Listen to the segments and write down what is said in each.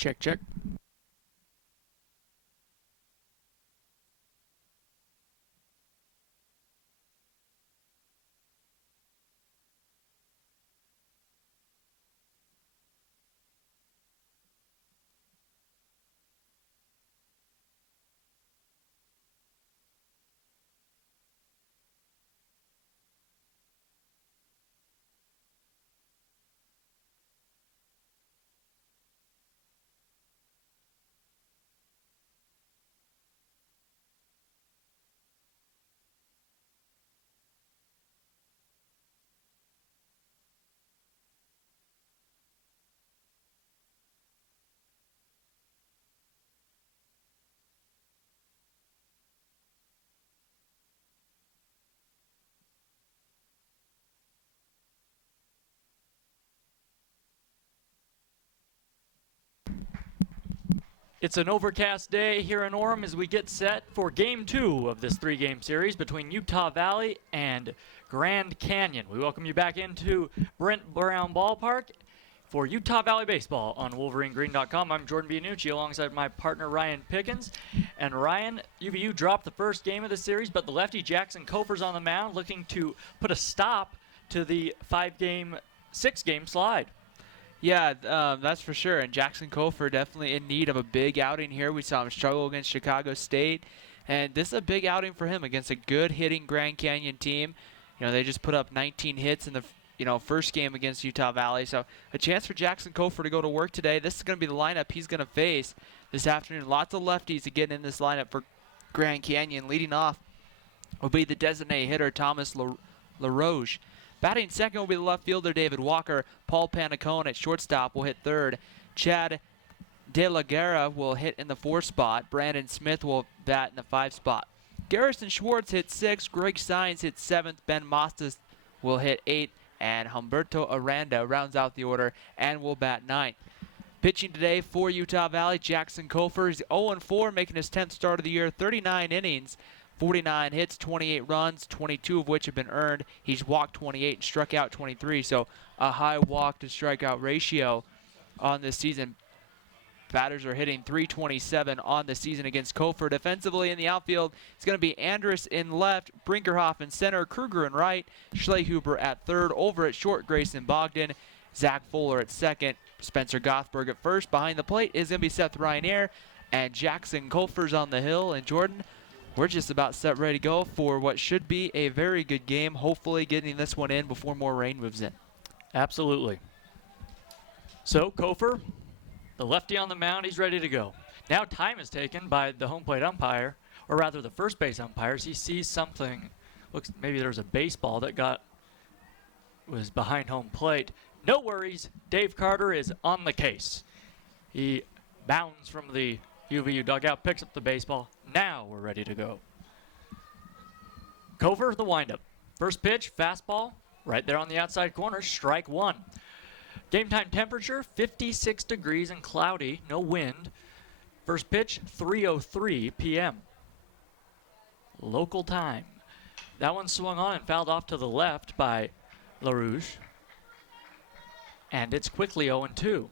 Check, check. It's an overcast day here in Orem as we get set for Game 2 of this 3-game series between Utah Valley and Grand Canyon. We welcome you back into Brent Brown Ballpark for Utah Valley Baseball on WolverineGreen.com. I'm Jordan Bianucci alongside my partner Ryan Pickens. And Ryan, UVU dropped the first game of the series, but the lefty Jackson Kofer's on the mound looking to put a stop to the 6-game slide. Yeah, that's for sure. And Jackson Kofer definitely in need of a big outing here. We saw him struggle against Chicago State. And this is a big outing for him against a good hitting Grand Canyon team. You know, they just put up 19 hits in the first game against Utah Valley. So a chance for Jackson Kofer to go to work today. This is going to be the lineup he's going to face this afternoon. Lots of lefties to get in this lineup for Grand Canyon. Leading off will be the designated hitter, Thomas LaRoche. Batting second will be the left fielder, David Walker. Paul Panicone at shortstop will hit third. Chad De La Guerra will hit in the 4 spot. Brandon Smith will bat in the 5 spot. Garrison Schwartz hit 6th. Greg Sines hit 7th. Ben Mostas will hit 8th. And Humberto Aranda rounds out the order and will bat 9th. Pitching today for Utah Valley, Jackson Kofer is 0-4, making his 10th start of the year, 39 innings. 49 hits, 28 runs, 22 of which have been earned. He's walked 28 and struck out 23, so a high walk to strikeout ratio on this season. Batters are hitting .327 on the season against Kofer. Defensively in the outfield, it's going to be Andrus in left, Brinkerhoff in center, Kruger in right, Schlehuber at third, over at short, Grayson Bogdan, Zach Fuller at second, Spencer Gothberg at first. Behind the plate is going to be Seth Ryanair, and Jackson Kofer's on the hill. And Jordan, we're just about set ready to go for what should be a very good game, hopefully getting this one in before more rain moves in. Absolutely. So Kofer, the lefty on the mound, he's ready to go. Now time is taken by the home plate umpire, or rather the first base umpire. He sees something, looks maybe there's a baseball that was behind home plate. No worries, Dave Carter is on the case. He bounds from the UVU dugout, picks up the baseball. Now we're ready to go. Kofer, the windup. First pitch, fastball, right there on the outside corner, strike 1. Game time temperature, 56 degrees and cloudy, no wind. First pitch, 3:03 p.m. Local time. That one swung on and fouled off to the left by LaRouche. And it's quickly 0-2.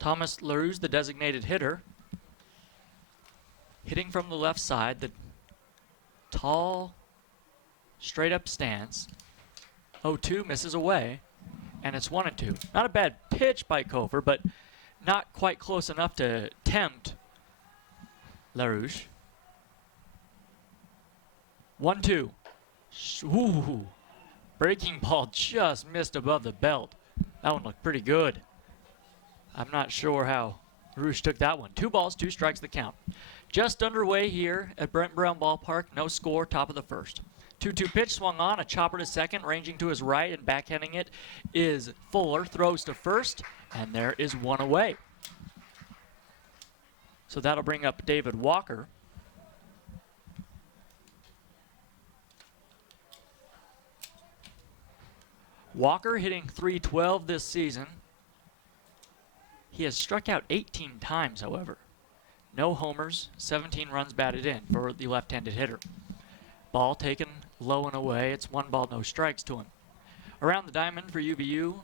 Thomas LaRouche, the designated hitter, hitting from the left side, the tall, straight-up stance. 0-2 misses away, and it's 1-2. Not a bad pitch by Kofer, but not quite close enough to tempt LaRouche. 1-2. Ooh, breaking ball just missed above the belt. That one looked pretty good. I'm not sure how LaRouche took that one. 2 balls, 2 strikes the count. Just underway here at Brent Brown Ballpark. No score, top of the first. 2-2 pitch swung on, a chopper to second, ranging to his right and backhanding it is Fuller. Throws to first, and there is 1 away. So that'll bring up David Walker. Walker hitting .312 this season. He has struck out 18 times, however. No homers, 17 runs batted in for the left-handed hitter. Ball taken low and away. It's 1 ball, no strikes to him. Around the diamond for UVU,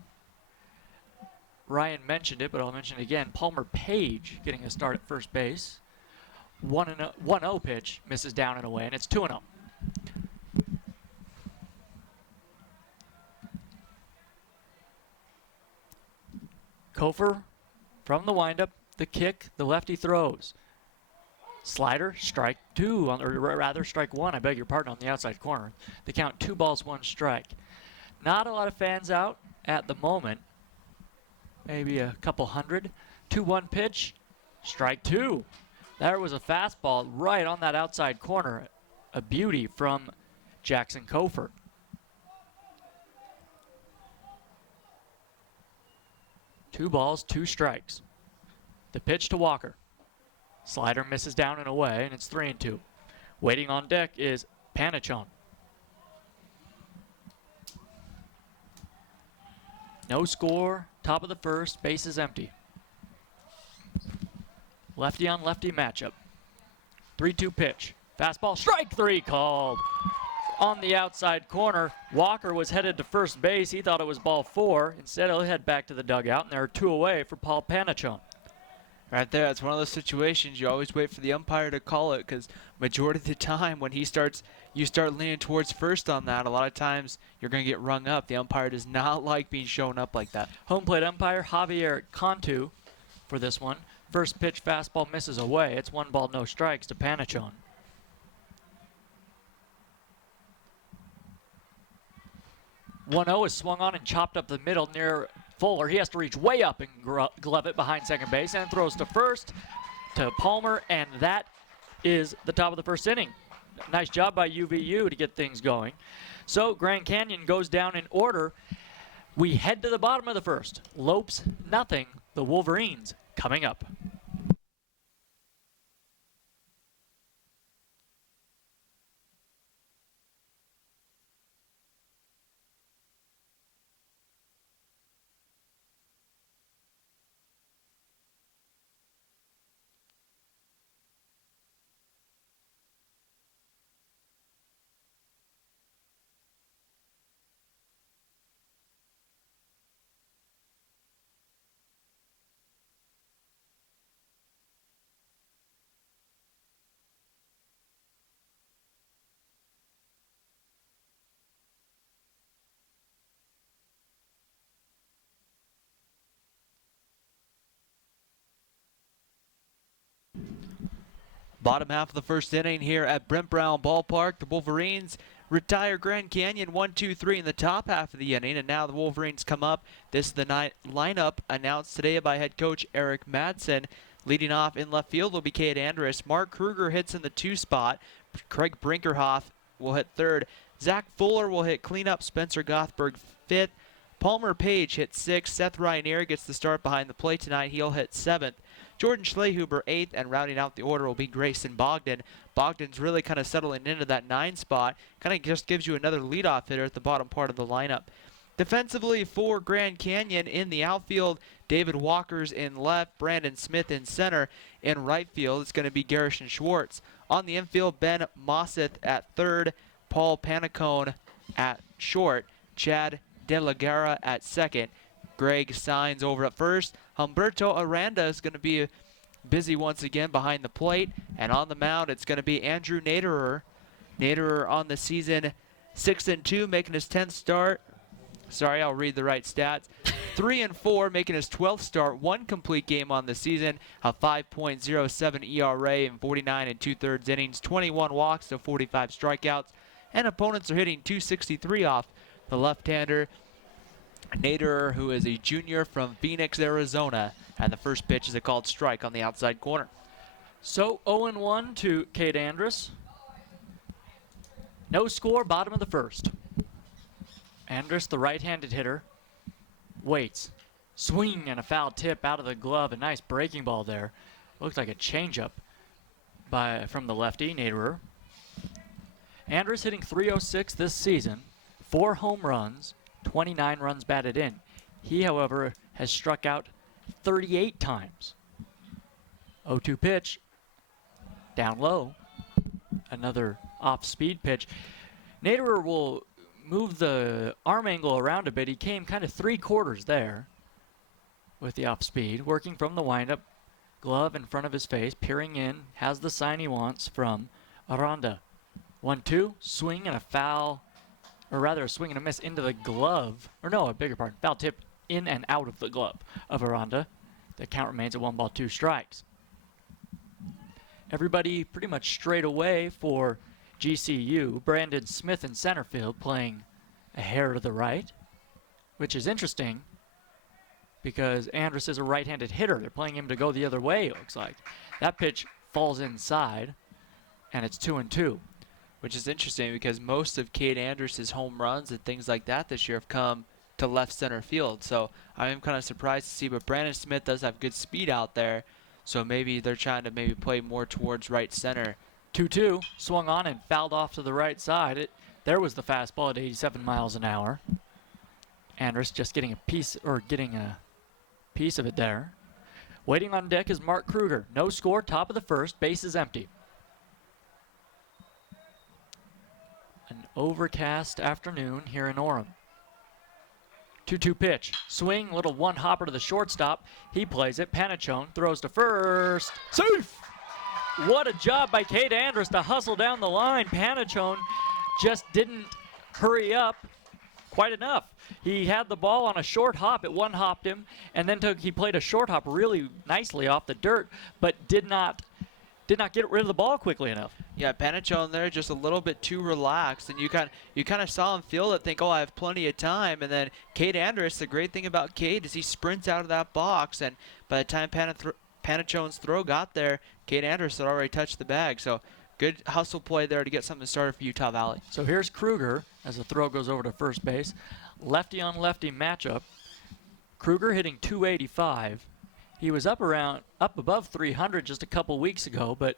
Ryan mentioned it, but I'll mention it again. Palmer Page getting a start at first base. 1-0 pitch, misses down and away, and it's 2-0. Kofer from the windup, the kick, the lefty throws. Slider, strike two, or rather strike one, I beg your pardon, on the outside corner. The count 2 balls, 1 strike. Not a lot of fans out at the moment. Maybe a couple hundred. 2-1 pitch, strike 2. There was a fastball right on that outside corner. A beauty from Jackson Kofer. Two balls, 2 strikes. The pitch to Walker. Slider misses down and away, and it's 3-2. Waiting on deck is Panachon. No score, top of the first, base is empty. Lefty on lefty matchup. 3-2 pitch. Fastball, strike 3 called. On the outside corner, Walker was headed to first base. He thought it was ball 4. Instead, he'll head back to the dugout, and there are 2 away for Paul Panachon. Right there, it's one of those situations you always wait for the umpire to call it, because majority of the time when you start leaning towards first on that, a lot of times you're going to get rung up. The umpire does not like being shown up like that. Home plate umpire Javier Cantu for this one. First pitch fastball misses away. It's 1 ball, no strikes to Panachon. .0 is swung on and chopped up the middle near Fuller. He has to reach way up and glove it behind second base and throws to first to Palmer, and that is the top of the first inning. Nice job by UVU to get things going. So Grand Canyon goes down in order. We head to the bottom of the first. Lopes nothing. The Wolverines coming up. Bottom half of the first inning here at Brent Brown Ballpark. The Wolverines retire Grand Canyon 1-2-3 in the top half of the inning, and now the Wolverines come up. This is the lineup announced today by head coach Eric Madsen. Leading off in left field will be Cade Andrus. Mark Kruger hits in the 2 spot. Craig Brinkerhoff will hit 3rd. Zach Fuller will hit cleanup. Spencer Gothberg 5th. Palmer Page hits 6th. Seth Ryanier gets the start behind the plate tonight. He'll hit 7th. Jordan Schlehuber 8th, and rounding out the order will be Grayson Bogdan. Bogdan's really kind of settling into that 9 spot. Kind of just gives you another leadoff hitter at the bottom part of the lineup. Defensively for Grand Canyon in the outfield, David Walker's in left, Brandon Smith in center. In right field, it's going to be Garrison Schwartz. On the infield, Ben Mosseth at 3rd, Paul Panacone at short, Chad De La Guerra at 2nd. Greg Signs over at 1st. Humberto Aranda is going to be busy once again behind the plate. And on the mound, it's going to be Andrew Naderer. Naderer on the season 6-2, making his 10th start. Sorry, I'll read the right stats. 3-4, making his 12th start. 1 complete game on the season. A 5.07 ERA in 49 2/3 innings. 21 walks to 45 strikeouts. And opponents are hitting .263 off the left-hander Naderer, who is a junior from Phoenix, Arizona. And the first pitch is a called strike on the outside corner. So 0-1 to Cade Andrus. No score, bottom of the first. Andrus, the right-handed hitter, waits. Swing and a foul tip out of the glove. A nice breaking ball there. Looked like a changeup from the lefty, Naderer. Andrus hitting .306 this season. 4 home runs, 29 runs batted in. He, however, has struck out 38 times. 0-2 pitch. Down low. Another off-speed pitch. Naderer will move the arm angle around a bit. He came kind of 3/4 there. with the off speed, working from the windup, glove in front of his face, peering in, has the sign he wants from Aranda. 1-2, swing and a foul, or rather a swing and a miss into the glove, or no, I beg your pardon, foul tip in and out of the glove of Aranda. The count remains at 1-2 strikes. Everybody pretty much straight away for GCU. Brandon Smith in center field playing a hair to the right, which is interesting because Andrus is a right-handed hitter. They're playing him to go the other way, it looks like. That pitch falls inside, and it's 2-2. Which is interesting because most of Cade Andrus' home runs and things like that this year have come to left center field. So I am kind of surprised to see, but Brandon Smith does have good speed out there. So maybe they're trying to maybe play more towards right center. 2-2, swung on and fouled off to the right side. There was the fastball at 87 miles an hour. Andrus just getting a piece of it there. Waiting on deck is Mark Kruger. No score, top of the first, base is empty. An overcast afternoon here in Orem. 2-2 pitch. Swing, little one hopper to the shortstop. He plays it. Panachone throws to first. Safe! What a job by Cade Andrus to hustle down the line. Panachone just didn't hurry up quite enough. He had the ball on a short hop. It one-hopped him, and then he played a short hop really nicely off the dirt, but did not get rid of the ball quickly enough. Yeah, Panachone there just a little bit too relaxed, and you kind of saw him feel it, think, oh, I have plenty of time, and then Cade Andrus, the great thing about Cade is he sprints out of that box, and by the time Panachone's throw got there, Cade Andrus had already touched the bag. So good hustle play there to get something started for Utah Valley. So here's Kruger as the throw goes over to first base. Lefty on lefty matchup. Kruger hitting 285. He was up above 300 just a couple weeks ago, but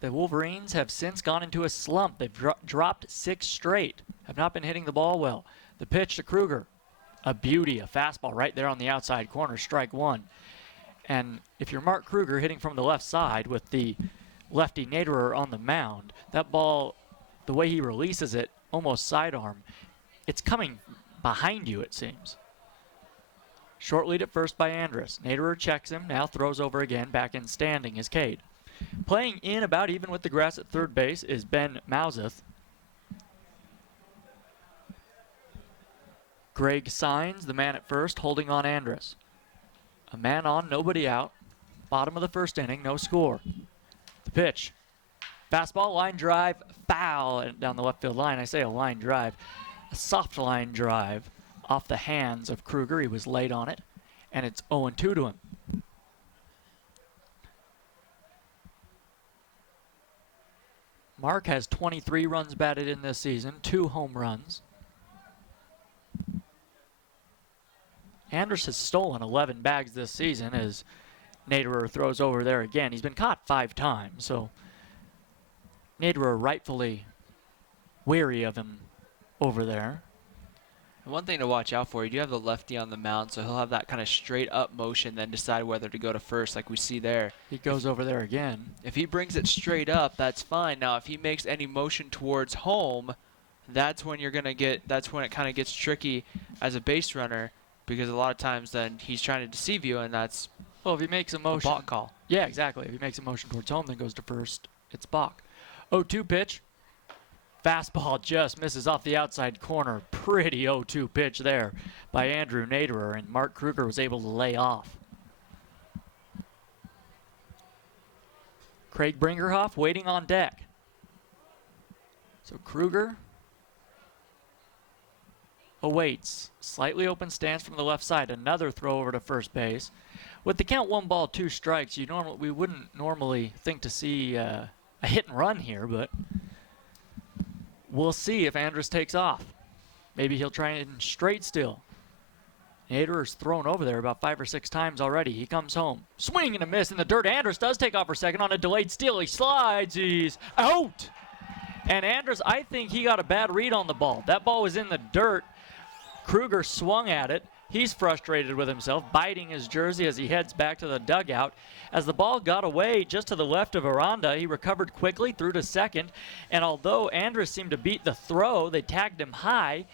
the Wolverines have since gone into a slump. They've dropped 6 straight, have not been hitting the ball well. The pitch to Kruger, a beauty, a fastball right there on the outside corner, strike one. And if you're Mark Kruger hitting from the left side with the lefty Naderer on the mound, that ball, the way he releases it, almost sidearm, it's coming behind you, it seems. Short lead at first by Andrus. Naderer checks him, now throws over again. Back in standing is Cade. Playing in about even with the grass at third base is Ben Mauseth. Greg Signs, the man at first, holding on Andrus. A man on, nobody out. Bottom of the first inning, no score. The pitch. Fastball, line drive, foul down the left field line. I say a line drive. A soft line drive off the hands of Kruger. He was late on it, and it's 0-2 to him. Mark has 23 runs batted in this season, 2 home runs. Andrus has stolen 11 bags this season as Naderer throws over there again. He's been caught 5 times, so Naderer rightfully wary of him over there. And one thing to watch out for, you do have the lefty on the mound, so he'll have that kind of straight up motion, then decide whether to go to first like we see there. He goes over there again. If he brings it straight up, that's fine. Now, if he makes any motion towards home, that's when that's when it kind of gets tricky as a base runner, because a lot of times then he's trying to deceive you, and that's Well, if he makes a motion. balk call. Yeah, exactly. If he makes a motion towards home, then goes to first, it's balk. 0-2 pitch. Fastball just misses off the outside corner. Pretty 0-2 pitch there by Andrew Naderer, and Mark Kruger was able to lay off. Craig Bringerhoff waiting on deck. So Kruger awaits. Slightly open stance from the left side. Another throw over to first base. With the count 1-2 strikes, we wouldn't normally think to see a hit and run here, but we'll see if Andrus takes off. Maybe he'll try it in straight still. Naderer's thrown over there about 5 or 6 times already. He comes home. Swing and a miss in the dirt. Andrus does take off for second on a delayed steal. He slides. He's out. And Andrus, I think he got a bad read on the ball. That ball was in the dirt. Kruger swung at it. He's frustrated with himself, biting his jersey as he heads back to the dugout. As the ball got away just to the left of Aranda, he recovered quickly, threw to second. And although Andrus seemed to beat the throw, they tagged him high,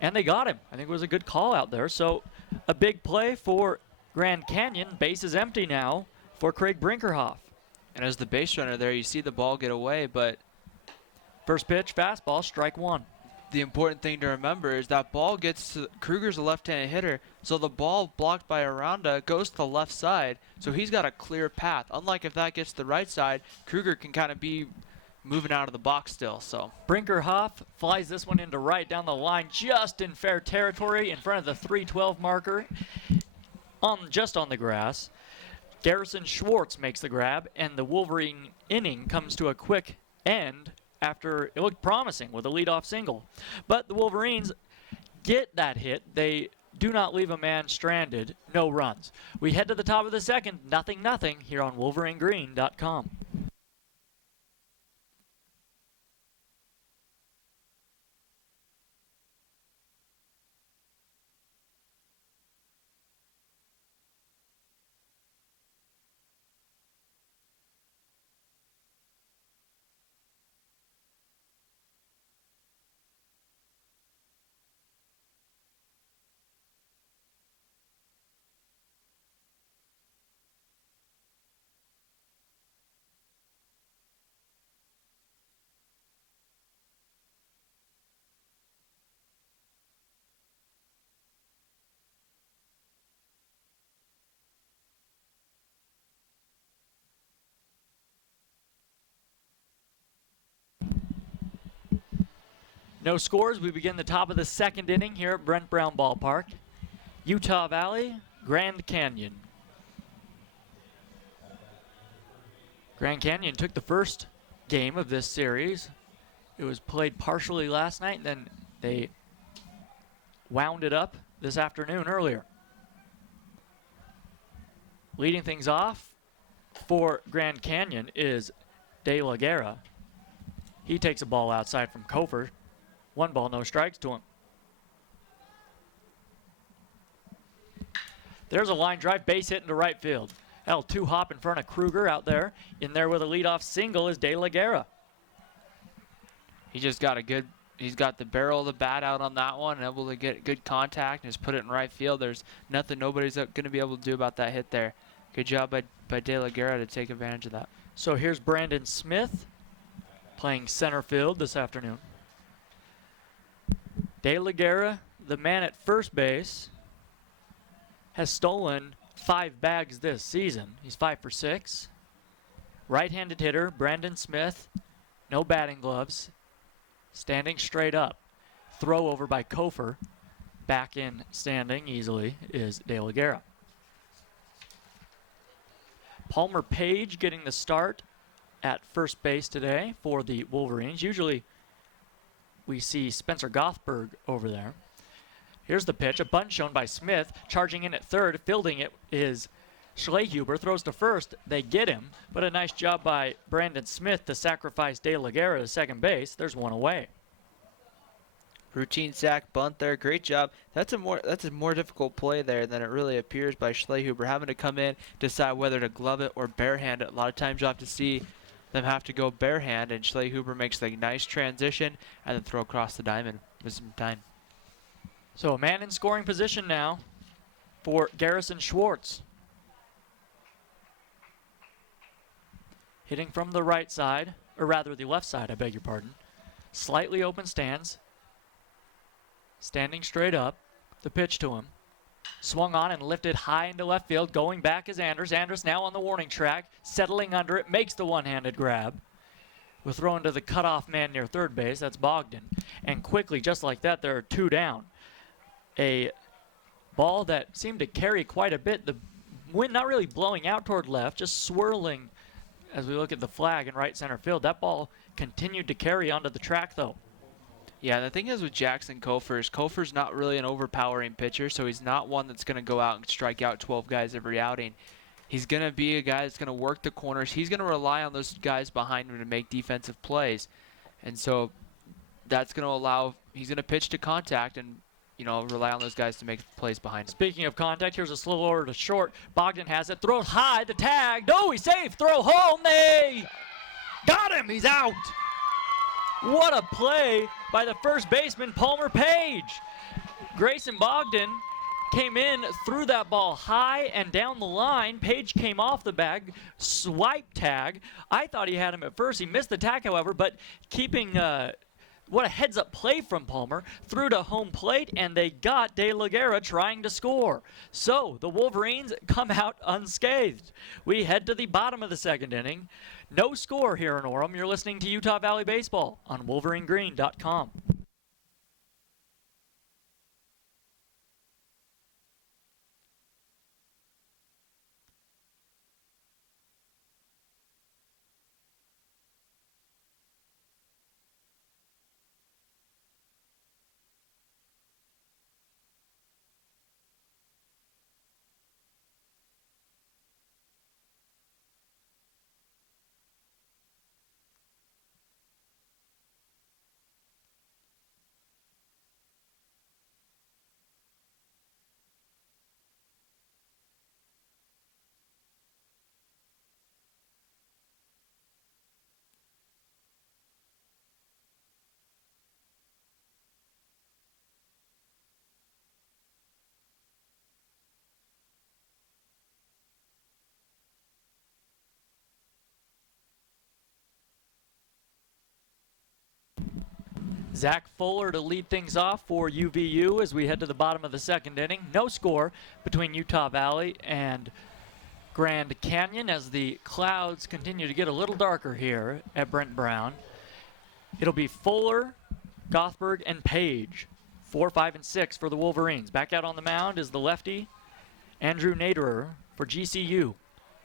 and they got him. I think it was a good call out there. So a big play for Grand Canyon. Base is empty now for Craig Brinkerhoff. And as the base runner there, you see the ball get away, but first pitch, fastball, strike one. The important thing to remember is that ball gets to Kruger's a left-handed hitter, so the ball blocked by Aranda goes to the left side, so he's got a clear path. Unlike if that gets to the right side, Kruger can kind of be moving out of the box still. So Brinkerhoff flies this one into right down the line, just in fair territory in front of the 312 marker, just on the grass. Garrison Schwartz makes the grab, and the Wolverine inning comes to a quick end after it looked promising with a leadoff single. But the Wolverines get that hit. They do not leave a man stranded. No runs. We head to the top of the second, 0-0 here on WolverineGreen.com. No scores. We begin the top of the second inning here at Brent Brown Ballpark. Utah Valley, Grand Canyon. Grand Canyon took the first game of this series. It was played partially last night, and then they wound it up this afternoon earlier. Leading things off for Grand Canyon is De La Guerra. He takes a ball outside from Kofer. 1 ball, no strikes to him. There's a line drive, base hit into right field. L2 hop in front of Kruger out there. In there with a leadoff single is De La Guerra. He just got he's got the barrel of the bat out on that one and able to get good contact and just put it in right field. There's nothing nobody's going to be able to do about that hit there. Good job by De La Guerra to take advantage of that. So here's Brandon Smith playing center field this afternoon. De La Guerra, the man at first base, has stolen 5 bags this season. He's 5 for 6. Right-handed hitter, Brandon Smith, no batting gloves, standing straight up. Throw over by Kofer. Back in standing easily is De La Guerra. Palmer Page getting the start at first base today for the Wolverines. Usually we see Spencer Gothberg over there. Here's the pitch, a bunt shown by Smith, charging in at third. Fielding it is Schlehuber, throws to first. They get him, but a nice job by Brandon Smith to sacrifice De La Guerra to second base. There's one away. Routine sack bunt there, great job. That's a more difficult play there than it really appears by Schlehuber, having to come in, decide whether to glove it or barehand it. A lot of times you have to see them have to go barehand, and Schlehuber makes a nice transition and then throw across the diamond with some time. So a man in scoring position now for Garrison Schwartz. Hitting from the right side, or rather the left side, I beg your pardon. Slightly open stance. Standing straight up. The pitch to him. Swung on and lifted high into left field. Going back is Anders. Anders now on the warning track. Settling under it. Makes the one-handed grab. We're throwing to the cutoff man near third base. That's Bogdan. And quickly, just like that, there are 2 down. A ball that seemed to carry quite a bit. The wind not really blowing out toward left, just swirling as we look at the flag in right center field. That ball continued to carry onto the track, though. Yeah, the thing is with Jackson Kofer's not really an overpowering pitcher, so he's not one that's going to go out and strike out 12 guys every outing. He's going to be a guy that's going to work the corners. He's going to rely on those guys behind him to make defensive plays. And so that's going to allow, he's going to pitch to contact and, rely on those guys to make plays behind him. Speaking of contact, here's a slow over to short. Bogdan has it, throws high, the tag. No, he's safe. Throw home. They got him. He's out. What a play by the first baseman, Palmer Page. Grayson Bogdan came in, threw that ball high and down the line. Page came off the bag, swipe tag. I thought he had him at first. He missed the tag, however, but keeping what a heads-up play from Palmer, threw to home plate, and they got De La Guerra trying to score. So the Wolverines come out unscathed. We head to the bottom of the second inning. No score here in Orem. You're listening to Utah Valley Baseball on WolverineGreen.com. Zach Fuller to lead things off for UVU as we head to the bottom of the second inning. No score between Utah Valley and Grand Canyon as the clouds continue to get a little darker here at Brent Brown. It'll be Fuller, Gothberg, and Page. 4, 5, and 6 for the Wolverines. Back out on the mound is the lefty, Andrew Naderer for GCU.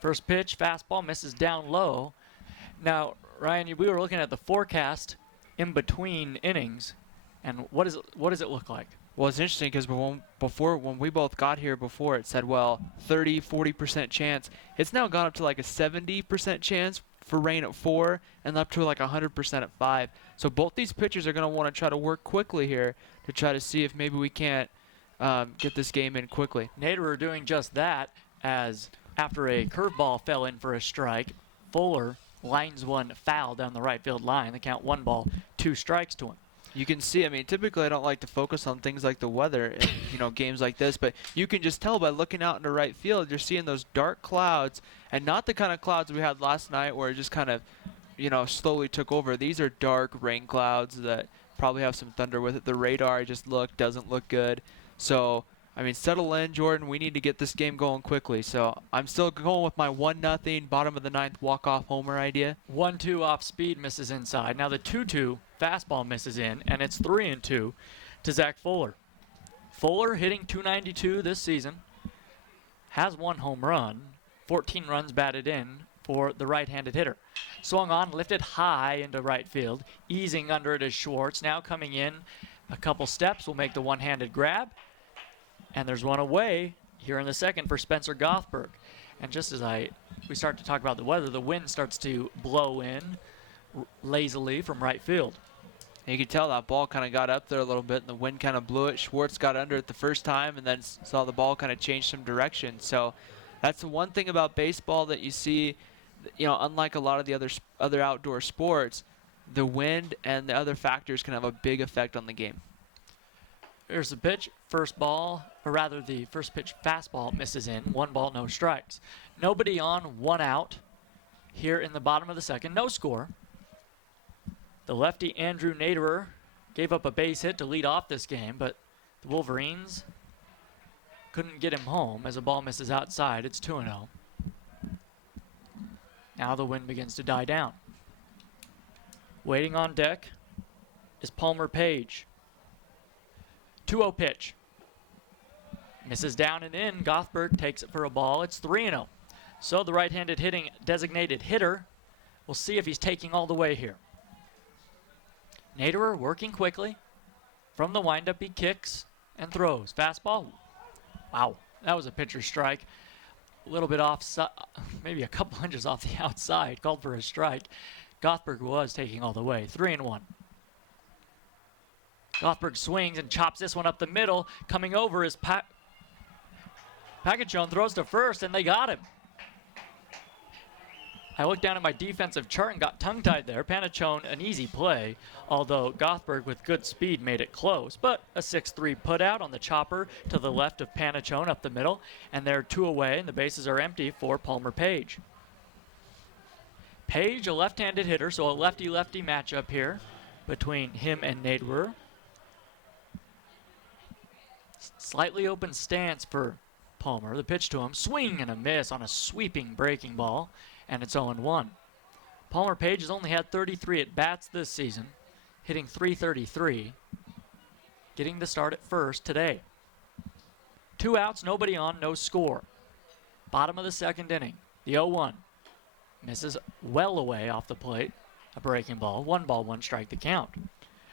First pitch, fastball, misses down low. Now, Ryan, we were looking at the forecast in between innings, and what does it look like? Well, it's interesting because when we both got here before, it said, well, 30-40% chance. It's now gone up to like a 70% chance for rain at 4 and up to like 100% at 5. So both these pitchers are going to want to try to work quickly here to try to see if maybe we can't get this game in quickly. Naderer doing just that, as after a curveball fell in for a strike, Fuller lines one foul down the right field line. The count 1 ball, 2 strikes to him. You can see, I mean, typically I don't like to focus on things like the weather in, games like this, but you can just tell by looking out into right field, you're seeing those dark clouds, and not the kind of clouds we had last night where it just kind of, slowly took over. These are dark rain clouds that probably have some thunder with it. The radar doesn't look good. So, I mean, settle in, Jordan. We need to get this game going quickly. So I'm still going with my 1-0 bottom of the 9th walk-off homer idea. 1-2 off speed, misses inside. Now the 2-2 fastball misses in, and it's 3-2 to Zach Fuller. Fuller hitting .292 this season, has 1 home run, 14 runs batted in for the right-handed hitter. Swung on, lifted high into right field, easing under it is Schwartz. Now coming in a couple steps, will make the one-handed grab. And there's one away here in the second for Spencer Gothberg. And just as we start to talk about the weather, the wind starts to blow in lazily from right field. You can tell that ball kind of got up there a little bit, and the wind kind of blew it. Schwartz got under it the first time, and then saw the ball kind of change some direction. So that's the one thing about baseball that you see, unlike a lot of the other outdoor sports, the wind and the other factors can have a big effect on the game. Here's the pitch, the first pitch fastball misses in. 1 ball, no strikes. Nobody on, 1 out here in the bottom of the second. No score. The lefty Andrew Naderer gave up a base hit to lead off this game, but the Wolverines couldn't get him home as a ball misses outside. It's 2-0. Now the wind begins to die down. Waiting on deck is Palmer Page. 2-0 pitch. Misses down and in. Gothberg takes it for a ball. It's 3-0. So the right-handed hitting designated hitter, we'll see if he's taking all the way here. Naderer working quickly. From the windup, he kicks and throws. Fastball. Wow, that was a pitcher's strike. A little bit off, maybe a couple inches off the outside. Called for a strike. Gothberg was taking all the way. 3-1. Gothberg swings and chops this one up the middle. Coming over is Pagachon, throws to first, and they got him. I looked down at my defensive chart and got tongue-tied there. Panachone, an easy play, although Gothberg with good speed made it close. But a 6-3 putout on the chopper to the left of Panachone up the middle. And they're 2 away, and the bases are empty for Palmer Page. Page, a left-handed hitter, so a lefty-lefty matchup here between him and Naderer. Slightly open stance for Palmer. The pitch to him, swing and a miss on a sweeping breaking ball, and it's 0-1. Palmer Page has only had 33 at-bats this season, hitting .333, getting the start at first today. 2 outs, nobody on, no score. Bottom of the 2nd inning, the 0-1. Misses well away off the plate, a breaking ball. 1 ball, 1 strike the count.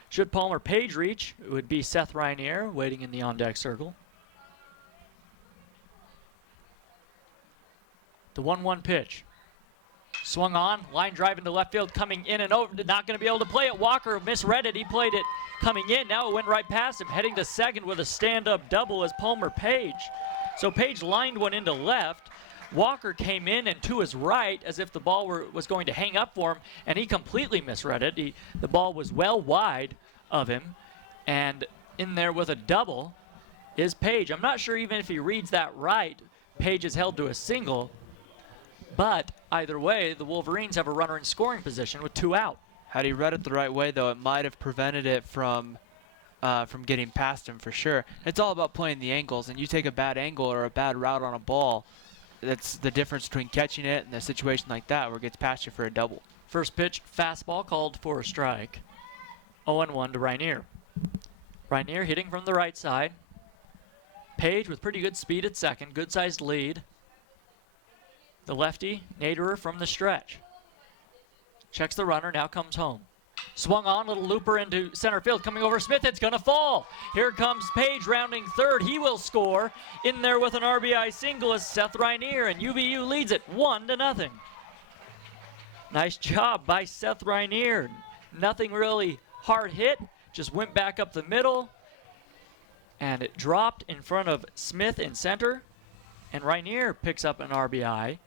Should Palmer Page reach, it would be Seth Rainier waiting in the on-deck circle. The 1-1 pitch. Swung on, line drive into left field, coming in and over. Not going to be able to play it. Walker misread it. He played it coming in. Now it went right past him. Heading to second with a stand-up double as Palmer Page. So Page lined one into left. Walker came in and to his right as if the ball was going to hang up for him, and he completely misread it. The ball was well wide of him, and in there with a double is Page. I'm not sure even if he reads that right, Page is held to a single, but either way, the Wolverines have a runner in scoring position with 2 out. Had he read it the right way, though, it might have prevented it from getting past him for sure. It's all about playing the angles, and you take a bad angle or a bad route on a ball, that's the difference between catching it and a situation like that where it gets past you for a double. First pitch, fastball called for a strike. 0-1 to Rainier. Rainier hitting from the right side. Page with pretty good speed at second, good-sized lead. The lefty, Naderer from the stretch. Checks the runner, now comes home. Swung on, little looper into center field, coming over Smith, it's gonna fall. Here comes Page rounding third, he will score. In there with an RBI single is Seth Rainier, and UVU leads it 1-0. Nice job by Seth Rainier. Nothing really hard hit, just went back up the middle, and it dropped in front of Smith in center, and Rainier picks up an RBI,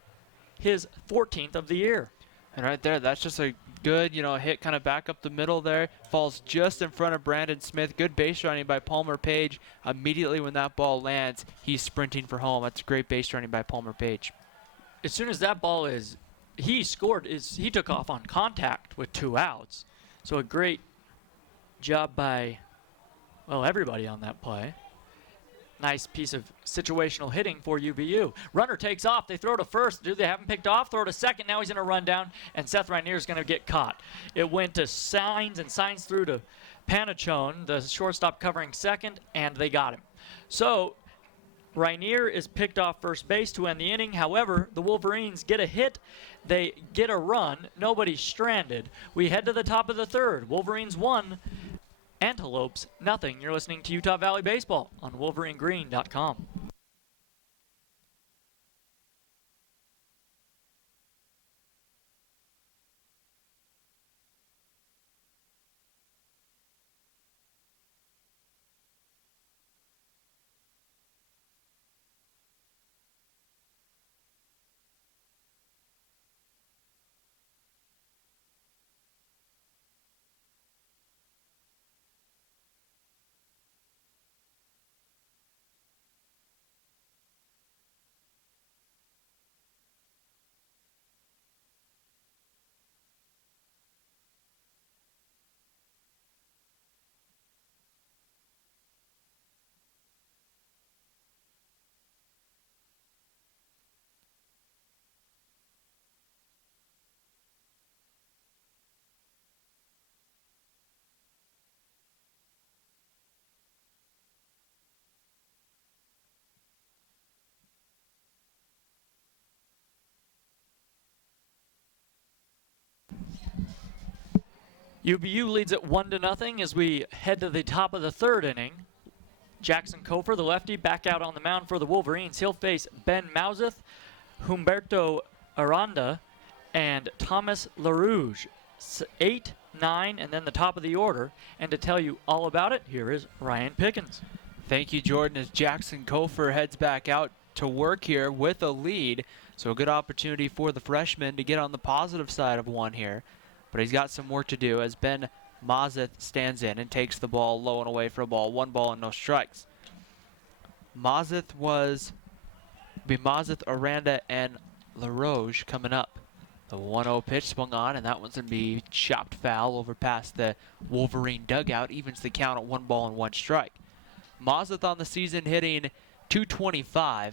his 14th of the year. And right there, that's just a good, hit kind of back up the middle there. Falls just in front of Brandon Smith. Good base running by Palmer Page. Immediately when that ball lands, he's sprinting for home. That's great base running by Palmer Page. As soon as that ball he scored, he took off on contact with 2 outs. So a great job by, everybody on that play. Nice piece of situational hitting for UVU. Runner takes off. They throw to first. They haven't picked off. Throw to second. Now he's in a rundown, and Seth Rainier is going to get caught. It went to Signs, and Signs through to Panachone, the shortstop covering second, and they got him. So Rainier is picked off first base to end the inning. However, the Wolverines get a hit. They get a run. Nobody's stranded. We head to the top of the 3rd. Wolverines 1. Antelopes, nothing. You're listening to Utah Valley Baseball on WolverineGreen.com. UVU leads it 1-0 as we head to the top of the 3rd inning. Jackson Kofer, the lefty, back out on the mound for the Wolverines. He'll face Ben Mauseth, Humberto Aranda, and Thomas LaRouge. 8, 9, and then the top of the order. And to tell you all about it, here is Ryan Pickens. Thank you, Jordan. As Jackson Kofer heads back out to work here with a lead. So a good opportunity for the freshman to get on the positive side of one here. But he's got some work to do as Ben Mazeth stands in and takes the ball low and away for a ball. 1 ball and no strikes. Mazeth, Aranda, and LaRoche coming up. The 1-0 pitch swung on, and that one's going to be chopped foul over past the Wolverine dugout. Evens the count at 1 ball and 1 strike. Mazeth on the season hitting .225.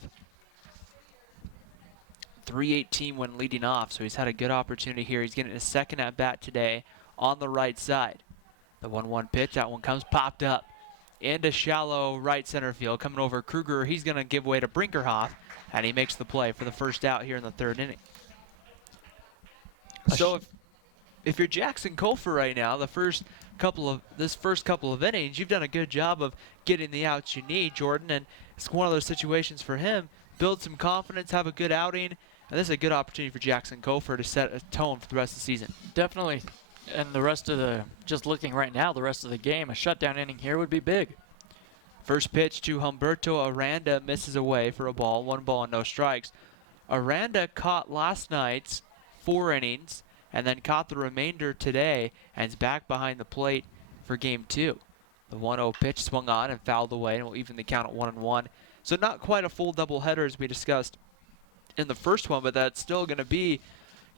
.318 when leading off, so he's had a good opportunity here. He's getting his second at bat today on the right side. The 1-1 pitch, that one comes popped up into shallow right center field. Coming over Kruger, he's going to give way to Brinkerhoff, and he makes the play for the first out here in the 3rd inning. So if you're Jackson Kofor right now, this first couple of innings, you've done a good job of getting the outs you need, Jordan, and it's one of those situations for him. Build some confidence, have a good outing, and this is a good opportunity for Jackson Kofor to set a tone for the rest of the season. Definitely. And the rest of just looking right now, the rest of the game, a shutdown inning here would be big. First pitch to Humberto Aranda misses away for a ball, 1 ball and no strikes. Aranda caught last night's 4 innings and then caught the remainder today and is back behind the plate for game 2. The 1-0 pitch swung on and fouled away and will even the count at 1-1. So not quite a full doubleheader as we discussed in the first one, but that's still going to be,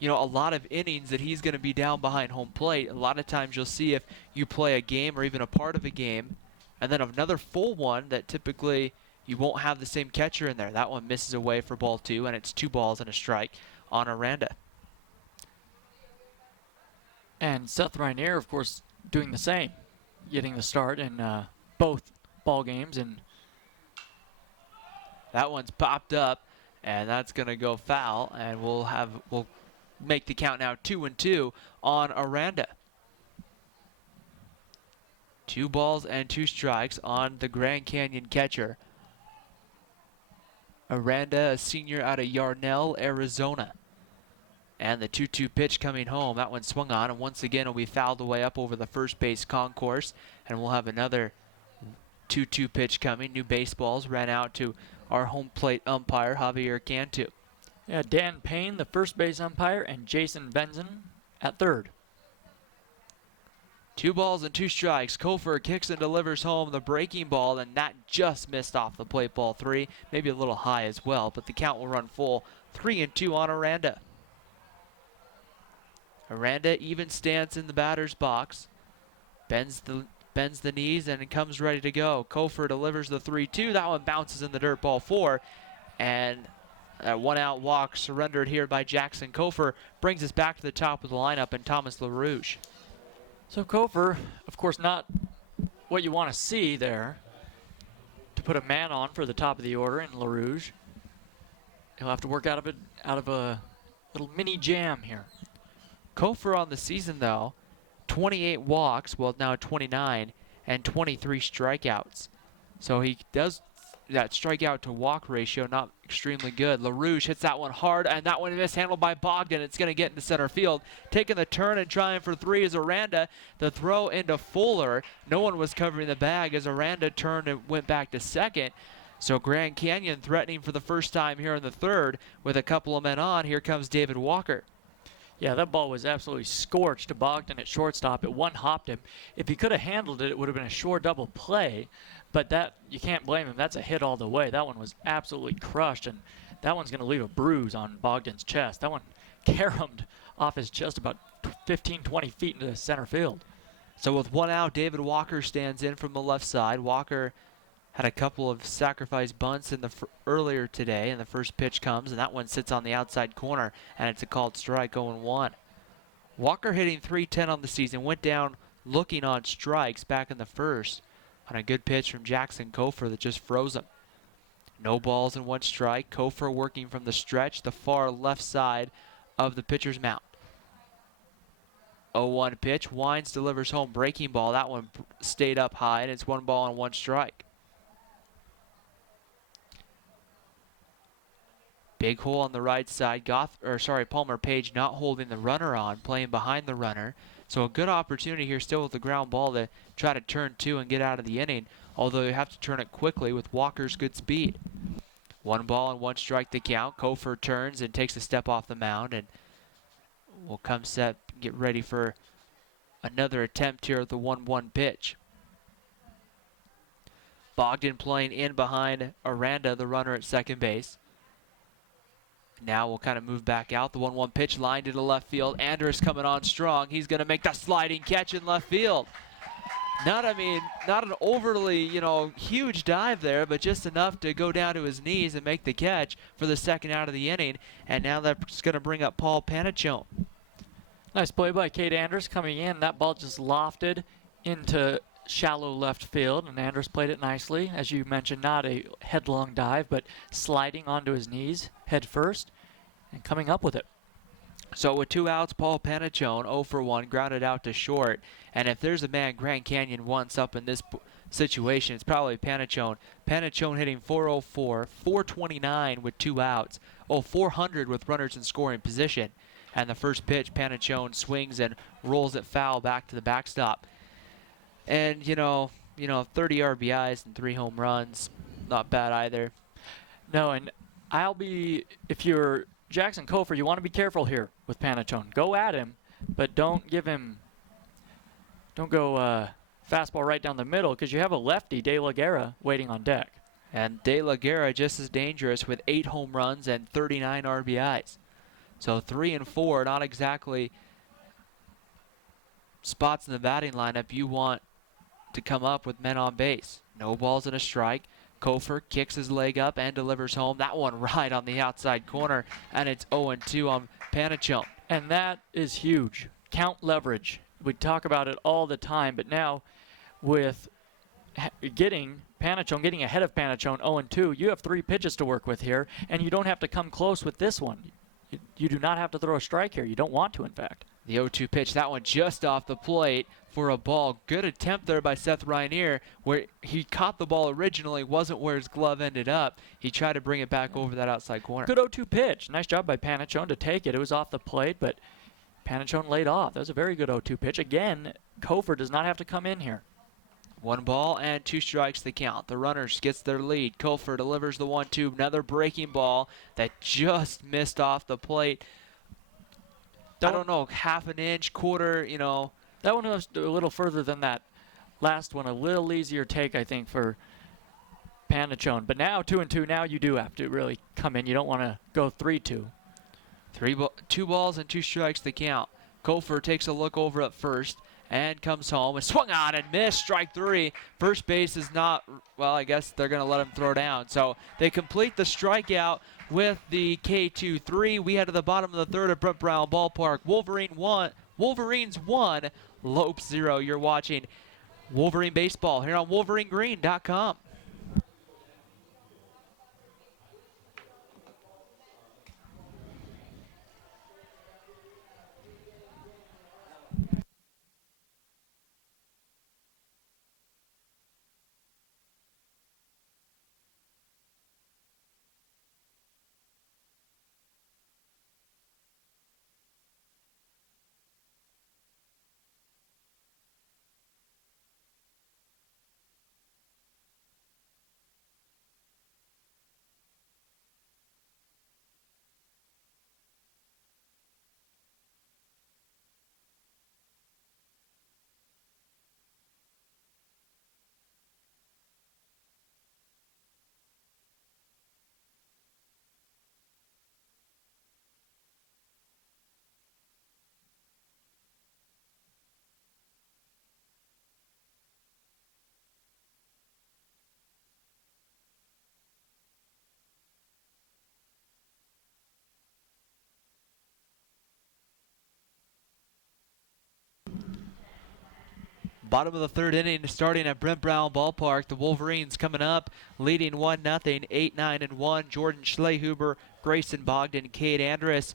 a lot of innings that he's going to be down behind home plate. A lot of times you'll see if you play a game or even a part of a game and then another full one that typically you won't have the same catcher in there. That one misses away for ball 2, and it's 2 balls and a strike on Aranda. And Seth Rainier, of course, doing the same, getting the start in both ball games. And that one's popped up, and that's going to go foul, and we'll make the count now 2-2 on Aranda. 2 balls and 2 strikes on the Grand Canyon catcher. Aranda, a senior out of Yarnell, Arizona. And the 2-2 pitch coming home. That one swung on, and once again will be fouled away up over the first base concourse. And we'll have another 2-2 pitch coming. New baseballs ran out to our home plate umpire, Javier Cantu. Yeah, Dan Payne, the first base umpire, and Jason Benson at third. 2 balls and 2 strikes. Kofor kicks and delivers home the breaking ball, and that just missed off the plate, ball 3. Maybe a little high as well, but the count will run full. 3-2 on Aranda. Aranda even stance in the batter's box. Bends the knees and comes ready to go. Kofor delivers the 3-2. That one bounces in the dirt, ball 4. And that 1-out walk surrendered here by Jackson Kofor brings us back to the top of the lineup and Thomas LaRouche. So Kofor, of course, not what you want to see there to put a man on for the top of the order in LaRouche. He'll have to work out of a little mini jam here. Kofor on the season, though, 28 walks, well now 29, and 23 strikeouts. So he does that strikeout to walk ratio not extremely good. LaRouche hits that one hard, and that one mishandled by Bogdan. It's going to get into center field. Taking the turn and trying for 3 is Aranda. The throw into Fuller. No one was covering the bag as Aranda turned and went back to second. So Grand Canyon threatening for the first time here in the 3rd with a couple of men on. Here comes David Walker. Yeah, that ball was absolutely scorched to Bogdan at shortstop. It one-hopped him. If he could have handled it, it would have been a sure double play. But that, you can't blame him. That's a hit all the way. That one was absolutely crushed, and that one's going to leave a bruise on Bogdan's chest. That one caromed off his chest about 15, 20 feet into center field. So with 1 out, David Walker stands in from the left side. Walker had a couple of sacrifice bunts in the earlier today, and the first pitch comes, and that one sits on the outside corner, and it's a called strike, 0-1. Walker hitting .310 on the season, went down looking on strikes back in the first on a good pitch from Jackson Kofor that just froze him. No balls and 1 strike. Kofor working from the stretch, the far left side of the pitcher's mound. 0-1 pitch. Wines delivers home, breaking ball. That one stayed up high, and it's 1 ball and 1 strike. Big hole on the right side. Palmer Page not holding the runner on, playing behind the runner. So a good opportunity here still with the ground ball to try to turn 2 and get out of the inning, although you have to turn it quickly with Walker's good speed. 1 ball and 1 strike to count. Kofor turns and takes a step off the mound and will come set, get ready for another attempt here at the 1-1 pitch. Bogdan playing in behind Aranda, the runner at second base. Now we'll kind of move back out. The 1-1 pitch lined into left field. Andrus coming on strong. He's going to make the sliding catch in left field. Not an overly, huge dive there, but just enough to go down to his knees and make the catch for the second out of the inning. And now that's going to bring up Paul Panachone. Nice play by Cade Andrus coming in. That ball just lofted into shallow left field, and Andrus played it nicely. As you mentioned, not a headlong dive, but sliding onto his knees head first and coming up with it. So with 2 outs, Paul Panachone 0 for 1, grounded out to short. And if there's a man Grand Canyon wants up in this situation, it's probably Panachone. Panachone hitting .404, 429 with 2 outs, 400 with runners in scoring position. And the first pitch, Panachone swings and rolls it foul back to the backstop. And 30 RBIs and 3 home runs, not bad either. No, and if you're Jackson Kofor, you want to be careful here with Panachone. Go at him, but don't go fastball right down the middle, because you have a lefty, De La Guerra, waiting on deck. And De La Guerra just as dangerous with 8 home runs and 39 RBIs. So 3 and 4, not exactly spots in the batting lineup you want to come up with men on base. No balls and a strike. Kofor kicks his leg up and delivers home. That one right on the outside corner, and it's 0-2 on Panachone. And that is huge. Count leverage. We talk about it all the time, but now with getting ahead of Panachone 0-2, you have 3 pitches to work with here, and you don't have to come close with this one. You do not have to throw a strike here. You don't want to, in fact. The 0-2 pitch, that one just off the plate for a ball. Good attempt there by Seth Reinier, where he caught the ball originally, wasn't where his glove ended up. He tried to bring it back over that outside corner. Good 0-2 pitch. Nice job by Panachone to take it. It was off the plate, but Panachone laid off. That was a very good 0-2 pitch. Again, Kofor does not have to come in here. 1 ball and 2 strikes to count. The runners gets their lead. Kofor delivers the 1-2. Another breaking ball that just missed off the plate. I don't know, half an inch, quarter, That one was a little further than that last one. A little easier take, I think, for Panachone. But now 2-2. Now you do have to really come in. You don't want to go 3-2. 2 balls and 2 strikes to count. Kofor takes a look over at first and comes home and swung on and missed. Strike 3. First base is not, well, I guess they're going to let him throw down. So they complete the strikeout with the K2-3. We head to the bottom of the third at Brent Brown Ballpark. Wolverines 1, Lopes 0. You're watching Wolverine Baseball here on WolverineGreen.com. Bottom of the third inning, starting at Brent Brown Ballpark. The Wolverines coming up, leading 1-0, 8-9-1. Jordan Schlehuber, Grayson Bogdan, Cade Andrus.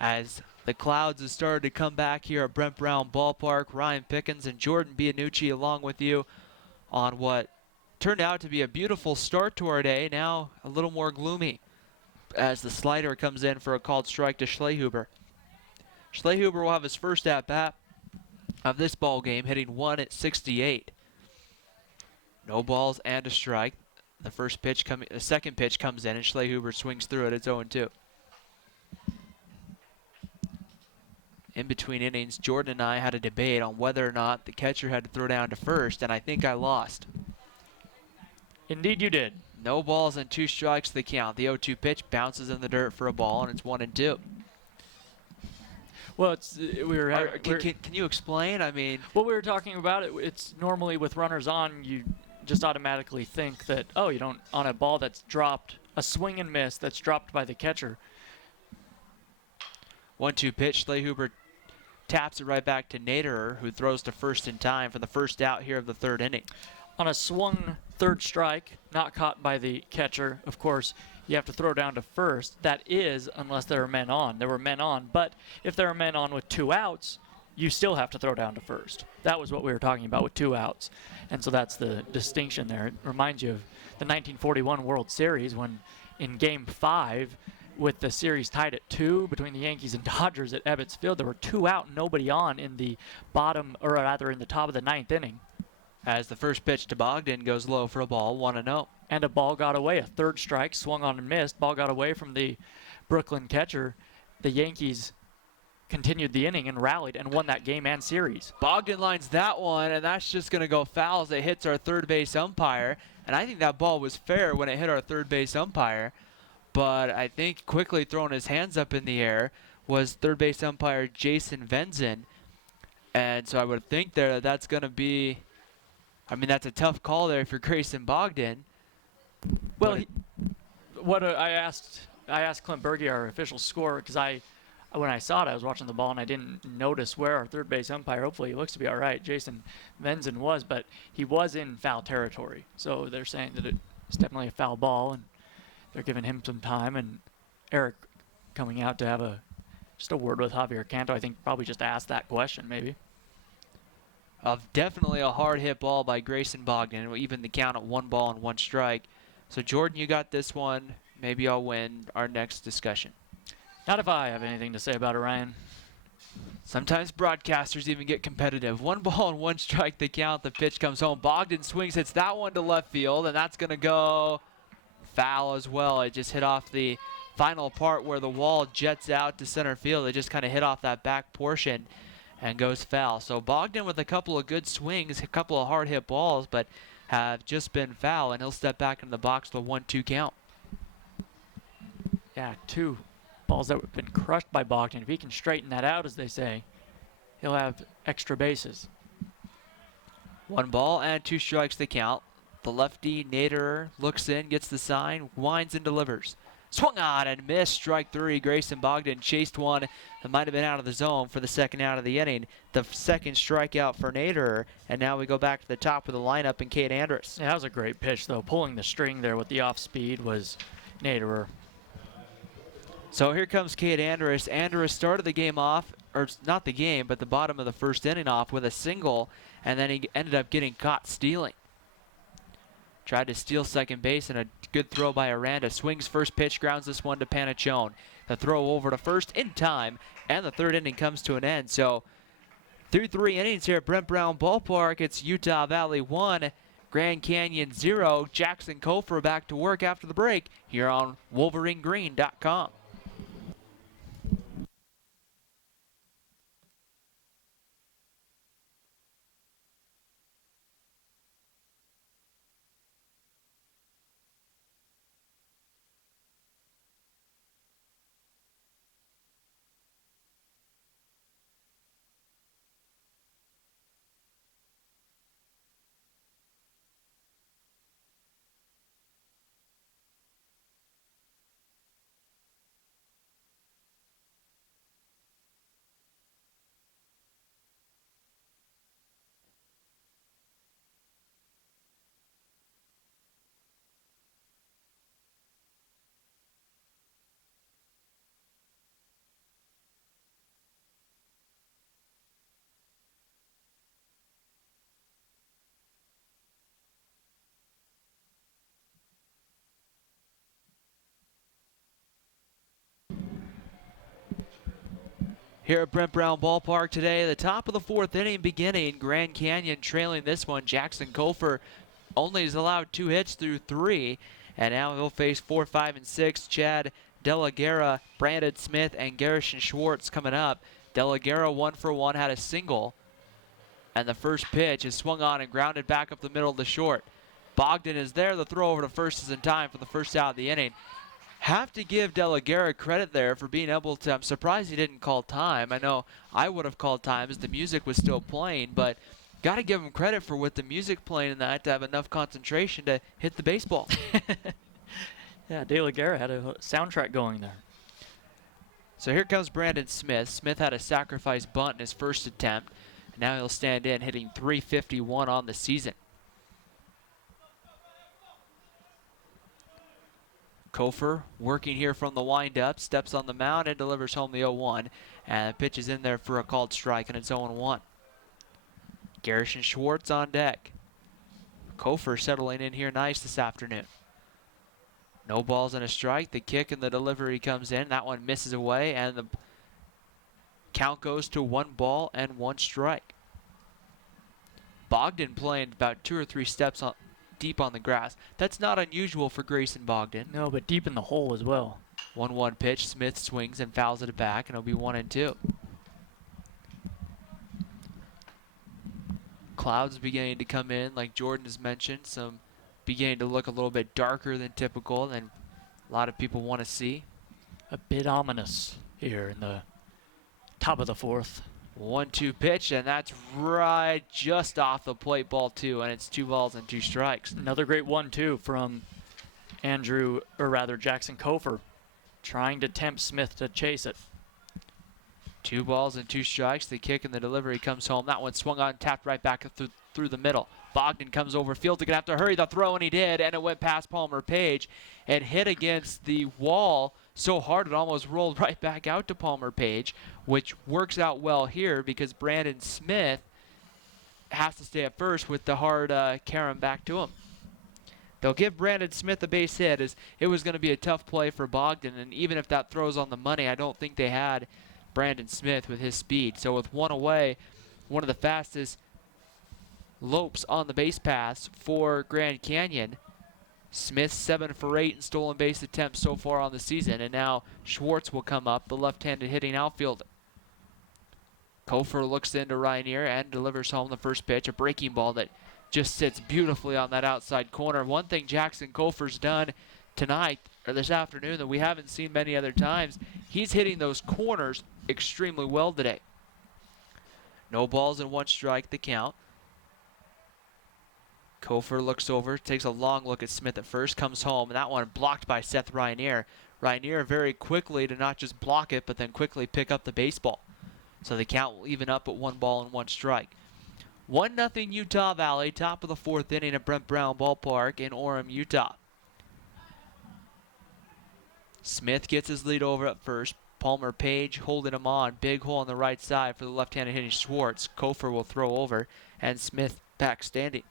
As the clouds have started to come back here at Brent Brown Ballpark, Ryan Pickens and Jordan Bianucci along with you on what turned out to be a beautiful start to our day. Now a little more gloomy as the slider comes in for a called strike to Schlehuber. Schlehuber will have his first at-bat of this ball game, hitting 1 at 68. No balls and a strike. The second pitch comes in, and Schlehuber swings through it. It's 0-2. In between innings, Jordan and I had a debate on whether or not the catcher had to throw down to first, and I think I lost. Indeed you did. No balls and 2 strikes the count. The 0-2 pitch bounces in the dirt for a ball, and it's 1-2. Well, Can you explain? I mean, what we were talking about, it's normally with runners on, you just automatically think that, oh, you don't, on a ball that's dropped, a swing and miss that's dropped by the catcher. 1-2 pitch. Schlehuber taps it right back to Naderer, who throws to first in time for the first out here of the 3rd inning. On a swung third strike, not caught by the catcher, of course, you have to throw down to first. That is, unless there are men on. There were men on, but if there are men on with 2 outs, you still have to throw down to first. That was what we were talking about with 2 outs. And so that's the distinction there. It reminds you of the 1941 World Series when in Game 5, with the series tied at 2 between the Yankees and Dodgers at Ebbets Field, there were 2 out, nobody on in the bottom, or rather in the top of the 9th inning. As the first pitch to Bogdan goes low for a ball, 1-0. And a ball got away, a third strike, swung on and missed. Ball got away from the Brooklyn catcher. The Yankees continued the inning and rallied and won that game and series. Bogdan lines that one, and that's just going to go foul as it hits our third base umpire. And I think that ball was fair when it hit our third base umpire. But I think quickly throwing his hands up in the air was third base umpire Jason Venzen. And so I would think there that's going to be, I mean, that's a tough call there for Grayson Bogdan. Well, I asked Clint Berge, our official scorer, because when I saw it, I was watching the ball and I didn't notice where our third base umpire, hopefully he looks to be all right, Jason Venzen was, but he was in foul territory. So they're saying that it's definitely a foul ball, and they're giving him some time. And Eric coming out to have just a word with Javier Canto, I think probably just asked that question maybe. Definitely a hard hit ball by Grayson Bogdan, even the count at 1 strike. So Jordan, you got this one. Maybe I'll win our next discussion. Not if I have anything to say about it, Ryan. Sometimes broadcasters even get competitive. 1 strike the count. The pitch comes home. Bogdan swings, hits that one to left field, and that's going to go foul as well. It just hit off the final part where the wall jets out to center field. It just kind of hit off that back portion and goes foul. So Bogdan with a couple of good swings, a couple of hard hit balls, but have just been foul, and he'll step back in the box to a 1-2 count. Yeah, 2 balls that have been crushed by Bogdan. If he can straighten that out, as they say, he'll have extra bases. 1 ball and 2 strikes the count. The lefty, Naderer, looks in, gets the sign, winds and delivers. Swung on and missed. Strike 3. Grayson Bogdan chased one that might have been out of the zone for the second out of the inning. The second strikeout for Naderer. And now we go back to the top of the lineup and Cade Andrus. Yeah, that was a great pitch, though. Pulling the string there with the off speed was Naderer. So here comes Cade Andrus. Andrus started the game off, or not the game, but the bottom of the first inning off with a single, and then he ended up getting caught stealing. Tried to steal second base, and a good throw by Aranda. Swings first pitch, grounds this one to Panachone. The throw over to first in time, and the third inning comes to an end. So through 3 innings here at Brent Brown Ballpark, it's Utah Valley 1, Grand Canyon 0. Jackson Kofer back to work after the break here on WolverineGreen.com. Here at Brent Brown Ballpark today, the top of the 4th inning beginning. Grand Canyon trailing this one. Jackson Kofer only has allowed 2 hits through 3, and now he'll face 4, 5, and 6. Chad De La Guerra, Brandon Smith, and Garrison Schwartz coming up. De La Guerra 1 for 1, had a single, and the first pitch is swung on and grounded back up the middle of the short. Bogdan is there. The throw over to first is in time for the first out of the inning. Have to give De La Guerra credit there for being able to. I'm surprised he didn't call time. I know I would have called time as the music was still playing, but got to give him credit for with the music playing in that to have enough concentration to hit the baseball. Yeah, De La Guerra had a soundtrack going there. So here comes Brandon Smith. Smith had a sacrifice bunt in his first attempt, and now he'll stand in, hitting .351 on the season. Kofer working here from the windup, steps on the mound and delivers home the 0-1, and the pitch is in there for a called strike, and it's 0-1. Garrison Schwartz on deck. Kofer settling in here nice this afternoon. No balls and a strike. The kick and the delivery comes in. That one misses away, and the count goes to 1 ball and 1 strike. Bogdan playing about 2 or 3 steps deep on the grass. That's not unusual for Grayson Bogdan. No, but deep in the hole as well. 1-1 pitch. Smith swings and fouls it back, and it'll be 1-2. Clouds beginning to come in, like Jordan has mentioned. Some beginning to look a little bit darker than typical, than a lot of people want to see. A bit ominous here in the top of the 4th. 1-2 pitch, and that's right just off the plate, ball 2, and it's 2 balls and 2 strikes. Another great 1-2 from Jackson Kofer, trying to tempt Smith to chase it. 2 balls and 2 strikes. The kick and the delivery comes home. That one swung on, tapped right back through the middle. Bogdan comes over field. They're going to have to hurry the throw, and he did, and it went past Palmer Page and hit against the wall so hard it almost rolled right back out to Palmer Page, which works out well here because Brandon Smith has to stay at first with the hard carom back to him. They'll give Brandon Smith a base hit, as it was going to be a tough play for Bogdan, and even if that throws on the money, I don't think they had Brandon Smith with his speed. So with 1 away, one of the fastest lopes on the base paths for Grand Canyon. Smith 7 for 8 in stolen base attempts so far on the season, and now Schwartz will come up, the left-handed hitting outfielder. Kofer looks into Rainier and delivers home the first pitch, a breaking ball that just sits beautifully on that outside corner. One thing Jackson Kofer's done tonight, or this afternoon, that we haven't seen many other times, he's hitting those corners extremely well today. No balls and 1 strike, the count. Kofer looks over, takes a long look at Smith at first, comes home, and that one blocked by Seth Rainier. Rainier very quickly to not just block it, but then quickly pick up the baseball. So the count will even up at 1 ball and 1 strike. 1-0 Utah Valley, top of the 4th inning at Brent Brown Ballpark in Orem, Utah. Smith gets his lead over at first. Palmer Page holding him on. Big hole on the right side for the left-handed hitting Schwartz. Kofer will throw over, and Smith back standing.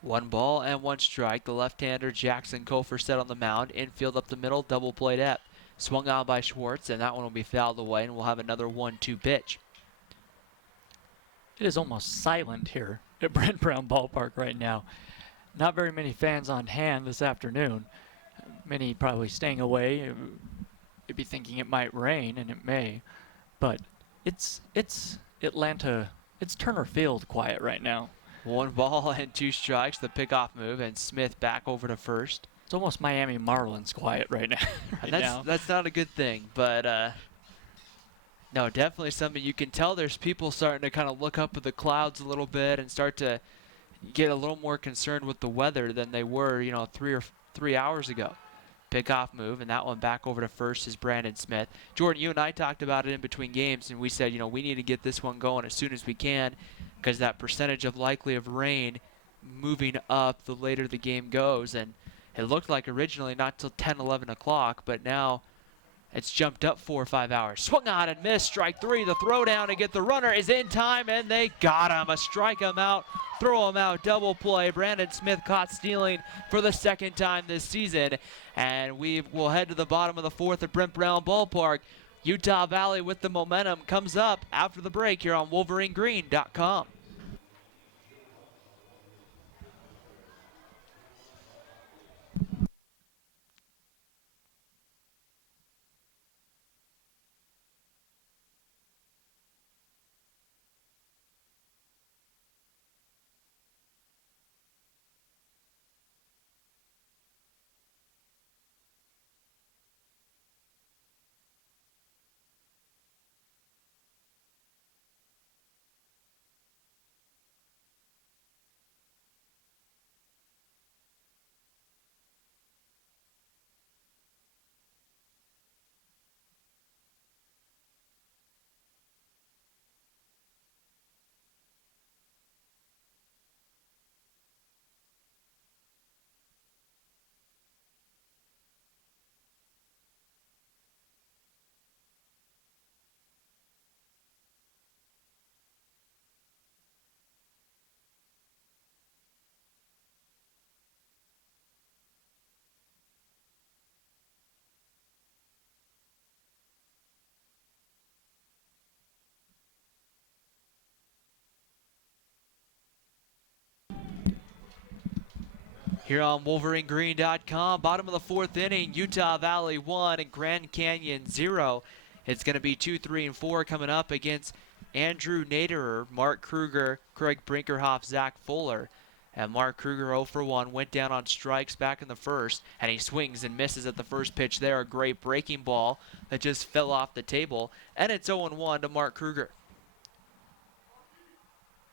One ball and 1 strike. The left-hander Jackson Kofer set on the mound. Infield up the middle, double play depth. Swung on by Schwartz, and that one will be fouled away, and we'll have another 1-2 pitch. It is almost silent here at Brent Brown Ballpark right now. Not very many fans on hand this afternoon. Many probably staying away. You'd be thinking it might rain, and it may. But it's Atlanta, it's Turner Field quiet right now. 1 ball and 2 strikes, the pickoff move, and Smith back over to first. It's almost Miami Marlins quiet right now. That's not a good thing, but no, definitely something you can tell. There's people starting to kind of look up at the clouds a little bit and start to get a little more concerned with the weather than they were, 3 hours ago. Pickoff move, and that one back over to first is Brandon Smith. Jordan, you and I talked about it in between games, and we said, we need to get this one going as soon as we can, because that percentage of likely of rain moving up the later the game goes. And it looked like originally not till 10, 11 o'clock, but now it's jumped up 4 or 5 hours. Swung on and missed. Strike 3. The throw down to get the runner is in time, and they got him. A strike him out, throw him out, double play. Brandon Smith caught stealing for the 2nd time this season. And we will head to the bottom of the 4th at Brent Brown Ballpark. Utah Valley with the momentum comes up after the break here on WolverineGreen.com. Here on WolverineGreen.com, bottom of the fourth inning, Utah Valley 1 and Grand Canyon 0. It's going to be 2, 3, and 4 coming up against Andrew Naderer, Mark Kruger, Craig Brinkerhoff, Zach Fuller. And Mark Kruger 0 for 1, went down on strikes back in the first, and he swings and misses at the first pitch there. A great breaking ball that just fell off the table, and it's 0-1 to Mark Kruger.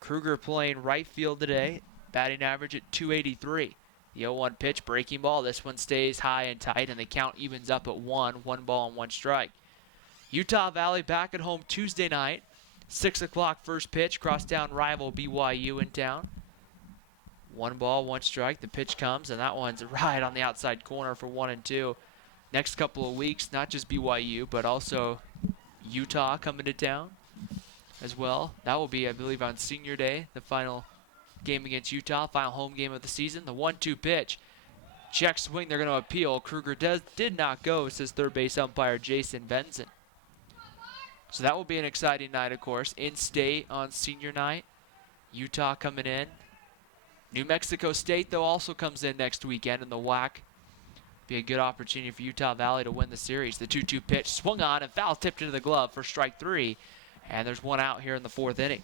Kruger playing right field today, batting average at 283. The 0-1 pitch, breaking ball. This one stays high and tight, and the count evens up at 1 ball and 1 strike. Utah Valley back at home Tuesday night. 6 o'clock first pitch, crosstown rival BYU in town. 1 ball, 1 strike. The pitch comes, and that one's right on the outside corner for 1-2. Next couple of weeks, not just BYU, but also Utah coming to town as well. That will be, I believe, on Senior Day, the final game against Utah, final home game of the season. The 1-2 pitch, check swing, they're going to appeal. Kruger did not go, says third base umpire Jason Benson. So that will be an exciting night, of course. In-state on senior night, Utah coming in. New Mexico State, though, also comes in next weekend in the WAC. Be a good opportunity for Utah Valley to win the series. The 2-2 pitch swung on and foul tipped into the glove for strike 3. And there's 1 out here in the 4th inning.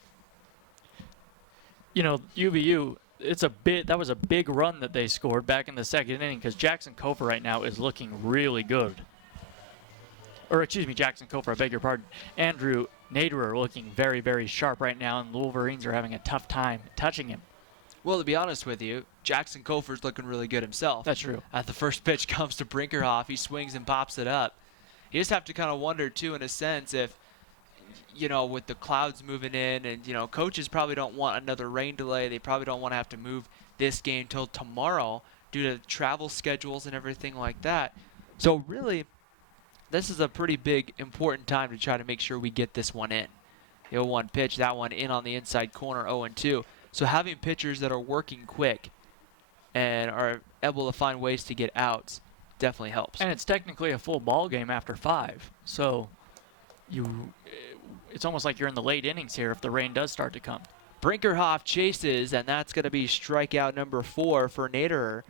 You know, UVU, that was a big run that they scored back in the 2nd inning because Jackson Kofor right now is looking really good. Or, excuse me, Jackson Kofor, I beg your pardon. Andrew Naderer looking very, very sharp right now, and the Wolverines are having a tough time touching him. Well, to be honest with you, Jackson Kofor's looking really good himself. That's true. At the first pitch comes to Brinkerhoff, he swings and pops it up. You just have to kind of wonder, too, in a sense, if, you know, with the clouds moving in and, you know, coaches probably don't want another rain delay. They probably don't want to have to move this game till tomorrow due to travel schedules and everything like that. So really, this is a pretty big, important time to try to make sure we get this one in. The 0-1 pitch, that one in on the inside corner, 0-2. So having pitchers that are working quick and are able to find ways to get outs definitely helps. And it's technically a full ball game after 5. So it's almost like you're in the late innings here if the rain does start to come. Brinkerhoff chases, and that's going to be strikeout number 4 for Naderer.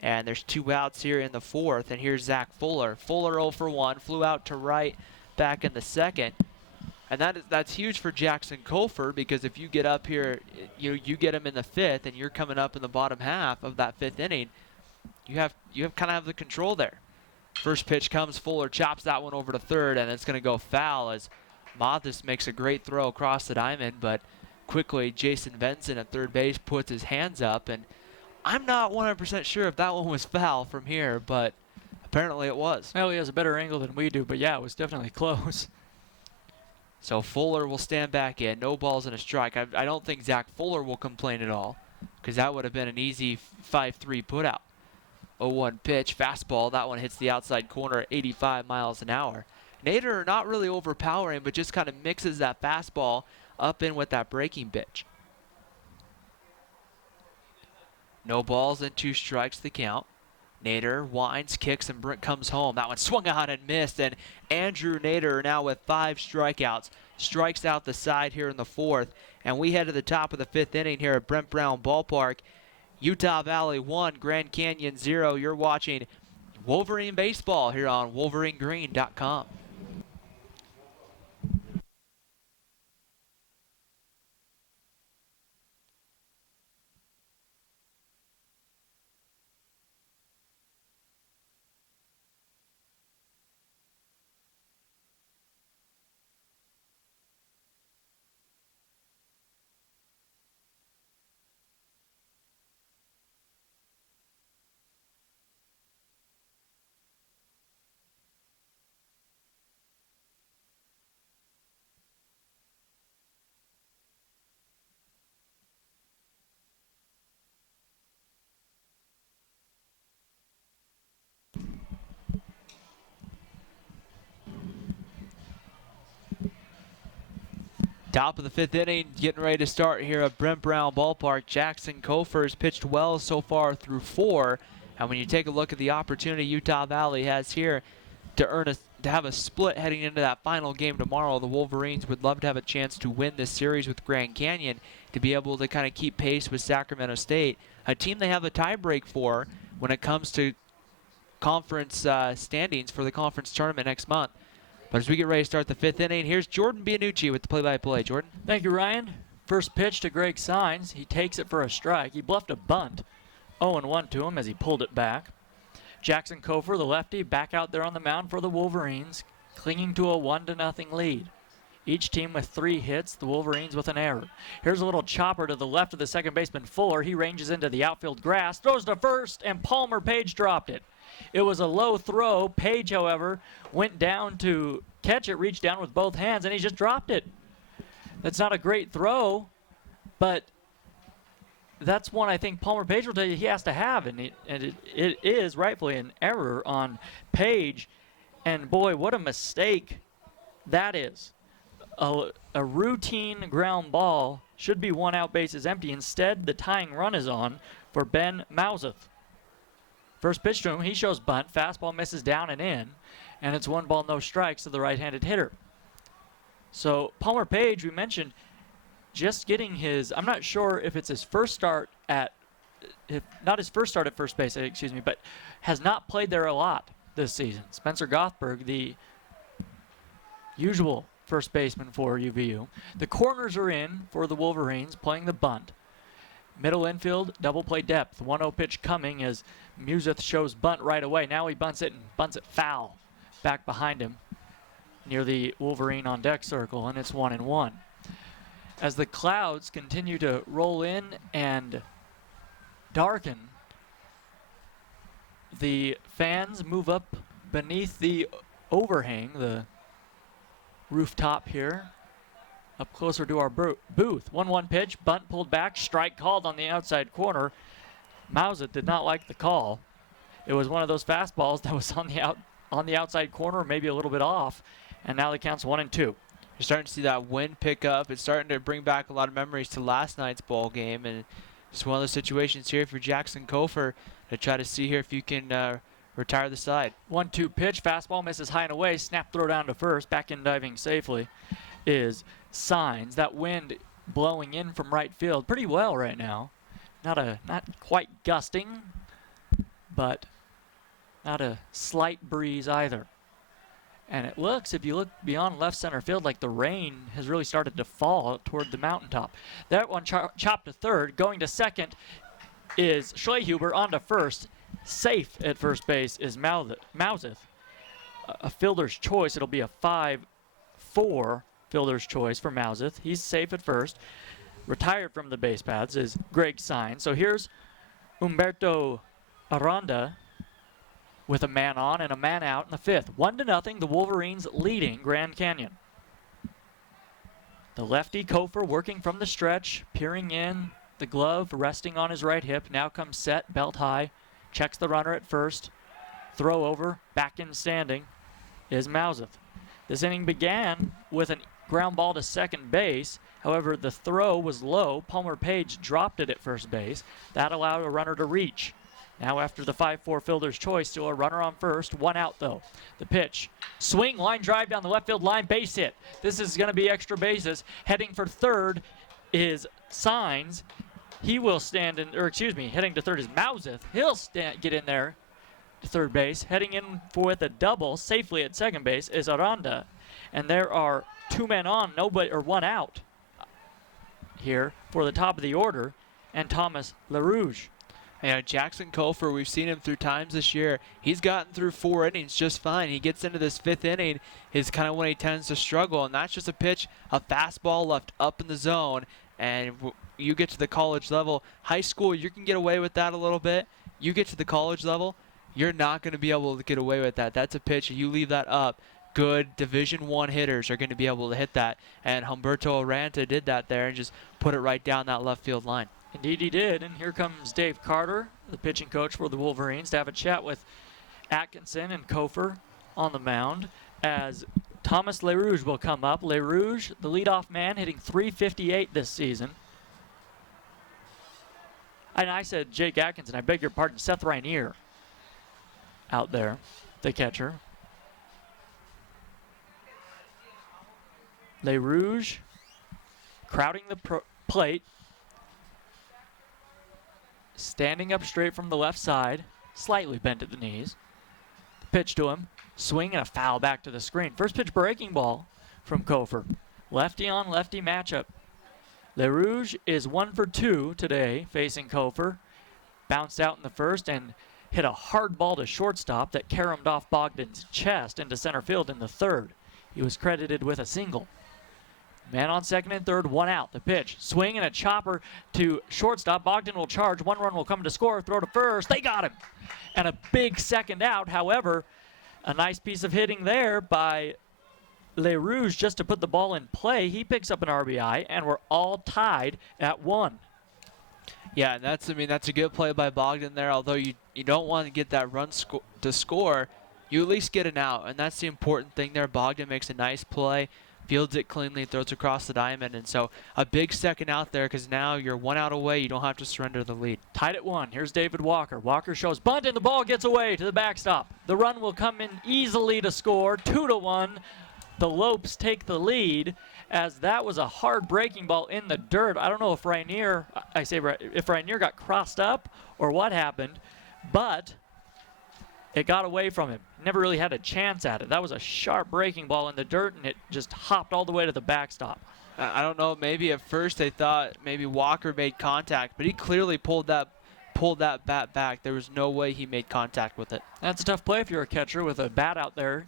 And there's 2 outs here in the 4th, and here's Zach Fuller. Fuller 0 for 1, flew out to right back in the 2nd. And that's huge for Jackson Kofor because if you get up here, you get him in the 5th, and you're coming up in the bottom half of that 5th inning, you kind of have the control there. First pitch comes, Fuller chops that one over to 3rd, and it's going to go foul as Mathis makes a great throw across the diamond, but quickly Jason Benson at third base puts his hands up, and I'm not 100% sure if that one was foul from here, but apparently it was. Well, he has a better angle than we do, but yeah, it was definitely close. So Fuller will stand back in, no balls and a strike. I don't think Zach Fuller will complain at all because that would have been an easy 5-3 putout. 0-1 pitch, fastball, that one hits the outside corner at 85 miles an hour. Naderer not really overpowering, but just kind of mixes that fastball up in with that breaking pitch. No balls and 2 strikes the count. Nader winds, kicks, and comes home. That one swung out and missed, and Andrew Nader now with 5 strikeouts. Strikes out the side here in the 4th, and we head to the top of the 5th inning here at Brent Brown Ballpark. Utah Valley 1, Grand Canyon 0. You're watching Wolverine Baseball here on WolverineGreen.com. Top of the 5th inning, getting ready to start here at Brent Brown Ballpark. Jackson Kofer has pitched well so far through 4. And when you take a look at the opportunity Utah Valley has here to have a split heading into that final game tomorrow, the Wolverines would love to have a chance to win this series with Grand Canyon to be able to kind of keep pace with Sacramento State, a team they have a tiebreak for when it comes to conference standings for the conference tournament next month. But as we get ready to start the 5th inning, here's Jordan Bianucci with the play-by-play. Jordan? Thank you, Ryan. First pitch to Greg Sines. He takes it for a strike. He bluffed a bunt. 0-1 to him as he pulled it back. Jackson Kofer, the lefty, back out there on the mound for the Wolverines, clinging to a 1-0 lead. Each team with 3 hits, the Wolverines with an error. Here's a little chopper to the left of the second baseman, Fuller. He ranges into the outfield grass, throws to first, and Palmer Page dropped it. It was a low throw. Page, however, went down to catch it, reached down with both hands, and he just dropped it. That's not a great throw, but that's one I think Palmer Page will tell you he has to have, and it is rightfully an error on Page. And boy, what a mistake that is. A routine ground ball should be 1 out, bases empty. Instead, the tying run is on for Ben Mouseth. First pitch to him, he shows bunt. Fastball misses down and in, and it's 1 ball, no strikes to the right-handed hitter. So Palmer Page, we mentioned, just getting his, I'm not sure if it's his first start at, not his first start at first base, excuse me, but has not played there a lot this season. Spencer Gothberg, the usual first baseman for UVU. The corners are in for the Wolverines, playing the bunt. Middle infield, double play depth. 1-0 pitch coming as Museth shows bunt right away. Now he bunts it and bunts it foul back behind him near the Wolverine on deck circle, and it's 1-1. As the clouds continue to roll in and darken, the fans move up beneath the overhang, the rooftop here, up closer to our booth. 1-1 pitch, bunt pulled back, strike called on the outside corner. Mouseth did not like the call. It was one of those fastballs that was on the outside corner, maybe a little bit off, and now the count's 1-2. You're starting to see that wind pick up. It's starting to bring back a lot of memories to last night's ball game, and it's one of those situations here for Jackson Kofer to try to see here if you can retire the side. 1-2 pitch, fastball misses high and away, snap throw down to first, back in diving safely is Signs. That wind blowing in from right field pretty well right now. Not quite gusting, but not a slight breeze either. And it looks, if you look beyond left center field, like the rain has really started to fall toward the mountaintop. That one chopped to third. Going to second is Schlehuber. On to first. Safe at first base is Mouseth. A fielder's choice. It'll be a 5-4 fielder's choice for Mouseth. He's safe at first. Retired from the base paths is Greg Sines. So here's Humberto Aranda with a man on and a man out in the 5th. 1-0, the Wolverines leading Grand Canyon. The lefty Kofer working from the stretch, peering in, the glove resting on his right hip. Now comes set, belt high, checks the runner at first. Throw over, back in standing is Mouseth. This inning began with a ground ball to second base. However, the throw was low. Palmer Page dropped it at first base. That allowed a runner to reach. Now after the 5-4 fielder's choice, still a runner on first, 1 out though. The pitch, swing, line drive down the left field line, base hit. This is going to be extra bases. Heading for third is Signs. He will stand in, or excuse me, heading to third is Mouseth. He'll get in there to third base. Heading in with a double safely at second base is Aranda. And there are 2 men on, nobody, or 1 out here for the top of the order, and Thomas LaRouge. Jackson Kofer, we've seen him through times this year. He's gotten through 4 innings just fine. He gets into this 5th inning is kind of when he tends to struggle, and that's just a pitch, a fastball left up in the zone, and you get to the college level. High school, you can get away with that a little bit. You get to the college level, you're not going to be able to get away with that. That's a pitch, you leave that up. Good Division I hitters are going to be able to hit that, and Humberto Aranta did that there and just put it right down that left field line. Indeed he did, and here comes Dave Carter, the pitching coach for the Wolverines, to have a chat with Atkinson and Kofer on the mound as Thomas LaRouge will come up. LaRouge, the leadoff man, hitting .358 this season. And I said Jake Atkinson, I beg your pardon, Seth Rainier out there, the catcher. LaRouge crowding the plate. Standing up straight from the left side, slightly bent at the knees. The pitch to him, swing and a foul back to the screen. First pitch breaking ball from Kofer. Lefty on lefty matchup. LaRouge is 1 for 2 today facing Kofer. Bounced out in the first and hit a hard ball to shortstop that caromed off Bogdan's chest into center field in the third. He was credited with a single. Man on second and third, 1 out. The pitch, swing and a chopper to shortstop. Bogdan will charge. 1 run will come to score. Throw to first. They got him. And a big second out. However, a nice piece of hitting there by LaRouge just to put the ball in play. He picks up an RBI, and we're all tied at 1. Yeah, and that's a good play by Bogdan there. Although you don't want to get that run to score, you at least get an out, and that's the important thing there. Bogdan makes a nice play. Fields it cleanly, throws across the diamond, and so a big second out there because now you're 1 out away. You don't have to surrender the lead. Tied at 1. Here's David Walker. Walker shows bunt, and the ball gets away to the backstop. The run will come in easily to score, 2-1. The Lopes take the lead as that was a hard breaking ball in the dirt. I don't know if Rainier got crossed up or what happened, but it got away from him. Never really had a chance at it. That was a sharp breaking ball in the dirt, and it just hopped all the way to the backstop. I don't know. Maybe at first they thought maybe Walker made contact, but he clearly pulled that bat back. There was no way he made contact with it. That's a tough play if you're a catcher with a bat out there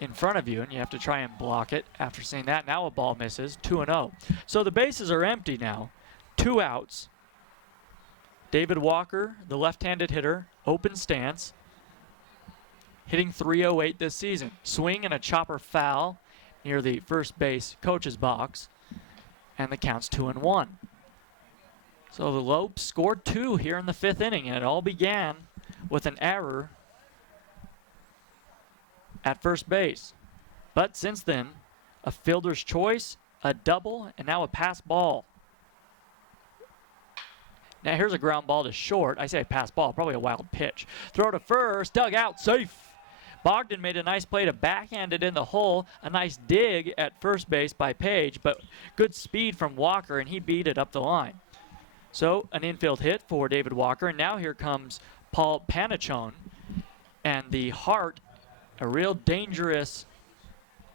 in front of you, and you have to try and block it. After seeing that, now a ball misses, 2-0. So the bases are empty now. 2 outs. David Walker, the left-handed hitter, open stance. Hitting .308 this season. Swing and a chopper foul near the first base coach's box. And the count's 2-1. So the Lopes scored 2 here in the 5th inning, and it all began with an error at first base. But since then, a fielder's choice, a double, and now a pass ball. Now here's a ground ball to short. I say pass ball, probably a wild pitch. Throw to first, dug out, safe. Bogdan made a nice play to backhand it in the hole. A nice dig at first base by Page, but good speed from Walker, and he beat it up the line. So an infield hit for David Walker, and now here comes Paul Panichon. And the Heart, a real dangerous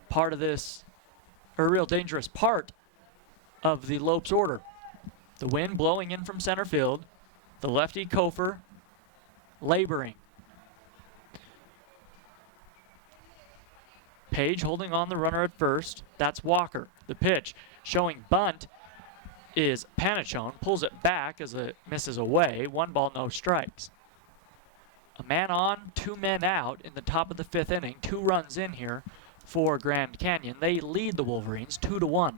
part of this, or a real dangerous part of the Lopes order. The wind blowing in from center field. The lefty Kofer laboring. Page holding on the runner at first. That's Walker. The pitch showing bunt is Panichon. Pulls it back as it misses away. 1 ball, no strikes. A man on, 2 men out in the top of the 5th inning. 2 runs in here for Grand Canyon. They lead the Wolverines 2-1.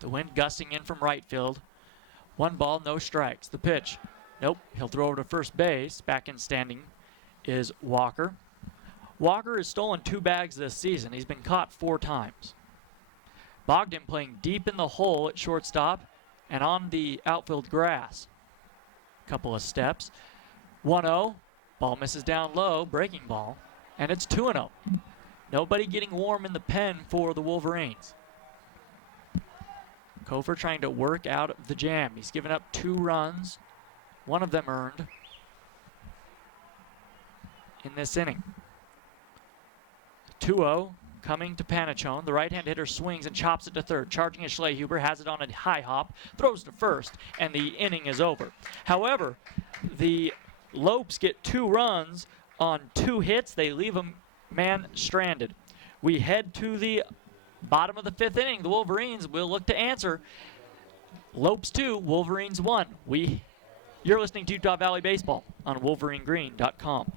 The wind gusting in from right field. 1 ball, no strikes. The pitch. Nope. He'll throw over to first base. Back in standing is Walker. Walker has stolen 2 bags this season. He's been caught 4 times. Bogdan playing deep in the hole at shortstop and on the outfield grass. couple of steps. 1-0. Ball misses down low, breaking ball, and it's 2-0. Nobody getting warm in the pen for the Wolverines. Kofer trying to work out of the jam. He's given up 2 runs, one of them earned in this inning. 2-0 coming to Panachone. The right-hand hitter swings and chops it to third. Charging at Schlehuber, has it on a high hop, throws to first, and the inning is over. However, the Lopes get 2 runs on 2 hits. They leave a man stranded. We head to the bottom of the 5th inning. The Wolverines will look to answer. Lopes 2, Wolverines 1. You're listening to Utah Valley Baseball on WolverineGreen.com.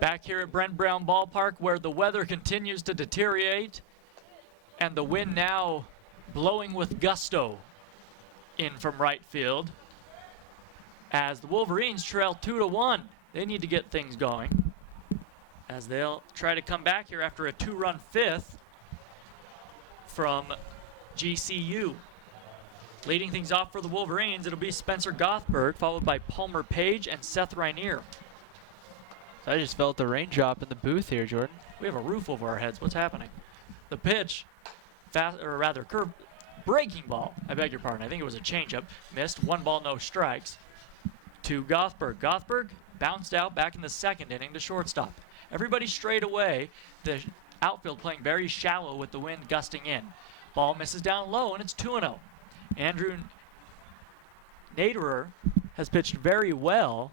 Back here at Brent Brown Ballpark, where the weather continues to deteriorate and the wind now blowing with gusto in from right field. As the Wolverines trail 2-1, they need to get things going as they'll try to come back here after a 2-run 5th from GCU. Leading things off for the Wolverines, it'll be Spencer Gothberg, followed by Palmer Page and Seth Rainier. I just felt the raindrop in the booth here, Jordan. We have a roof over our heads. What's happening? The pitch, curve, breaking ball. I beg your pardon. I think it was a changeup. Missed. 1 ball, no strikes. To Gothberg. Gothberg bounced out back in the 2nd inning to shortstop. Everybody strayed away. The outfield playing very shallow with the wind gusting in. Ball misses down low, and it's 2-0. Andrew Naderer has pitched very well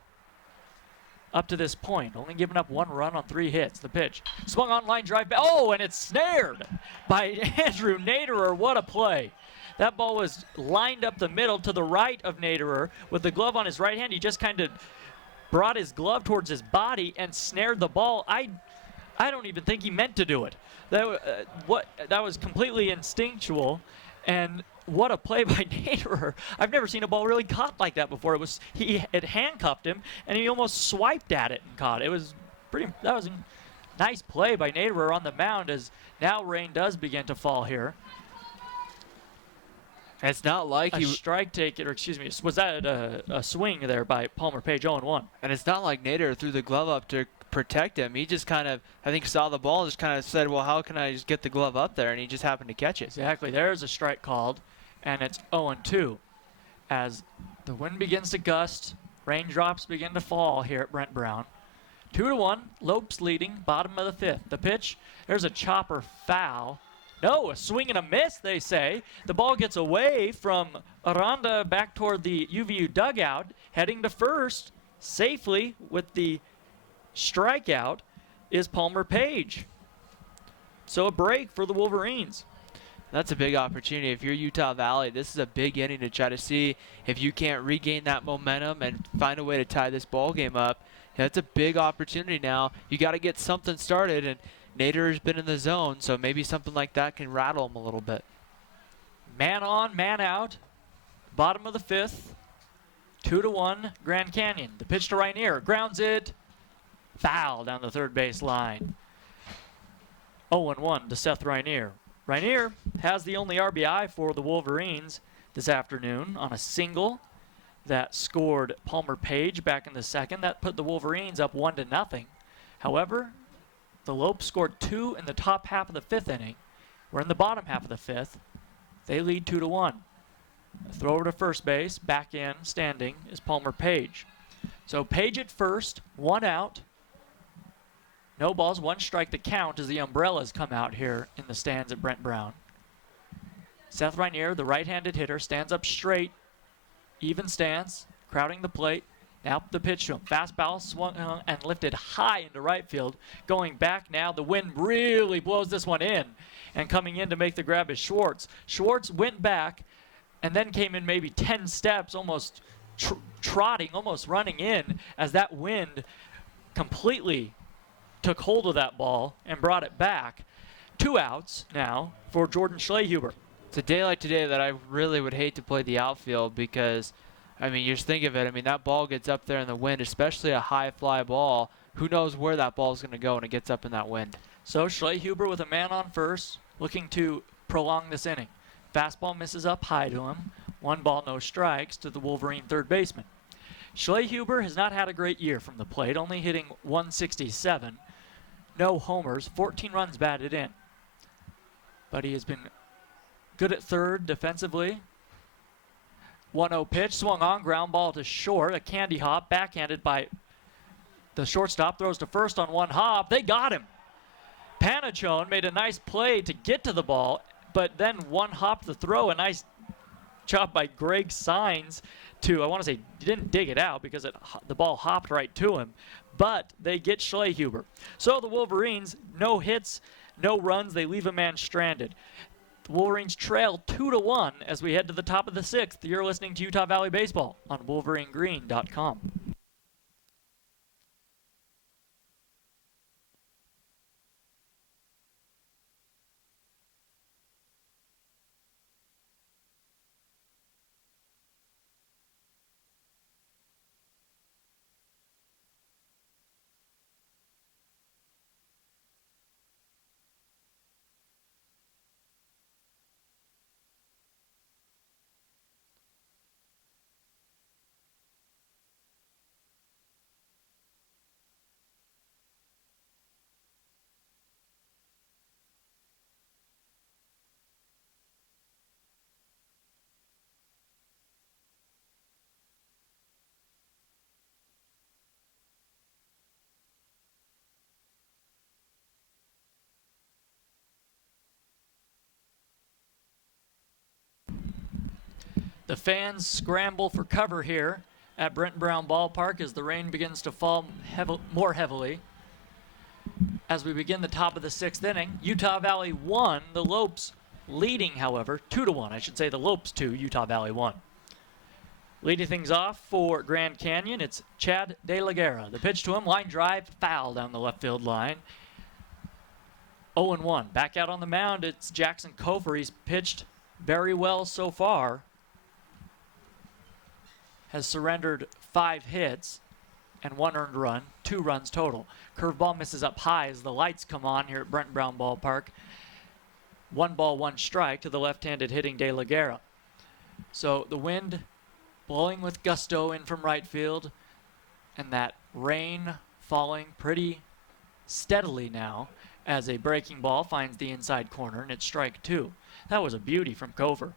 up to this point, only giving up 1 run on 3 hits. The pitch swung on, line drive back. Oh, and it's snared by Andrew Naderer. What a play. That ball was lined up the middle to the right of Naderer with the glove on his right hand. He just kind of brought his glove towards his body and snared the ball. I don't even think he meant to do it. That was completely instinctual, and what a play by Naderer. I've never seen a ball really caught like that before. It handcuffed him, and he almost swiped at it and caught it. That was a nice play by Naderer on the mound, as now rain does begin to fall here. It's not like a strike take, or excuse me, was that a swing there by Palmer Page, 0-1. And it's not like Naderer threw the glove up to protect him. He just kind of, I think, saw the ball and just kind of said, well, how can I just get the glove up there? And he just happened to catch it. Exactly. There's a strike called, and it's 0-2. As the wind begins to gust, raindrops begin to fall here at Brent Brown. 2-1, Lopes leading, bottom of the 5th. The pitch, there's a chopper foul. No, a swing and a miss, they say. The ball gets away from Aranda back toward the UVU dugout, heading to first safely with the strikeout is Palmer Page. So a break for the Wolverines. That's a big opportunity. If you're Utah Valley, this is a big inning to try to see if you can't regain that momentum and find a way to tie this ball game up. That's a big opportunity now. You got to get something started, and Naderer's been in the zone, so maybe something like that can rattle him a little bit. Man on, man out. Bottom of the 5th. 2-1, Grand Canyon. The pitch to Rainier. Grounds it. Foul down the third base line. 0-1 to Seth Rainier. Rainier has the only RBI for the Wolverines this afternoon on a single that scored Palmer Page back in the 2nd. That put the Wolverines up 1-0. However, the Lopes scored 2 in the top half of the 5th inning. We're in the bottom half of the 5th. They lead 2-1. A throw over to first base. Back in, standing, is Palmer Page. So Page at first, 1 out. No balls, 1 strike the count as the umbrellas come out here in the stands at Brent Brown. Seth Rainier, the right-handed hitter, stands up straight, even stance, crowding the plate. Now the pitch to him. Fastball swung and lifted high into right field. Going back now, the wind really blows this one in. And coming in to make the grab is Schwartz. Schwartz went back and then came in maybe 10 steps, almost trotting, almost running in as that wind completely took hold of that ball and brought it back. 2 outs now for Jordan Schlehuber. It's a day like today that I really would hate to play the outfield because, I mean, you just think of it. I mean, that ball gets up there in the wind, especially a high fly ball. Who knows where that ball is going to go when it gets up in that wind? So Schlehuber with a man on first, looking to prolong this inning. Fastball misses up high to him. 1 ball, no strikes to the Wolverine third baseman. Schlehuber has not had a great year from the plate, only hitting 167. No homers, 14 runs batted in. But he has been good at third defensively. 1-0 pitch, swung on, ground ball to short, a candy hop, backhanded by the shortstop, throws to first on 1 hop. They got him. Panachone made a nice play to get to the ball, but then 1 hop the throw, a nice job by Greg Sines to, I want to say, didn't dig it out because the ball hopped right to him, but they get Schlehuber. So the Wolverines, no hits, no runs, they leave a man stranded. The Wolverines trail 2-1 as we head to the top of the 6th. You're listening to Utah Valley Baseball on WolverineGreen.com. The fans scramble for cover here at Brent Brown Ballpark as the rain begins to fall more heavily. As we begin the top of the 6th inning, Utah Valley 1, the Lopes leading, however, 2-1. I should say the Lopes 2, Utah Valley 1. Leading things off for Grand Canyon, it's Chad De La Guerra. The pitch to him, line drive, foul down the left field line. 0-1. Back out on the mound, it's Jackson Kofer. He's pitched very well so far. Has surrendered 5 hits and 1 earned run, 2 runs total. Curveball misses up high as the lights come on here at Brent Brown Ballpark. 1 ball, 1 strike to the left-handed hitting De La Guerra. So the wind blowing with gusto in from right field, and that rain falling pretty steadily now as a breaking ball finds the inside corner, and it's strike 2. That was a beauty from Kofer.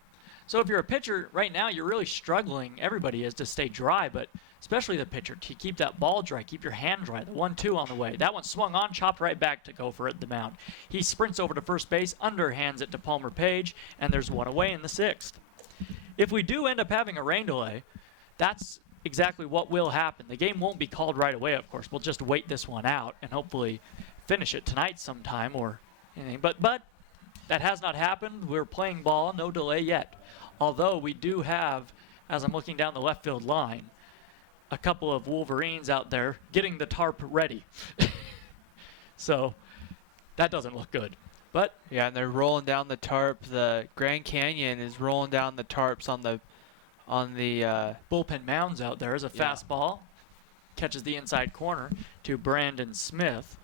So if you're a pitcher right now, you're really struggling. Everybody is to stay dry, but especially the pitcher, to keep that ball dry, keep your hand dry. The 1-2 on the way. That one swung on, chopped right back to Kofer at the mound. He sprints over to first base, underhands it to Palmer Page, and there's 1 away in the 6th. If we do end up having a rain delay, that's exactly what will happen. The game won't be called right away, of course. We'll just wait this one out and hopefully finish it tonight sometime or anything. But that has not happened. We're playing ball, no delay yet. Although we do have, as I'm looking down the left field line, a couple of Wolverines out there getting the tarp ready. So that doesn't look good. But yeah, and they're rolling down the tarp. The Grand Canyon is rolling down the tarps on the bullpen mounds out there. Is a fastball. Catches the inside corner to Brandon Smith.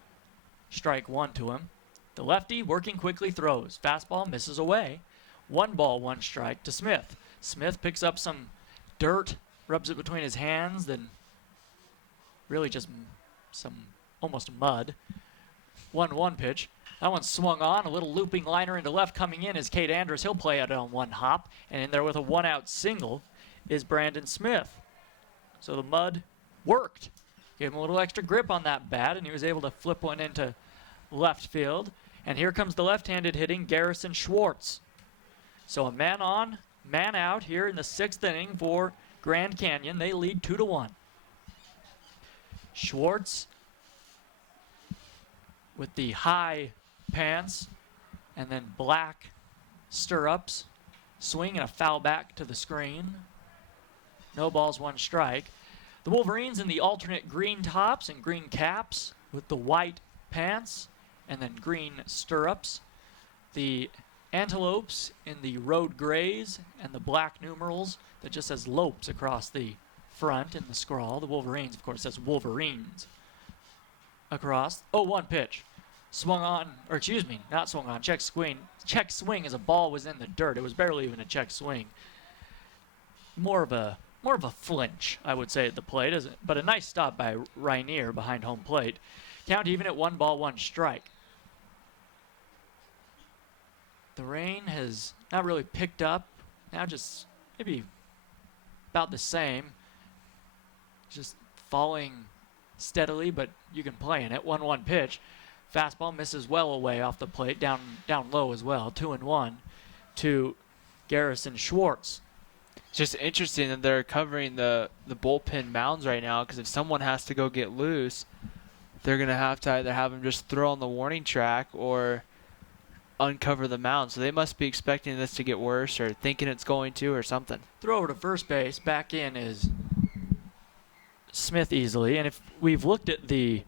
Strike 1 to him. The lefty working quickly throws. Fastball misses away. 1 ball, 1 strike to Smith. Smith picks up some dirt, rubs it between his hands, then really just some almost mud. 1-1 pitch. That one swung on, a little looping liner into left coming in is Cade Andrus. He'll play it on 1 hop, and in there with a 1-out single is Brandon Smith. So the mud worked. Gave him a little extra grip on that bat, and he was able to flip one into left field. And here comes the left-handed hitting Garrison Schwartz. So a man on, man out here in the 6th inning for Grand Canyon. They lead 2-1. Schwartz with the high pants and then black stirrups. Swing and a foul back to the screen. No balls, 1 strike. The Wolverines in the alternate green tops and green caps with the white pants and then green stirrups. The Antelopes in the road grays and the black numerals that just says Lopes across the front in the scrawl. The Wolverines, of course, says Wolverines across. 0-1 pitch. Swung on, or excuse me, not swung on, check swing. Check swing as a ball was in the dirt. It was barely even a check swing. More of a flinch, I would say, at the plate, but a nice stop by Rainier behind home plate. Count even at 1 ball, 1 strike. The rain has not really picked up. Now just maybe about the same. Just falling steadily, but you can play in it. 1-1 pitch. Fastball misses well away off the plate, down low as well. 2-1 to Garrison Schwartz. It's just interesting that they're covering the bullpen mounds right now, because if someone has to go get loose, they're going to have to either have them just throw on the warning track or uncover the mound. So they must be expecting this to get worse or thinking it's going to or something. Throw over to first base. Back in is Smith easily. And if we've looked at the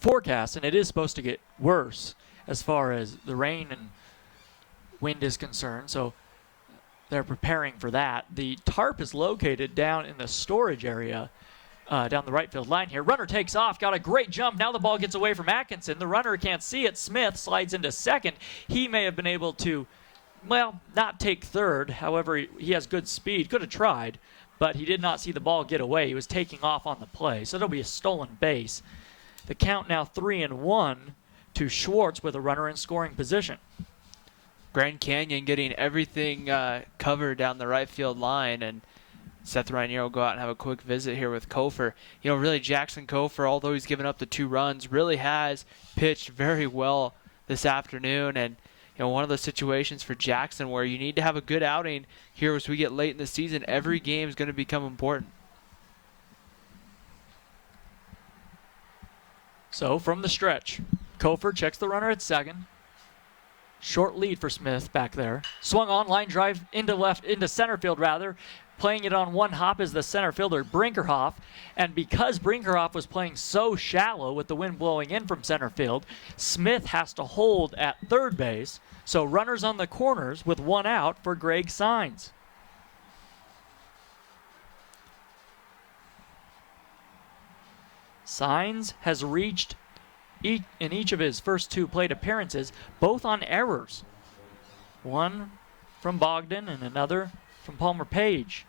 forecast, and it is supposed to get worse as far as the rain and wind is concerned. So they're preparing for that. The tarp is located down in the storage area down the right field line here. Runner takes off, got a great jump. Now the ball gets away from Atkinson. The runner can't see it. Smith slides into second. He may have been able to, well, not take third. However, he has good speed. Could have tried, but he did not see the ball get away. He was taking off on the play, so it'll be a stolen base. The count now 3-1 to Schwartz with a runner in scoring position. Grand Canyon getting everything covered down the right field line, and Seth Rainier will go out and have a quick visit here with Kofer. You know, really Jackson Kofer, although he's given up the 2 runs, really has pitched very well this afternoon. And, you know, one of those situations for Jackson where you need to have a good outing here as we get late in the season. Every game is going to become important. So from the stretch, Kofer checks the runner at second. Short lead for Smith back there. Swung on, line drive into center field rather. Playing it on 1 hop is the center fielder, Brinkerhoff. And because Brinkerhoff was playing so shallow with the wind blowing in from center field, Smith has to hold at third base. So runners on the corners with 1 out for Greg Sines. Sines has reached in each of his first 2 plate appearances, both on errors. One from Bogdan and another from Palmer Page.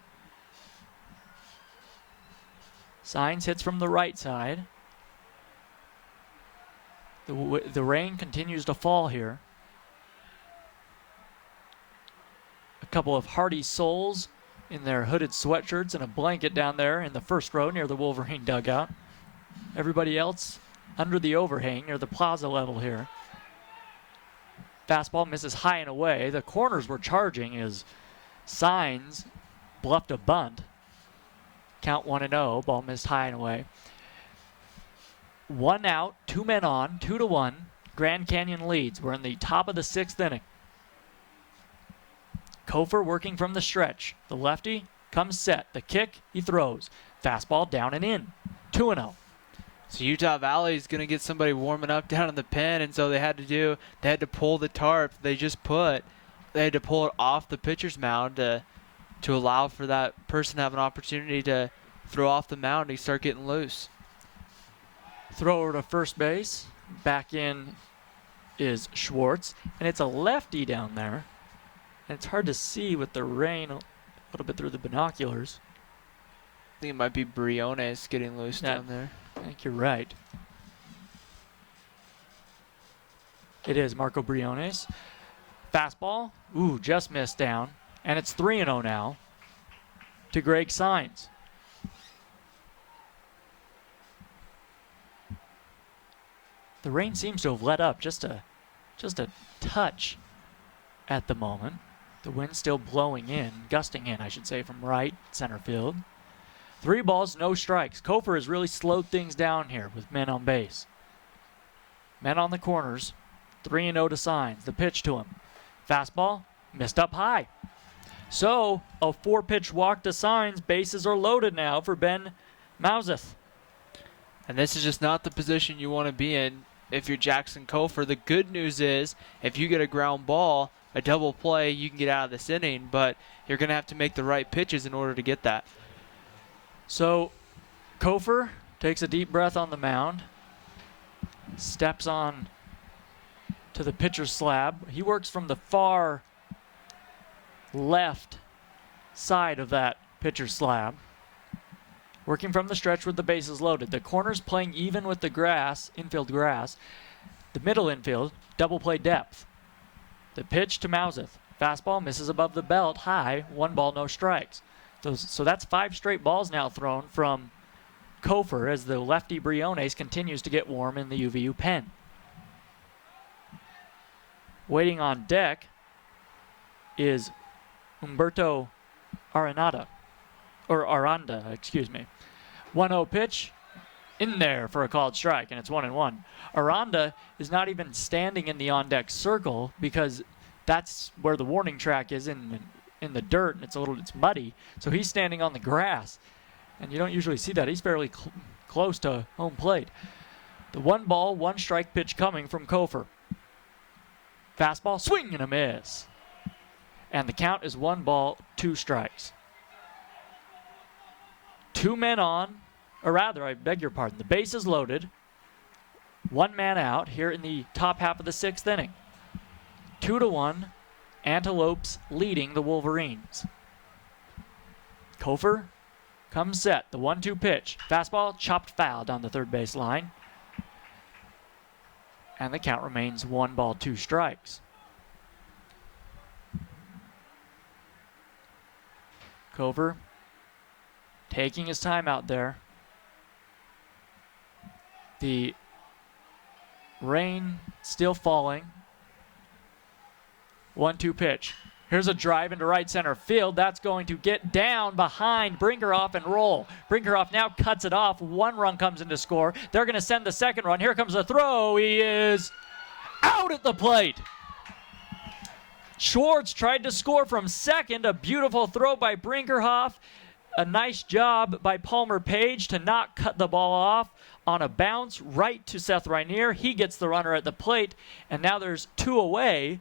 Sines hits from the right side. The rain continues to fall here. A couple of hardy souls in their hooded sweatshirts and a blanket down there in the first row near the Wolverine dugout. Everybody else under the overhang near the plaza level here. Fastball misses high and away. The corners were charging as Sines bluffed a bunt. Count 1-0. Ball missed high and away. 1 out, 2 men on, 2-1. Grand Canyon leads. We're in the top of the 6th inning. Kofer working from the stretch. The lefty comes set. The kick, he throws. Fastball down and in. 2-0. So Utah Valley is going to get somebody warming up down in the pen, and so they had to pull the tarp they had to pull it off the pitcher's mound to allow for that person to have an opportunity to throw off the mound and start getting loose. Throw over to first base. Back in is Schwartz, and it's a lefty down there. And it's hard to see with the rain a little bit through the binoculars. I think it might be Briones getting loose down there. I think you're right. It is Marco Briones. Fastball. Ooh, just missed down. And it's 3-0 now to Greg Sines. the rain seems to have let up just a touch at the moment. The wind's still blowing in, gusting in, I should say, from right center field. 3 balls, no strikes. Kofer has really slowed things down here with men on base. Men on the corners, 3-0 to Signs. The pitch to him. Fastball, missed up high. So, a 4-pitch walk to Signs. Bases are loaded now for Ben Mauseth. And this is just not the position you want to be in if you're Jackson Kofer. The good news is if you get a ground ball, a double play, you can get out of this inning, but you're going to have to make the right pitches in order to get that. So, Kofer takes a deep breath on the mound, steps on to the pitcher's slab. He works from the far left side of that pitcher's slab, working from the stretch with the bases loaded. The corner's playing even with the grass, infield grass. The middle infield, double play depth. The pitch to Mauseth. Fastball misses above the belt, high, 1 ball, no strikes. So that's 5 straight balls now thrown from Kofer as the lefty Briones continues to get warm in the UVU pen. Waiting on deck is Humberto Aranda, excuse me. 1-0 pitch in there for a called strike, and it's 1-1. Aranda is not even standing in the on-deck circle because that's where the warning track is in the dirt, and it's muddy. So he's standing on the grass, and you don't usually see that. He's fairly close to home plate. The 1 ball, 1 strike pitch coming from Kofer. Fastball, swing and a miss. And the count is 1 ball, 2 strikes. 2 men on, or rather, I beg your pardon, the base is loaded. 1 man out here in the top half of the 6th inning. 2-1, Antelopes leading the Wolverines. Kofer comes set, the 1-2 pitch. Fastball, chopped foul down the third base line. And the count remains 1 ball, 2 strikes. Kofer taking his time out there. The rain still falling. 1-2 pitch. Here's a drive into right center field. That's going to get down behind Brinkerhoff and roll. Brinkerhoff now cuts it off. 1 run comes in to score. They're going to send the 2nd run. Here comes the throw. He is out at the plate. Schwartz tried to score from second. A beautiful throw by Brinkerhoff. A nice job by Palmer Page to not cut the ball off on a bounce right to Seth Rainier. He gets the runner at the plate, and now there's 2 away.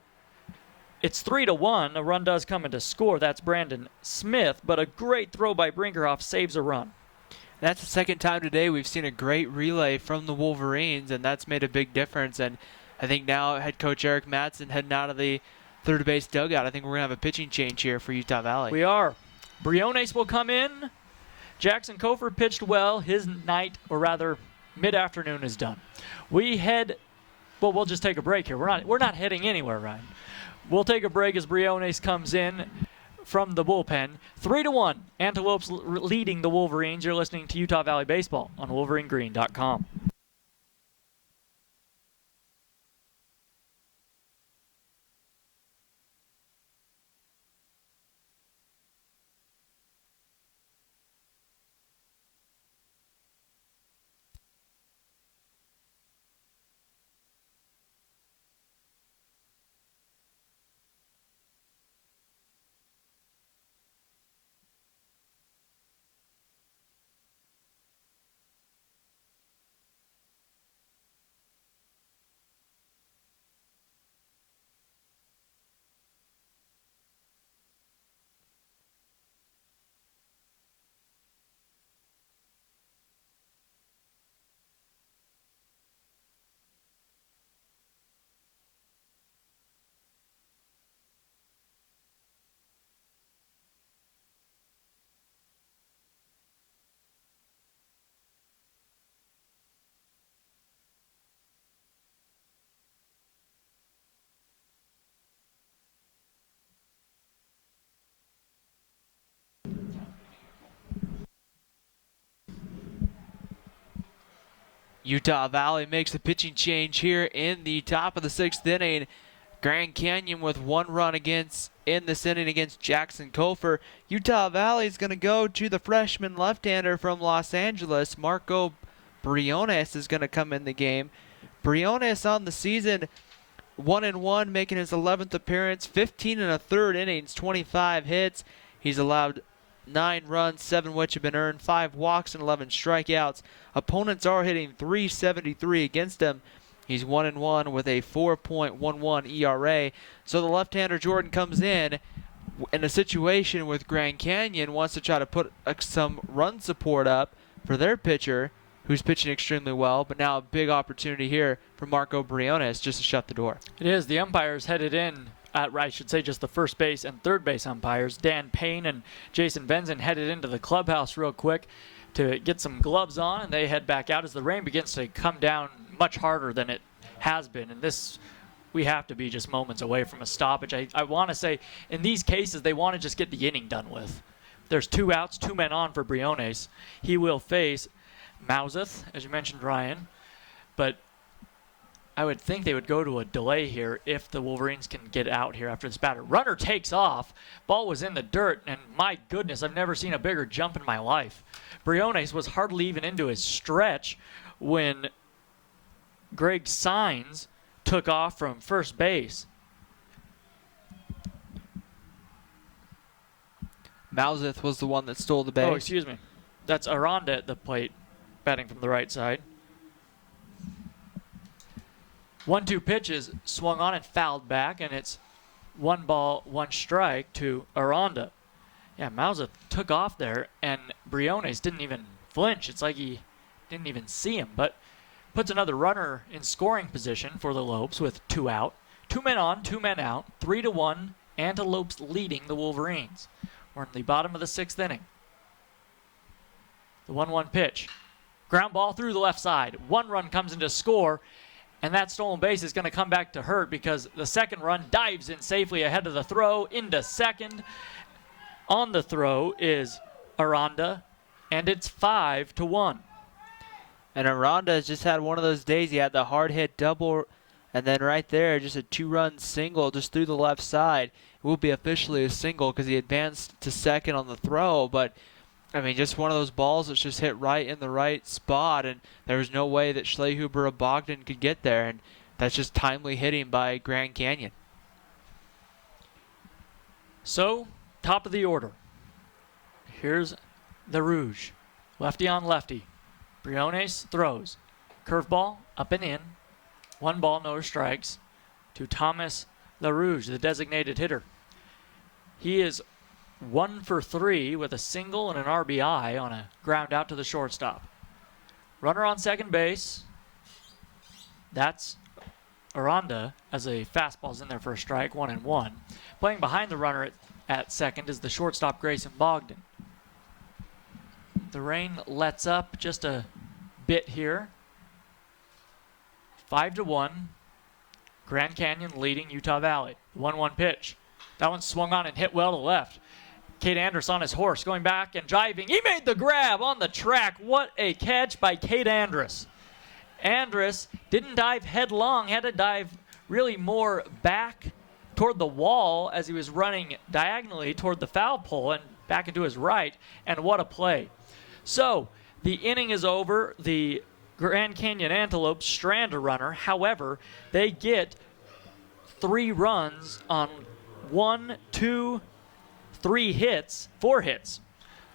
It's 3-1. A run does come in to score. That's Brandon Smith, but a great throw by Brinkerhoff saves a run. That's the 2nd time today we've seen a great relay from the Wolverines, and that's made a big difference. And I think now head coach Eric Mattson heading out of the third base dugout. I think we're going to have a pitching change here for Utah Valley. We are. Briones will come in. Jackson Kofer pitched well. His night, or rather mid-afternoon, is done. We'll just take a break here. We're not heading anywhere, Ryan. We'll take a break as Briones comes in from the bullpen. 3-1, Antelopes leading the Wolverines. You're listening to Utah Valley Baseball on WolverineGreen.com. Utah Valley makes the pitching change here in the top of the 6th inning. Grand Canyon with 1 run against in this inning against Jackson Kofor. Utah Valley is going to go to the freshman left-hander from Los Angeles. Marco Briones is going to come in the game. Briones on the season 1-1, making his 11th appearance, 15 1/3 innings, 25 hits. He's allowed 9 runs, 7 which have been earned, 5 walks, and 11 strikeouts. Opponents are hitting .373 against him. He's 1-1 with a 4.11 ERA. So the left-hander Jordan comes in a situation with Grand Canyon, wants to try to put some run support up for their pitcher, who's pitching extremely well, but now a big opportunity here for Marco Briones just to shut the door. It is. The umpires headed in, I should say just the first base and third base umpires. Dan Payne and Jason Benson headed into the clubhouse real quick to get some gloves on, and they head back out as the rain begins to come down much harder than it has been. And this, we have to be just moments away from a stoppage. I want to say in these cases they want to just get the inning done with. There's 2 outs, 2 men on for Briones. He will face Mouseth, as you mentioned, Ryan, but I would think they would go to a delay here if the Wolverines can get out here after this batter. Runner takes off. Ball was in the dirt, and my goodness, I've never seen a bigger jump in my life. Briones was hardly even into his stretch when Greg Sines took off from first base. Mouseth was the one that stole the base. Oh, excuse me. That's Aranda at the plate, batting from the right side. 1-2 pitches swung on and fouled back, and it's 1 ball, 1 strike to Aranda. Yeah, Mouseth took off there, and Briones didn't even flinch. It's like he didn't even see him, but puts another runner in scoring position for the Lopes with 2 out. 2 men on, 2 men out, 3-1, Antelopes leading the Wolverines. We're in the bottom of the 6th inning. The 1-1 pitch. Ground ball through the left side. 1 run comes into score, and that stolen base is going to come back to hurt because the second run dives in safely ahead of the throw into second. On the throw is Aranda, and it's 5-1. And Aranda has just had one of those days. He had the hard hit double, and then right there, just a 2-run single just through the left side. It will be officially a single because he advanced to second on the throw, but I mean, just one of those balls that's just hit right in the right spot, and there was no way that Schlehuber or Bogdan could get there, and that's just timely hitting by Grand Canyon. So, top of the order. Here's the Rouge. Lefty on lefty. Briones throws. Curveball, up and in. 1 ball, no strikes to Thomas LaRouge, the designated hitter. He is 1 for 3 with a single and an RBI on a ground out to the shortstop. Runner on second base. That's Aranda as a fastball's in there for a strike, 1-1. Playing behind the runner at second is the shortstop Grayson Bogdan. The rain lets up just a bit here. 5-1. Grand Canyon leading Utah Valley. 1-1 pitch. That one swung on and hit well to left. Cade Andrus on his horse, going back and driving. He made the grab on the track. What a catch by Cade Andrus. Andrus didn't dive headlong, had to dive really more back toward the wall as he was running diagonally toward the foul pole and back into his right. And what a play. So the inning is over. The Grand Canyon Antelopes strand a runner. However, they get 3 runs on 1, 2, 3 hits, 4 hits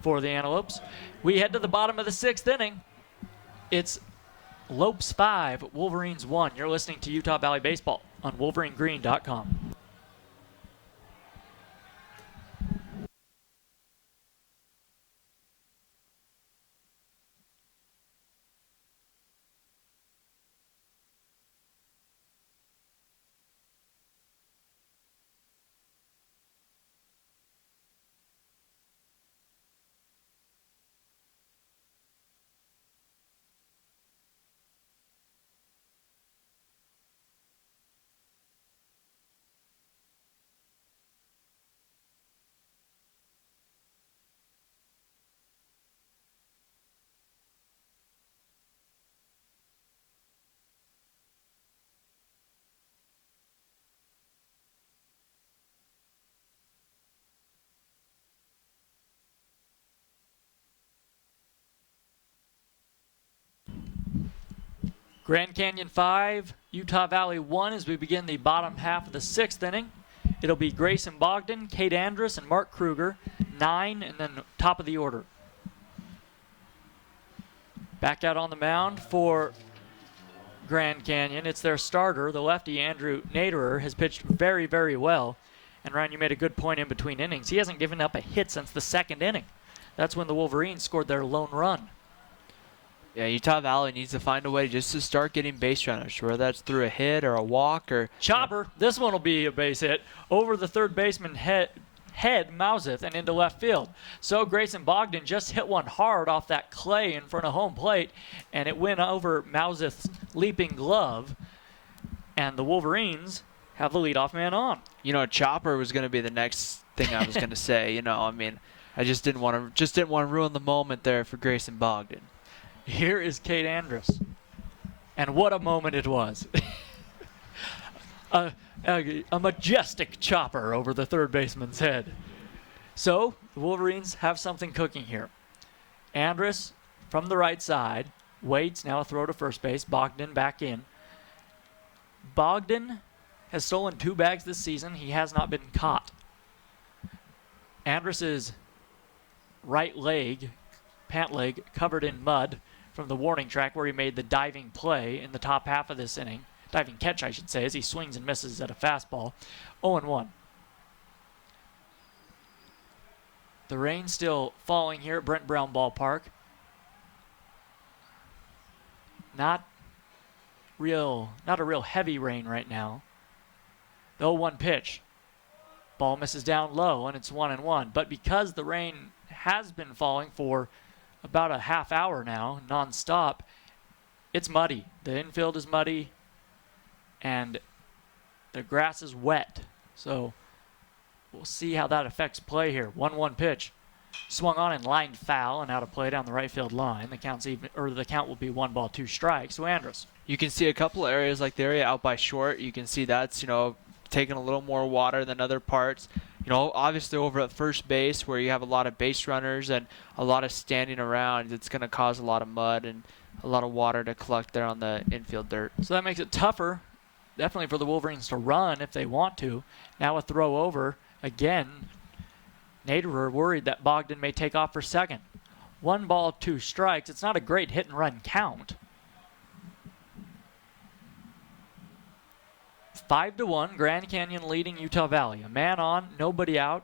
for the Antelopes. We head to the bottom of the 6th inning. It's Lopes 5, Wolverines 1. You're listening to Utah Valley Baseball on WolverineGreen.com. Grand Canyon 5, Utah Valley 1 as we begin the bottom half of the 6th inning. It'll be Grayson Bogdan, Kate Andrus, and Mark Kruger, 9, and then top of the order. Back out on the mound for Grand Canyon. It's their starter, the lefty Andrew Naderer, has pitched very, very well. And Ryan, you made a good point in between innings. He hasn't given up a hit since the 2nd inning. That's when the Wolverines scored their lone run. Yeah, Utah Valley needs to find a way just to start getting base runners, whether that's through a hit or a walk or... Chopper, this one will be a base hit, over the third baseman head Mouseth and into left field. So Grayson Bogdan just hit one hard off that clay in front of home plate, and it went over Mouseth's leaping glove, and the Wolverines have the leadoff man on. You know, Chopper was going to be the next thing I was going to say. You know, I mean, I just didn't want to ruin the moment there for Grayson Bogdan. Here is Kate Andrus. And what a moment it was. a majestic chopper over the third baseman's head. So, the Wolverines have something cooking here. Andrus from the right side waits, now a throw to first base. Bogdan back in. Bogdan has stolen 2 bags this season. He has not been caught. Andrus's right leg, pant leg, covered in mud from the warning track where he made the diving play in the top half of this inning. Diving catch, I should say, as he swings and misses at a fastball. 0-1. The rain still falling here at Brent Brown Ballpark. Not a real heavy rain right now. The 0-1 pitch. Ball misses down low, and it's 1-1. But because the rain has been falling for about a half hour now, non-stop, it's muddy. The infield is muddy, and the grass is wet. So we'll see how that affects play here. 1-1 pitch. Swung on and lined foul and out of play down the right field line. The count will be 1 ball, 2 strikes. So Andrus. You can see a couple of areas like the area out by short. You can see that's, you know, taking a little more water than other parts. You know, obviously over at first base where you have a lot of base runners and a lot of standing around, it's going to cause a lot of mud and a lot of water to collect there on the infield dirt. So that makes it tougher, definitely for the Wolverines to run if they want to. Now a throw over. Again, Naderer worried that Bogdan may take off for second. 1 ball, 2 strikes. It's not a great hit and run count. 5-1, Grand Canyon leading Utah Valley. A man on, nobody out,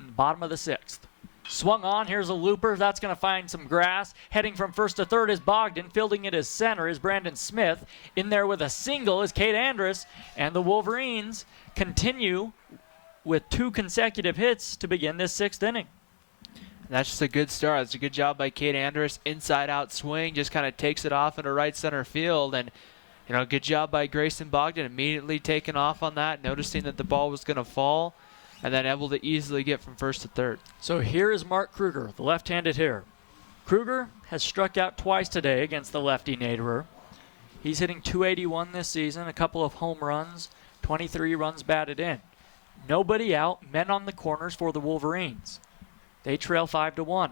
in the bottom of the 6th. Swung on, here's a looper. That's going to find some grass. Heading from first to third is Bogdan. Fielding it as center is Brandon Smith. In there with a single is Kate Andrus. And the Wolverines continue with 2 consecutive hits to begin this 6th inning. That's just a good start. It's a good job by Kate Andrus. Inside-out swing, just kind of takes it off into right center field. And, you know, good job by Grayson Bogdan, immediately taking off on that, noticing that the ball was going to fall, and then able to easily get from first to third. So here is Mark Kruger, the left-handed hitter. Kruger has struck out twice today against the lefty Naderer. He's hitting .281 this season, a couple of home runs, 23 runs batted in. Nobody out, men on the corners for the Wolverines. They trail 5-1.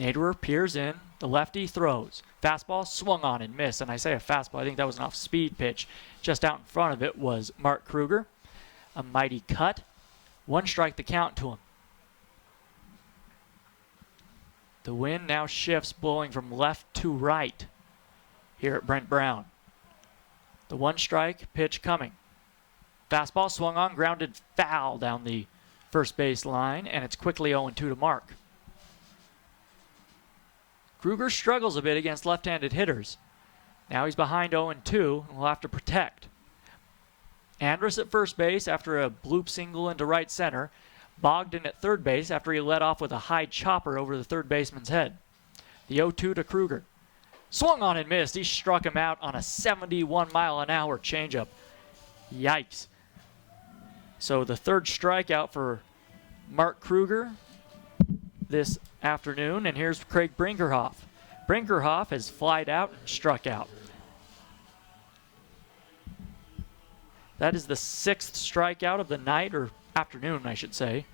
Naderer peers in, the lefty throws. Fastball swung on and missed, and I say a fastball, I think that was an off-speed pitch. Just out in front of it was Mark Kruger. A mighty cut. 1 strike the count to him. The wind now shifts, blowing from left to right here at Brent Brown. The 1 strike pitch coming. Fastball swung on, grounded foul down the first base line, and it's quickly 0-2 to Mark. Kruger struggles a bit against left-handed hitters. Now he's behind 0-2 and will have to protect. Andrus at first base after a bloop single into right center. Bogdan at third base after he led off with a high chopper over the third baseman's head. The 0-2 to Kruger. Swung on and missed. He struck him out on a 71-mile-an-hour changeup. Yikes. So the 3rd strikeout for Mark Kruger this afternoon. And here's Craig Brinkerhoff. Brinkerhoff has flied out and struck out. That is the 6th strikeout of the night, or afternoon, I should say,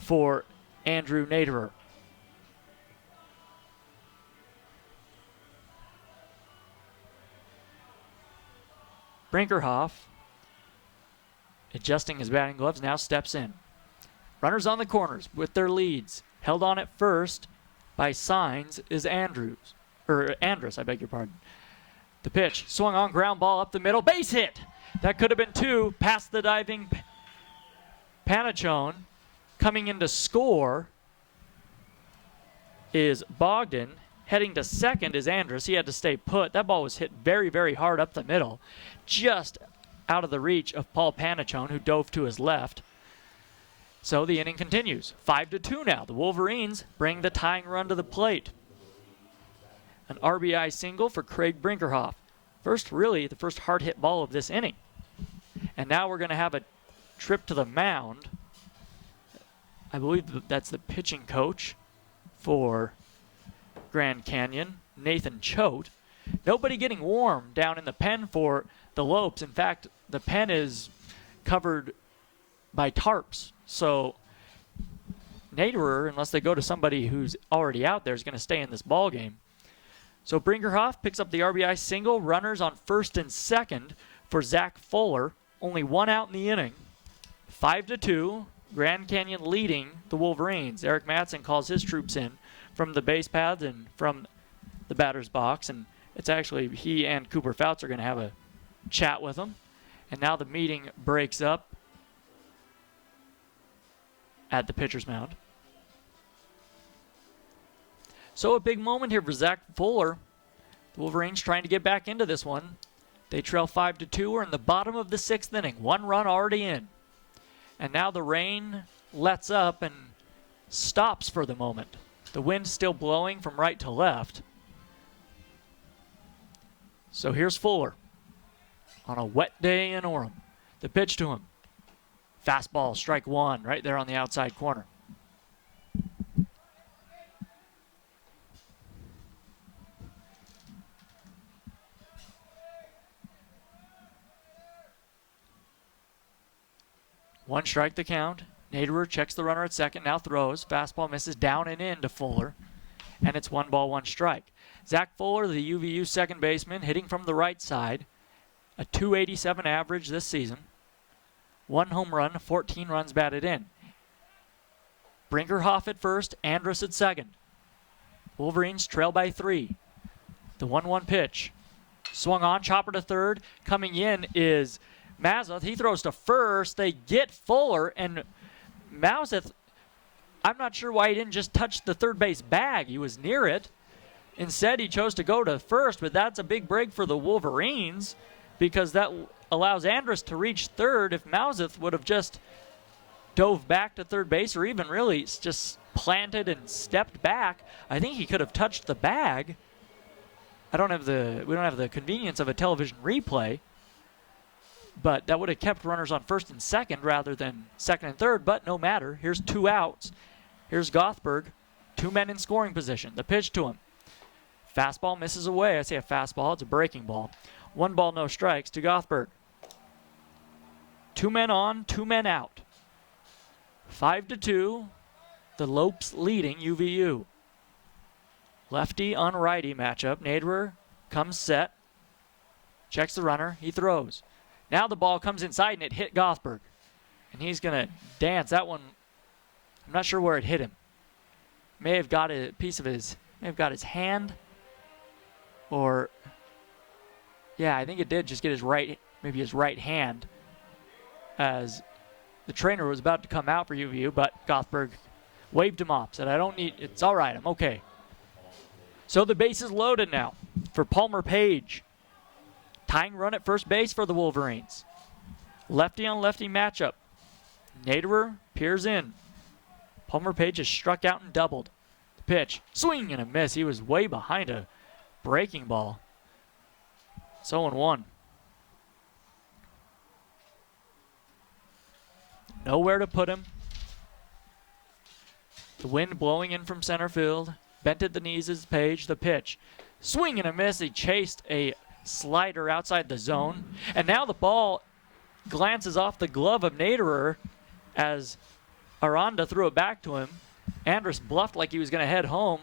for Andrew Naderer. Brinkerhoff, adjusting his batting gloves, now steps in. Runners on the corners with their leads. Held on at first by Signs is Andrus, I beg your pardon. The pitch, swung on, ground ball up the middle, base hit. That could have been two, past the diving Panachone. Coming in to score is Bogdan. Heading to second is Andrus. He had to stay put. That ball was hit very, very hard up the middle, just out of the reach of Paul Panachone, who dove to his left. So the inning continues. 5-2 now. The Wolverines bring the tying run to the plate. An RBI single for Craig Brinkerhoff. The first hard hit ball of this inning. And now we're going to have a trip to the mound. I believe that's the pitching coach for Grand Canyon, Nathan Choate. Nobody getting warm down in the pen for the Lopes. In fact, the pen is covered by tarps. So Naderer, unless they go to somebody who's already out there, is going to stay in this ball game. So Brinkerhoff picks up the RBI single. Runners on first and second for Zach Fuller. Only one out in the inning. 5-2. Grand Canyon leading the Wolverines. Eric Madsen calls his troops in from the base paths and from the batter's box. And it's actually he and Cooper Fouts are going to have a chat with them. And now the meeting breaks up at the pitcher's mound. So a big moment here for Zach Fuller. The Wolverines trying to get back into this one. They trail 5-2. We're in the bottom of the sixth inning. One run already in. And now the rain lets up and stops for the moment. The wind's still blowing from right to left. So here's Fuller on a wet day in Orem. The pitch to him. Fastball, strike one, right there on the outside corner. One strike the count. Naderer checks the runner at second, now throws. Fastball misses down and in to Fuller. And it's 1-1 strike. Zach Fuller, the UVU second baseman, hitting from the right side. A .287 average this season. 1 home run, 14 runs batted in. Brinkerhoff at first, Andrus at second. Wolverines trail by 3. The 1-1 pitch. Swung on, chopper to third. Coming in is Mazeth. He throws to first. They get Fuller, and Mazeth, I'm not sure why he didn't just touch the third base bag. He was near it. Instead, he chose to go to first, but that's a big break for the Wolverines because that allows Andrus to reach third. If Mazeth would have just dove back to third base or even really just planted and stepped back, I think he could have touched the bag. We don't have the convenience of a television replay, but that would have kept runners on first and second rather than second and third, but no matter. Here's 2 outs. Here's Gothberg, 2 men in scoring position. The pitch to him. Fastball misses away. I say a fastball, it's a breaking ball. 1 ball, no strikes to Gothberg. 2 men on, 2 men out. 5-2, the Lopes leading UVU. Lefty on righty matchup. Naderer comes set, checks the runner, he throws. Now the ball comes inside and it hit Gothberg. And he's going to dance. That one, I'm not sure where it hit him. May have got a piece of his, may have got his hand. Or, yeah, I think it did just get his right, maybe his right hand. As the trainer was about to come out for UVU, but Gothberg waved him off. Said, I don't need, it's all right, I'm okay. So the base is loaded now for Palmer Page. Tying run at first base for the Wolverines. Lefty on lefty matchup. Naderer peers in. Palmer Page has struck out and doubled. The pitch, swing and a miss. He was way behind a breaking ball. It's 0-1. Nowhere to put him. The wind blowing in from center field. Bent at the knees is Page. The pitch, swing and a miss. He chased a slider outside the zone. And now the ball glances off the glove of Naderer as Aranda threw it back to him. Andrus bluffed like he was going to head home.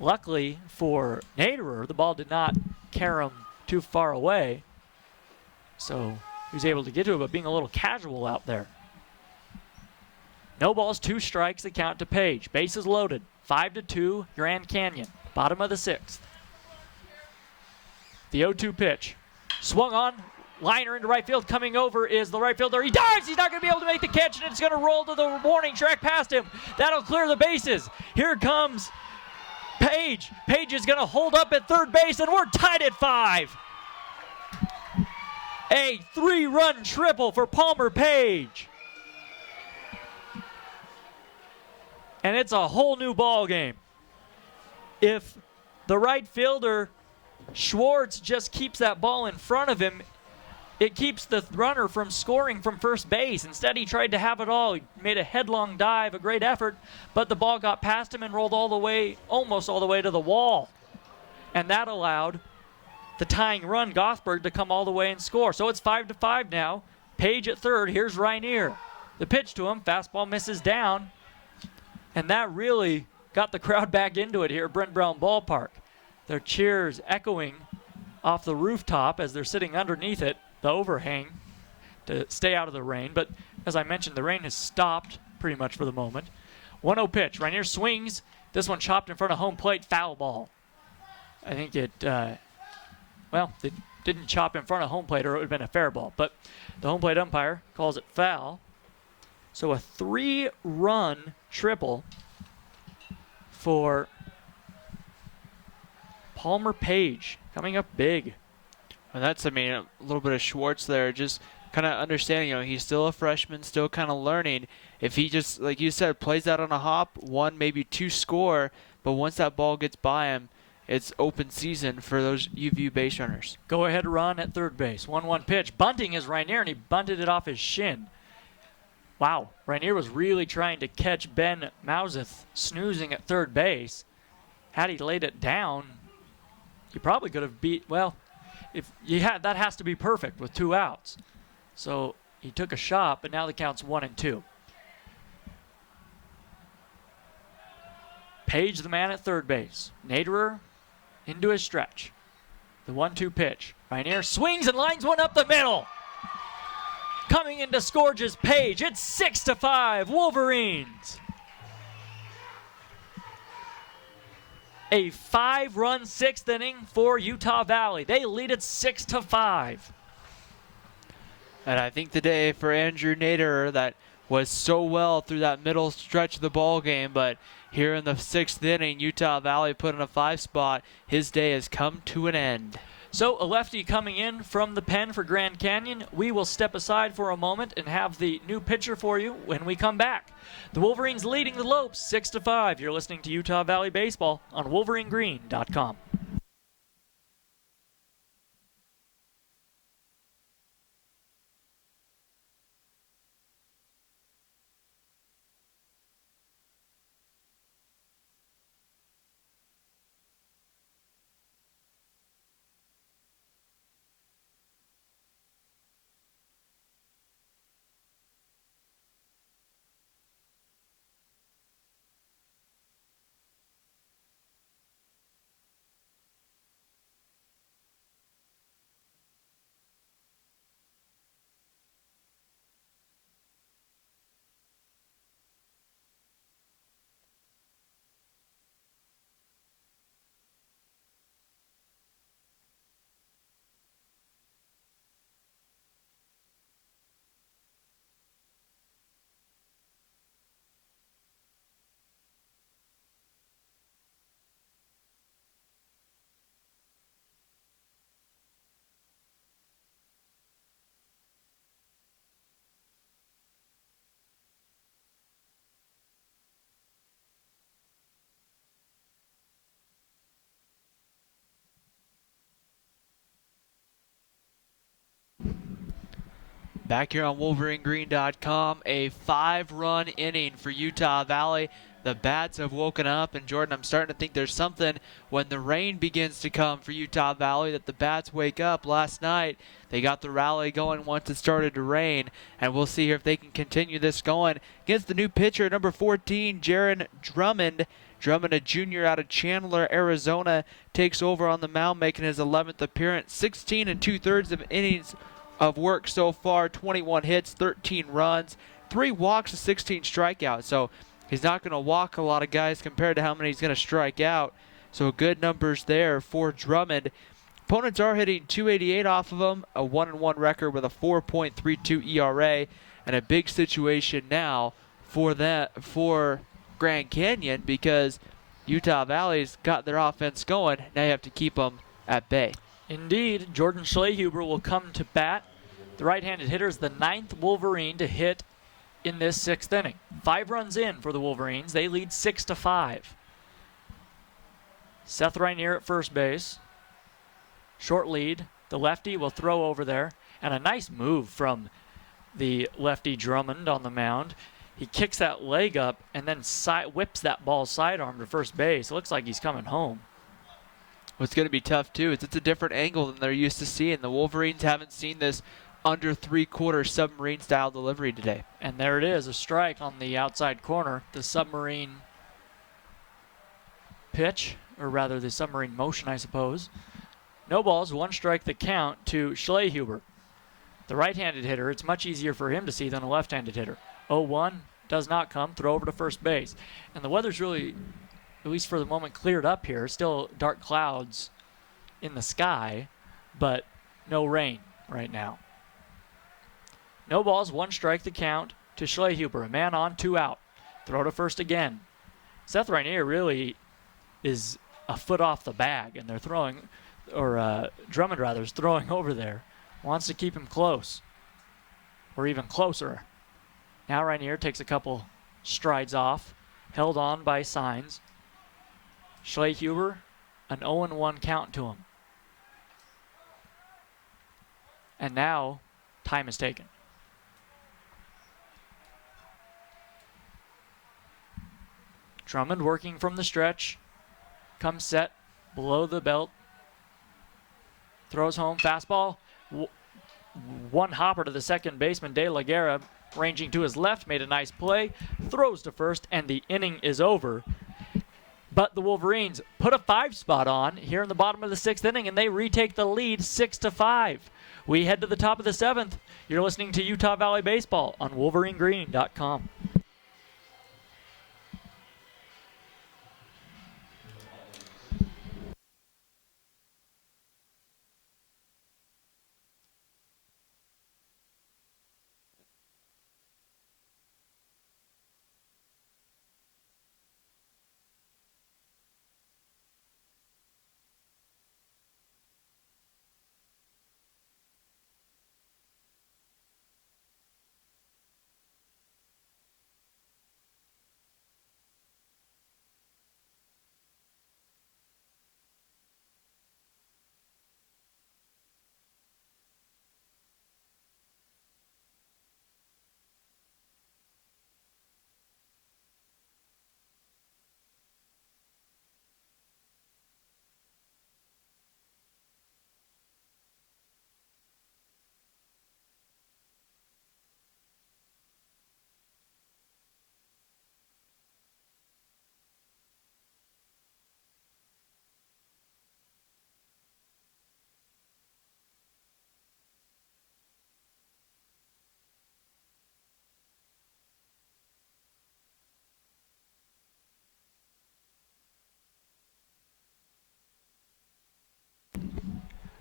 Luckily for Naderer, the ball did not carry him too far away. so he was able to get to it, but being a little casual out there. No balls, 2 strikes, the count to Page. Bases loaded, 5-2, Grand Canyon, bottom of the 6th. The 0-2 pitch. Swung on, liner into right field. Coming over is the right fielder. He dives! He's not going to be able to make the catch, and it's going to roll to the warning track past him. That'll clear the bases. Here comes Page. Page is going to hold up at third base, and we're tied at 5. A 3-run triple for Palmer Page. And it's a whole new ball game. If the right fielder, Schwartz, just keeps that ball in front of him, it keeps the runner from scoring from first base. Instead, he tried to have it all. He made a headlong dive, a great effort, but the ball got past him and rolled all the way, almost all the way to the wall. And that allowed the tying run, Gothberg, to come all the way and score. So it's 5-5 now. Page at third. Here's Rainier. The pitch to him. Fastball misses down. And that really got the crowd back into it here at Brent Brown Ballpark. Their cheers echoing off the rooftop as they're sitting underneath it, the overhang, to stay out of the rain. But as I mentioned, the rain has stopped pretty much for the moment. 1-0 pitch. Rainier swings. This one chopped in front of home plate. Foul ball. I think it, it didn't chop in front of home plate or it would have been a fair ball. But the home plate umpire calls it foul. So a 3-run triple for Palmer Page, coming up big. And that's, a little bit of Schwartz there, just kind of understanding, he's still a freshman, still kind of learning. If he just, like you said, plays that on a hop, 1, maybe 2 score, but once that ball gets by him, it's open season for those UVU base runners. Go ahead run at third base. 1-1 pitch. Bunting is Rainier, and he bunted it off his shin. Wow, Rainier was really trying to catch Ben Mauseth snoozing at third base. Had he laid it down, he probably could have beat, if you had, that has to be perfect with 2 outs. So he took a shot, but now the count's 1-2. Page the man at third base. Naderer into his stretch. The 1-2 pitch. Rainier swings and lines one up the middle. Coming into Scourge's Page. It's 6-5, Wolverines. A 5-run 6th inning for Utah Valley. They lead it 6-5. And I think the day for Andrew Naderer that was so well through that middle stretch of the ball game, but here in the 6th inning, Utah Valley put in a 5 spot. His day has come to an end. So a lefty coming in from the pen for Grand Canyon. We will step aside for a moment and have the new pitcher for you when we come back. The Wolverines leading the Lopes 6-5. You're listening to Utah Valley Baseball on WolverineGreen.com. Back here on WolverineGreen.com, a 5-run inning for Utah Valley. The bats have woken up, and Jordan, I'm starting to think there's something when the rain begins to come for Utah Valley that the bats wake up. Last night, they got the rally going once it started to rain, and we'll see if they can continue this going against the new pitcher, number 14, Jaron Drummond. Drummond, a junior out of Chandler, Arizona, takes over on the mound, making his 11th appearance. 16 2/3 of innings of work so far. 21 hits, 13 runs, 3 walks, and 16 strikeouts. So he's not going to walk a lot of guys compared to how many he's going to strike out. So good numbers there for Drummond. Opponents are hitting 288 off of him, a 1-1 record with a 4.32 ERA, and a big situation now for Grand Canyon because Utah Valley's got their offense going. Now you have to keep them at bay. Indeed, Jordan Schlehuber will come to bat. The right-handed hitter is the 9th Wolverine to hit in this 6th inning. 5 runs in for the Wolverines. They lead 6-5. Seth Rainier at first base. Short lead. The lefty will throw over there. And a nice move from the lefty Drummond on the mound. He kicks that leg up and then whips that ball sidearm to first base. It looks like he's coming home. What's going to be tough, too, is it's a different angle than they're used to seeing. The Wolverines haven't seen this under 3/4 submarine-style delivery today. And there it is, a strike on the outside corner. The submarine pitch, or rather the submarine motion, I suppose. No balls, 1 strike the count to Schlehuber. The right-handed hitter, it's much easier for him to see than a left-handed hitter. 0-1 does not come, throw over to first base. And the weather's really, at least for the moment, cleared up here. Still dark clouds in the sky, but no rain right now. No balls, 1 strike the count to Schlehuber. A man on, 2 out. Throw to first again. Seth Rainier really is a foot off the bag, and they're throwing, or Drummond rather, is throwing over there. Wants to keep him close, or even closer. Now Rainier takes a couple strides off, held on by Signs. Schlehuber, an 0-1 count to him. And now, time is taken. Drummond working from the stretch. Comes set, below the belt. Throws home, fastball. One hopper to the second baseman, De La Guerra, ranging to his left, made a nice play. Throws to first, and the inning is over. But the Wolverines put a 5 spot on here in the bottom of the 6th inning, and they retake the lead 6-5. We head to the top of the 7th. You're listening to Utah Valley Baseball on WolverineGreen.com.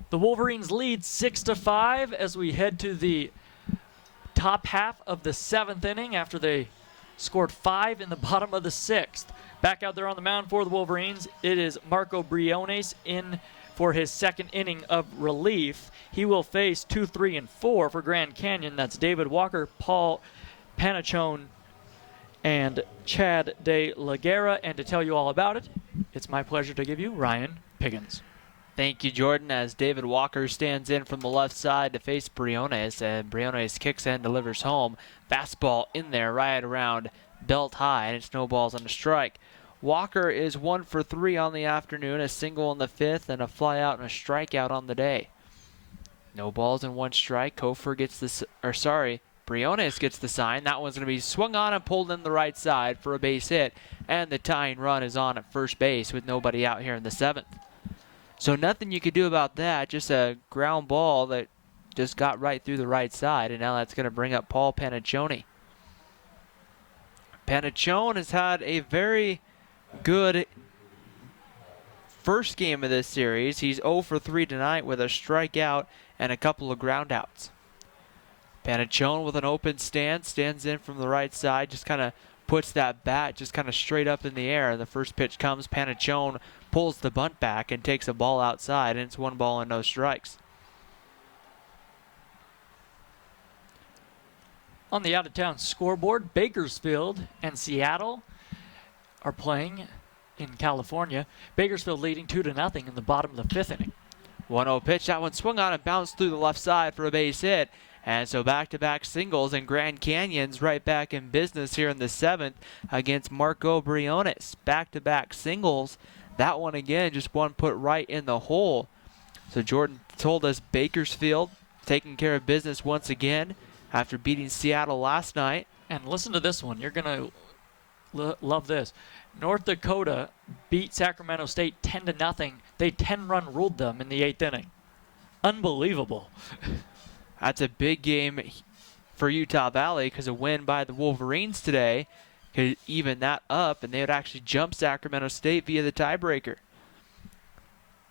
The Wolverines lead 6-5 as we head to the top half of the 7th inning after they scored 5 in the bottom of the 6th. Back out there on the mound for the Wolverines, it is Marco Briones in for his 2nd inning of relief. He will face 2, 3, and 4 for Grand Canyon. That's David Walker, Paul Panachone, and Chad De La Guerra. And to tell you all about it, it's my pleasure to give you Ryan Piggins. Thank you, Jordan, as David Walker stands in from the left side to face Briones, and Briones kicks and delivers home. Fastball in there right around belt high, and it snowballs on a strike. Walker is 1 for 3 on the afternoon, a single in the 5th, and a flyout and a strikeout on the day. No balls and 1 strike. Briones gets the sign. That one's going to be swung on and pulled in the right side for a base hit, and the tying run is on at first base with nobody out here in the 7th. So nothing you could do about that, just a ground ball that just got right through the right side, and now that's going to bring up Paul Panaccione. Panaccione has had a very good first game of this series. He's 0 for 3 tonight with a strikeout and a couple of groundouts. Panaccione with an open stance, stands in from the right side, just kind of puts that bat just kind of straight up in the air. The first pitch comes, Panaccione pulls the bunt back and takes a ball outside, and it's 1 ball and no strikes. On the out-of-town scoreboard, Bakersfield and Seattle are playing in California. Bakersfield leading 2-0 in the bottom of the 5th inning. 1-0 pitch, that one swung on and bounced through the left side for a base hit. And so back-to-back singles, and Grand Canyon's right back in business here in the 7th against Marco Briones. Back-to-back singles. That one again, just one put right in the hole. So Jordan told us Bakersfield taking care of business once again after beating Seattle last night. And listen to this one. You're going to love this. North Dakota beat Sacramento State 10-0. They 10-run ruled them in the 8th inning. Unbelievable. That's a big game for Utah Valley because a win by the Wolverines today could even that up, and they would actually jump Sacramento State via the tiebreaker.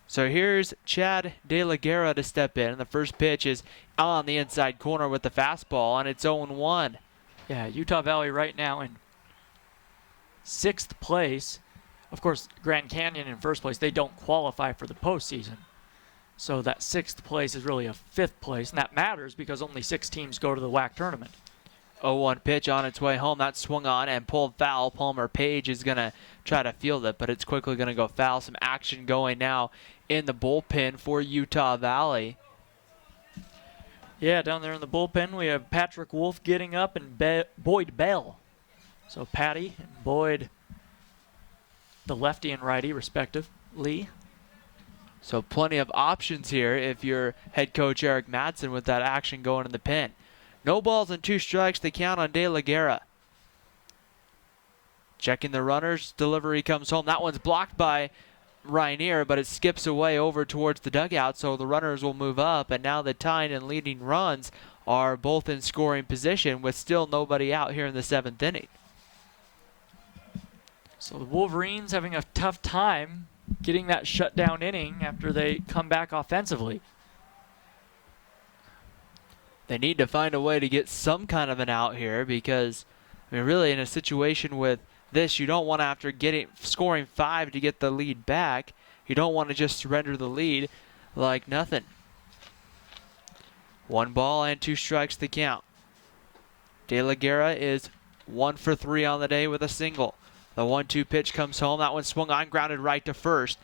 So here's Chad De La Guerra to step in, and the first pitch is on the inside corner with the fastball, and it's 0-1. Yeah, Utah Valley right now in 6th place. Of course, Grand Canyon in 1st place. They don't qualify for the postseason. So that 6th place is really a 5th place, and that matters because only 6 teams go to the WAC tournament. 0-1 pitch on its way home. That swung on and pulled foul. Palmer Page is going to try to field it, but it's quickly going to go foul. Some action going now in the bullpen for Utah Valley. Yeah, down there in the bullpen, we have Patrick Wolf getting up and Boyd Bell. So Patty and Boyd, the lefty and righty, respectively. So plenty of options here if you're head coach Eric Madsen with that action going in the pen. No balls and 2 strikes, the count on De La Guerra. Checking the runners, delivery comes home. That one's blocked by Rainier, but it skips away over towards the dugout, so the runners will move up, and now the tying and leading runs are both in scoring position with still nobody out here in the 7th inning. So the Wolverines having a tough time getting that shutdown inning after they come back offensively. They need to find a way to get some kind of an out here because, I mean, really in a situation with this, you don't want to, after scoring 5 to get the lead back, you don't want to just surrender the lead like nothing. 1 ball and 2 strikes the count. De La Guerra is 1 for 3 on the day with a single. The 1-2 pitch comes home. That one swung on, grounded right to first.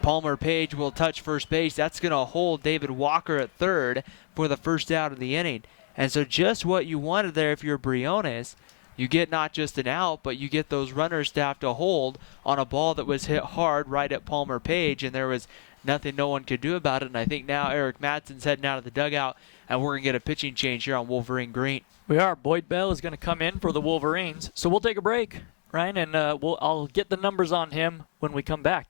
Palmer Page will touch first base. That's going to hold David Walker at third for the first out of the inning. And so just what you wanted there if you're Briones, you get not just an out, but you get those runners to have to hold on a ball that was hit hard right at Palmer Page, and there was nothing no one could do about it. And I think now Eric Madsen's heading out of the dugout, and we're going to get a pitching change here on Wolverine Green. We are. Boyd Bell is going to come in for the Wolverines. So we'll take a break, Ryan, and I'll get the numbers on him when we come back.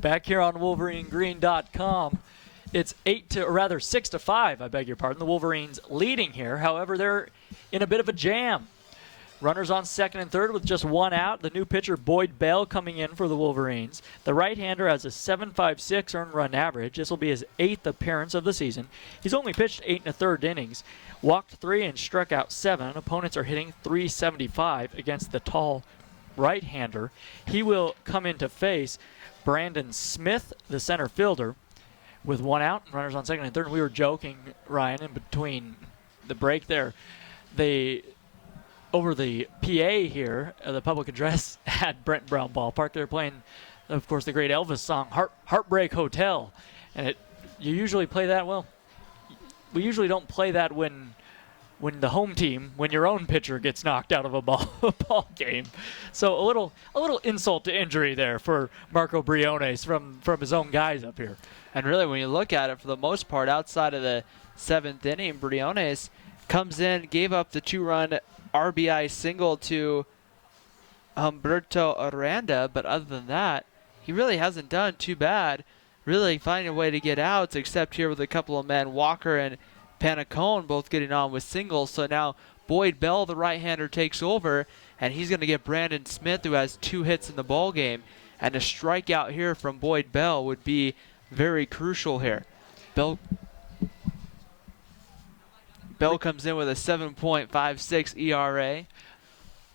Back here on WolverineGreen.com. It's 6-5, I beg your pardon. The Wolverines leading here. However, they're in a bit of a jam. Runners on second and third with just one out. The new pitcher, Boyd Bell, coming in for the Wolverines. The right-hander has a 7.56 earned run average. This will be his 8th appearance of the season. He's only pitched 8 1/3 innings, walked 3 and struck out 7. Opponents are hitting .375 against the tall right-hander. He will come in to face Brandon Smith, the center fielder, with one out. Runners on second and third. We were joking, Ryan, in between the break there. Over the PA here, the public address at Brent Brown Ballpark, they're playing, of course, the great Elvis song, Heartbreak Hotel. And you usually play that, well, we usually don't play that when the home team, when your own pitcher gets knocked out of a ball game. So a little insult to injury there for Marco Briones from his own guys up here. And really, when you look at it, for the most part, outside of the 7th inning, Briones comes in, gave up the 2-run RBI single to Humberto Aranda, but other than that, he really hasn't done too bad, really finding a way to get outs, except here with a couple of men, Walker and Panicone, both getting on with singles. So now Boyd Bell, the right-hander, takes over, and he's going to get Brandon Smith, who has 2 hits in the ball game. And a strikeout here from Boyd Bell would be very crucial here. Bell comes in with a 7.56 ERA.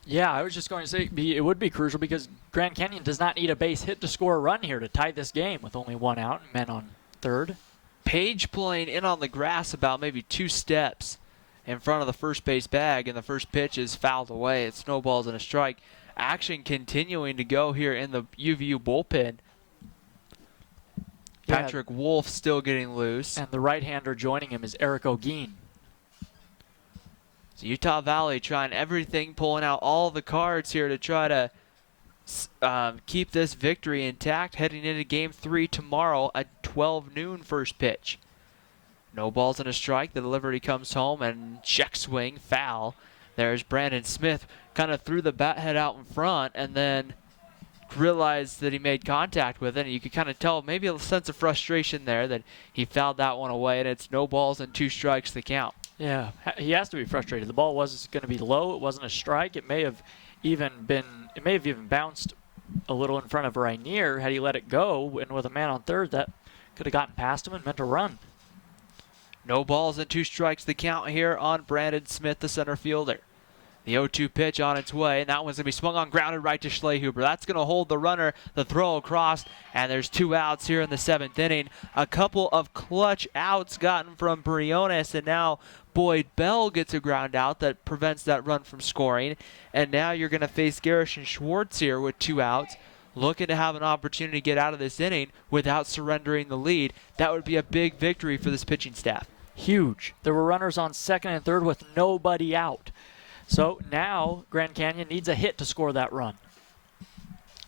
Yeah, I was just going to say it would be crucial because Grand Canyon does not need a base hit to score a run here to tie this game with only one out and men on third. Page playing in on the grass about maybe 2 steps in front of the first base bag, and the first pitch is fouled away. It snowballs and a strike. Action continuing to go here in the UVU bullpen. Patrick Wolf still getting loose. And the right-hander joining him is Eric O'Gean. So Utah Valley trying everything, pulling out all the cards here to try to keep this victory intact, heading into Game 3 tomorrow at 12 noon first pitch. No balls and a strike. The delivery comes home and check swing, foul. There's Brandon Smith, kind of threw the bat head out in front and then realized that he made contact with it. And you could kind of tell maybe a sense of frustration there that he fouled that one away, and it's no balls and 2 strikes to count. Yeah, he has to be frustrated. The ball was going to be low. It wasn't a strike. It may have even bounced a little in front of Rainier had he let it go. And with a man on third, that could have gotten past him and meant a run. No balls and 2 strikes to count here on Brandon Smith, the center fielder. The 0-2 pitch on its way, and that one's going to be swung on, grounded right to Schlehuber. That's going to hold the runner, the throw across, and there's 2 outs here in the 7th inning. A couple of clutch outs gotten from Briones, and now Boyd Bell gets a ground out that prevents that run from scoring. And now you're going to face Garrison Schwartz here with 2 outs, looking to have an opportunity to get out of this inning without surrendering the lead. That would be a big victory for this pitching staff. Huge. There were runners on second and third with nobody out. So now Grand Canyon needs a hit to score that run.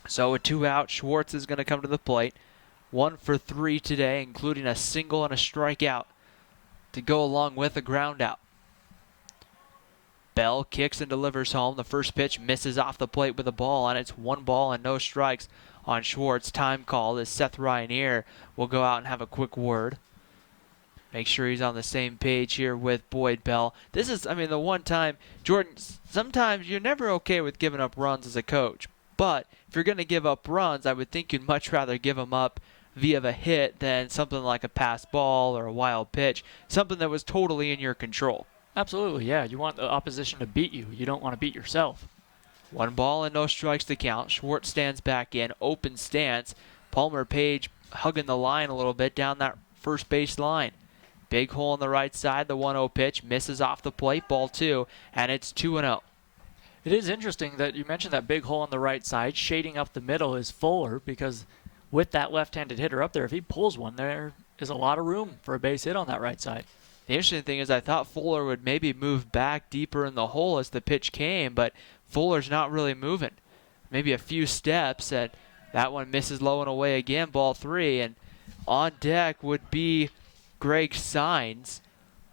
So with 2 out, Schwartz is going to come to the plate. 1 for 3 today, including a single and a strikeout to go along with a ground out. Bell kicks and delivers home. The first pitch misses off the plate with a ball, and it's 1 ball and no strikes on Schwartz. Time call as Seth Rainier will go out and have a quick word. Make sure he's on the same page here with Boyd Bell. This is, the one time, Jordan, sometimes you're never okay with giving up runs as a coach. But if you're going to give up runs, I would think you'd much rather give them up via the hit than something like a pass ball or a wild pitch, something that was totally in your control. Absolutely, yeah. You want the opposition to beat you. You don't want to beat yourself. 1 ball and no strikes to count. Schwartz stands back in, open stance. Palmer Page hugging the line a little bit down that first base line. Big hole on the right side, the 1-0 pitch, misses off the plate, ball 2, and it's 2-0. It is interesting that you mentioned that big hole on the right side. Shading up the middle is Fuller, because with that left-handed hitter up there, if he pulls one, there is a lot of room for a base hit on that right side. The interesting thing is I thought Fuller would maybe move back deeper in the hole as the pitch came, but Fuller's not really moving. Maybe a few steps, and that one misses low and away again, ball 3, and on deck would be Greg Signs.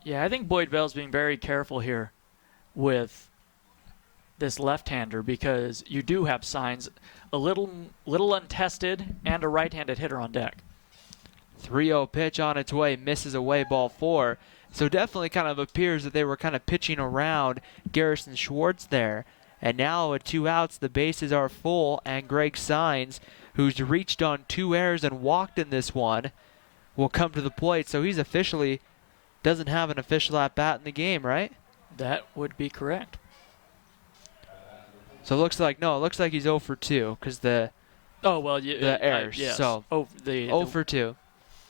Yeah, I think Boyd Bell's being very careful here with this left-hander because you do have Signs a little untested and a right-handed hitter on deck. 3-0 pitch on its way, misses away, ball 4. So definitely kind of appears that they were kind of pitching around Garrison Schwartz there. And now with 2 outs, the bases are full, and Greg Sines, who's reached on 2 errors and walked in this one, will come to the plate. So he's officially doesn't have an official at-bat in the game, right? That would be correct. So it looks like, no, it looks like he's 0 for 2 because the errors. Yes. So 0 for 2.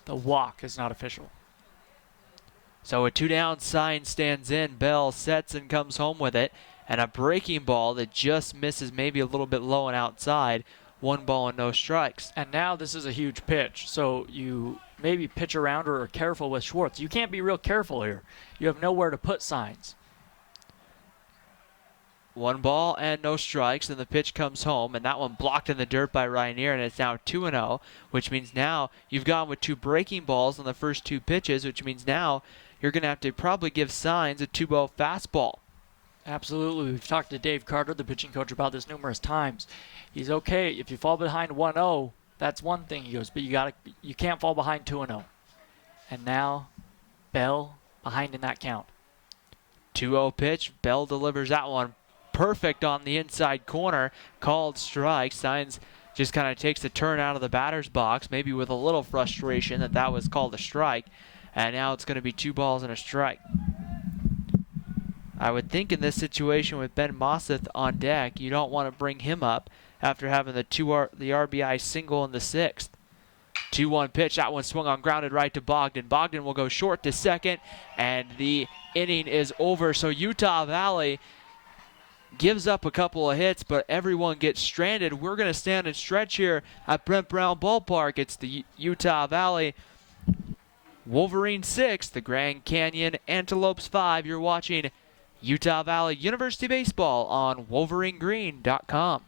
The walk is not official. So a 2 down, Sign stands in. Bell sets and comes home with it. And a breaking ball that just misses maybe a little bit low and outside. 1 ball and no strikes. And now this is a huge pitch. So you maybe pitch around or are careful with Schwartz. You can't be real careful here. You have nowhere to put Signs. 1 ball and no strikes, and the pitch comes home, and that one blocked in the dirt by Ryanier, and it's now 2-0, which means now you've gone with 2 breaking balls on the first 2 pitches, which means now you're going to have to probably give Signs a 2-ball fastball. Absolutely. We've talked to Dave Carter, the pitching coach, about this numerous times. He's okay. If you fall behind 1-0, that's one thing, he goes, but you can't fall behind 2-0. And now Bell behind in that count. 2-0 pitch. Bell delivers that one perfect on the inside corner. Called strike. Signs just kind of takes a turn out of the batter's box, maybe with a little frustration that was called a strike. And now it's going to be 2 balls and a strike. I would think in this situation with Ben Mosseth on deck, you don't want to bring him up after having the RBI single in the 6th. 2-1 pitch. That one swung on, grounded right to Bogdan. Bogdan will go short to second, and the inning is over. So Utah Valley gives up a couple of hits, but everyone gets stranded. We're going to stand and stretch here at Brent Brown Ballpark. It's the Utah Valley Wolverines 6, the Grand Canyon Antelopes 5. You're watching Utah Valley University Baseball on WolverineGreen.com.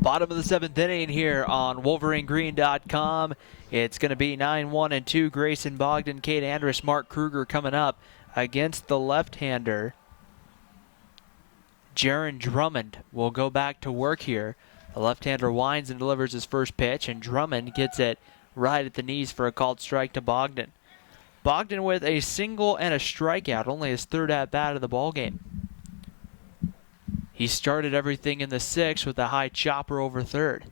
Bottom of the 7th inning here on WolverineGreen.com. It's going to be 9-1-2. Grayson Bogdan, Kate Andrus, Mark Kruger coming up against the left-hander. Jaron Drummond will go back to work here. The left-hander winds and delivers his first pitch, and Drummond gets it right at the knees for a called strike to Bogdan. Bogdan with a single and a strikeout, only his 3rd at-bat of the ballgame. He started everything in the 6th with a high chopper over 3rd.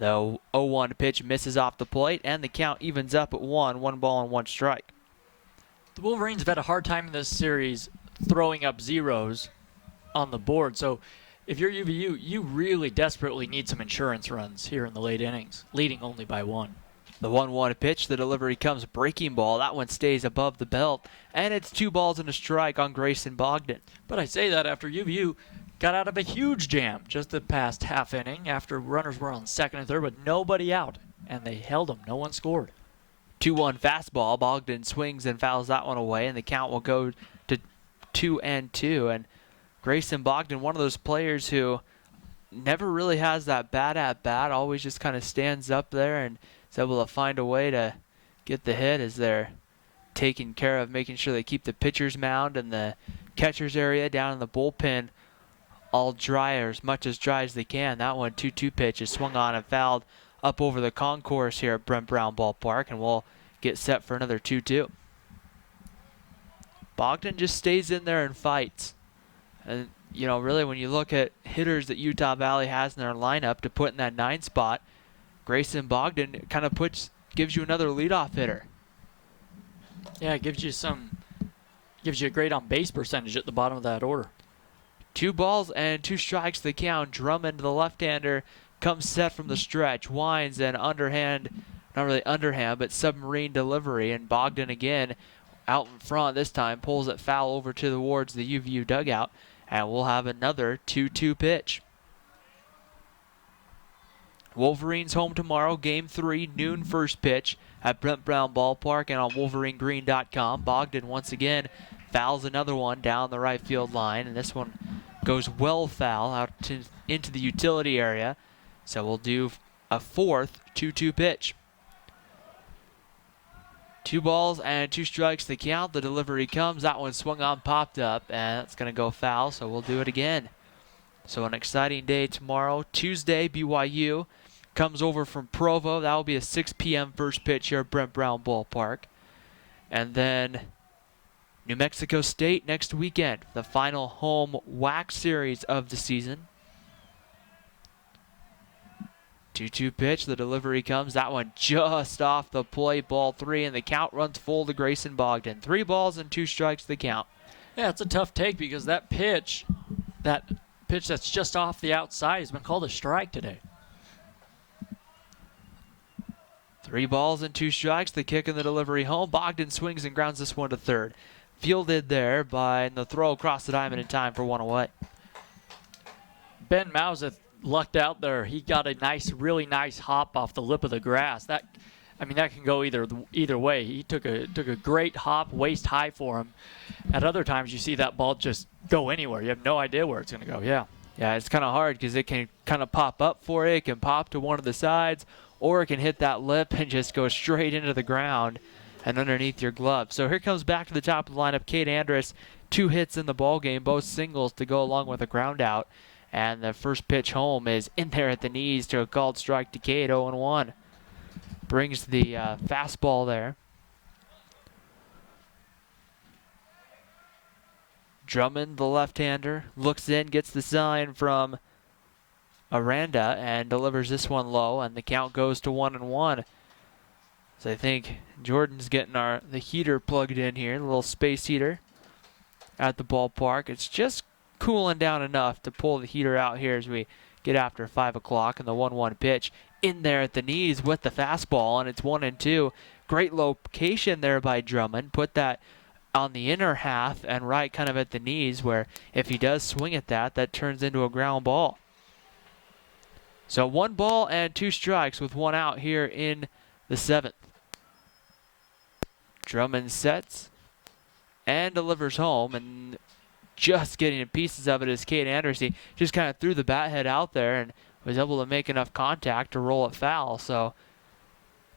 The 0-1 pitch misses off the plate, and the count evens up at 1 ball and 1 strike. The Wolverines have had a hard time in this series throwing up zeros on the board. So if you're UVU, you really desperately need some insurance runs here in the late innings, leading only by 1. The 1-1 pitch, the delivery comes breaking ball. That one stays above the belt, and it's 2 balls and a strike on Grayson Bogdan. But I say that after UVU got out of a huge jam just the past half inning after runners were on 2nd and 3rd with nobody out, and they held them. No one scored. 2-1 fastball. Bogdan swings and fouls that one away, and the count will go to 2-2. And Grayson Bogdan, one of those players who never really has that bad at bat, always just kind of stands up there and is able to find a way to get the hit as they're taking care of making sure they keep the pitcher's mound and the catcher's area down in the bullpen all dry, or as much as dry as they can. That one, 2-2 pitch, is swung on and fouled up over the concourse here at Brent Brown Ballpark, and we'll get set for another 2-2. Bogdan just stays in there and fights. And, you know, really when you look at hitters that Utah Valley has in their lineup to put in that 9 spot, Grayson Bogdan kind of gives you another leadoff hitter. Yeah, it gives you a great on base percentage at the bottom of that order. 2 balls and 2 strikes the count. Drummond, the left-hander, comes set from the stretch, winds and underhand, not really underhand, but submarine delivery. And Bogdan again out in front this time, pulls it foul over towards the UVU dugout, and we'll have another 2-2 pitch. Wolverines home tomorrow, Game 3, noon first pitch at Brent Brown Ballpark and on WolverineGreen.com. Bogdan once again fouls another one down the right field line, and this one goes well foul out into the utility area. So we'll do a 4th 2-2 pitch. 2 balls and 2 strikes the count. The delivery comes. That one swung on, popped up, and that's going to go foul, so we'll do it again. So an exciting day tomorrow. Tuesday, BYU comes over from Provo. That will be a 6 p.m. first pitch here at Brent Brown Ballpark. And then New Mexico State next weekend, the final home WAC series of the season. 2-2 pitch, the delivery comes. That one just off the plate, ball 3, and the count runs full to Grayson Bogdan. 3 balls and 2 strikes the count. Yeah, it's a tough take because that pitch that's just off the outside has been called a strike today. 3 balls and 2 strikes, the kick and the delivery home. Bogdan swings and grounds this one to third. Fielded there by the throw across the diamond in time for 1 away. Ben Mauseth lucked out there. He got a really nice hop off the lip of the grass. That can go either way. He took a great hop, waist high for him. At other times, you see that ball just go anywhere. You have no idea where it's going to go. Yeah. Yeah, it's kind of hard because it can kind of pop up for it. It can pop to one of the sides, or it can hit that lip and just go straight into the ground and underneath your glove. So here comes back to the top of the lineup, Cade Andrus. 2 hits in the ball game, both singles to go along with a ground out. And the first pitch home is in there at the knees to a called strike to Cade, 0-1. Brings the fastball there. Drummond, the left-hander, looks in, gets the sign from Aranda, and delivers this one low, and the count goes to 1-1. So I think Jordan's getting the heater plugged in here, the little space heater at the ballpark. It's just cooling down enough to pull the heater out here as we get after 5 o'clock, and the 1-1 pitch in there at the knees with the fastball, and it's 1-2. Great location there by Drummond. Put that on the inner half and right kind of at the knees, where if he does swing at that turns into a ground ball. So 1 ball and 2 strikes with 1 out here in the 7th. Drummond sets and delivers home, and just getting pieces of it is Cade Andrus. He just kind of threw the bat head out there and was able to make enough contact to roll it foul. So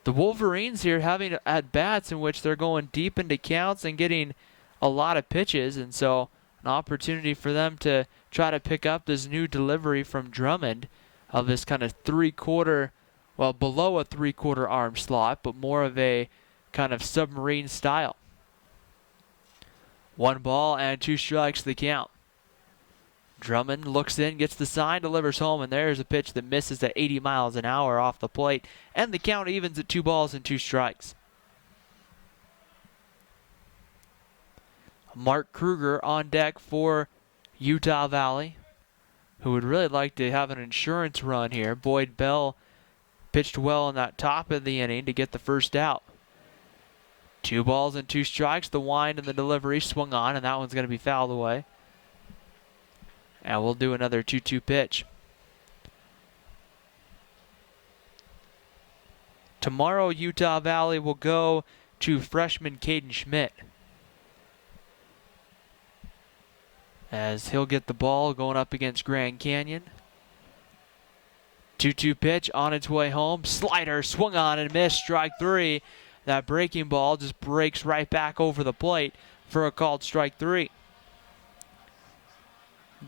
the Wolverines here having at bats in which they're going deep into counts and getting a lot of pitches, and so an opportunity for them to try to pick up this new delivery from Drummond of this kind of below a 3/4 arm slot, but more of a kind of submarine style. 1 ball and 2 strikes the count. Drummond looks in, gets the sign, delivers home, and there's a pitch that misses at 80 miles an hour off the plate, and the count evens at 2 balls and 2 strikes. Mark Kruger on deck for Utah Valley, who would really like to have an insurance run here. Boyd Bell pitched well in that top of the inning to get the first out. 2 balls and 2 strikes. The wind and the delivery swung on, and that one's going to be fouled away. And we'll do another 2-2 pitch. Tomorrow, Utah Valley will go to freshman Caden Schmidt, as he'll get the ball going up against Grand Canyon. 2-2 pitch on its way home. Slider swung on and missed. Strike 3. That breaking ball just breaks right back over the plate for a called strike 3.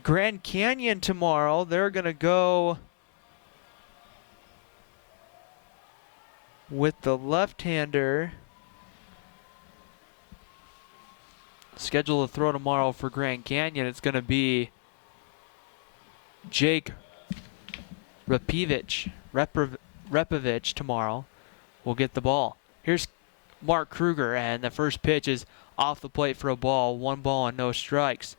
Grand Canyon tomorrow, they're going to go with the left-hander. Schedule to throw tomorrow for Grand Canyon. It's going to be Jake Repovich tomorrow will get the ball. Here's Mark Kruger, and the first pitch is off the plate for a ball. 1 ball and no strikes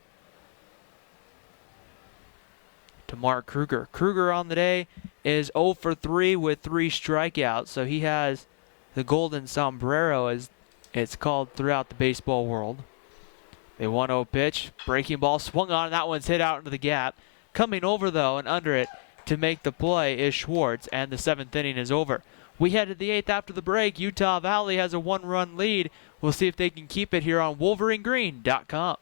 to Mark Kruger. Kruger on the day is 0 for 3 with 3 strikeouts, so he has the golden sombrero, as it's called throughout the baseball world. A 1-0 pitch, breaking ball swung on, and that one's hit out into the gap. Coming over, though, and under it to make the play is Schwartz, and the 7th inning is over. We head to the 8th after the break. Utah Valley has a 1-run lead. We'll see if they can keep it here on WolverineGreen.com.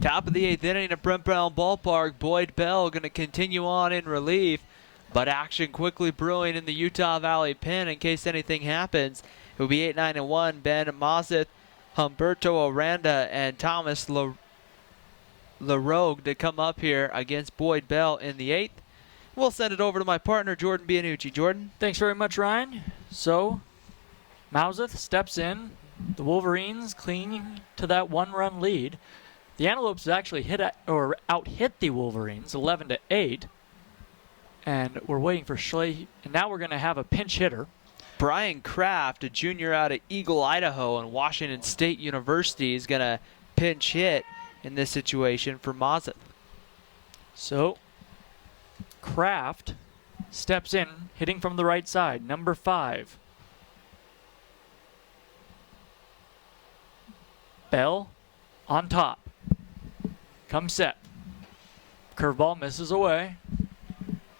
Top of the 8th inning at Brent Brown Ballpark. Boyd Bell going to continue on in relief, but action quickly brewing in the Utah Valley pen in case anything happens. It will be 8-9-1. Ben Mazeth, Humberto Aranda, and Thomas LaRogue to come up here against Boyd Bell in the 8th. We'll send it over to my partner, Jordan Bianucci. Jordan? Thanks very much, Ryan. So, Mauseth steps in. The Wolverines clinging to that 1-run lead. The Antelopes actually out-hit the Wolverines 11-8, and we're waiting for Schley. And now we're going to have a pinch hitter. Brian Kraft, a junior out of Eagle, Idaho, and Washington State University, is going to pinch hit in this situation for Mazeth. So, Kraft steps in, hitting from the right side, number 5. Bell on top. Comes set. Curveball misses away.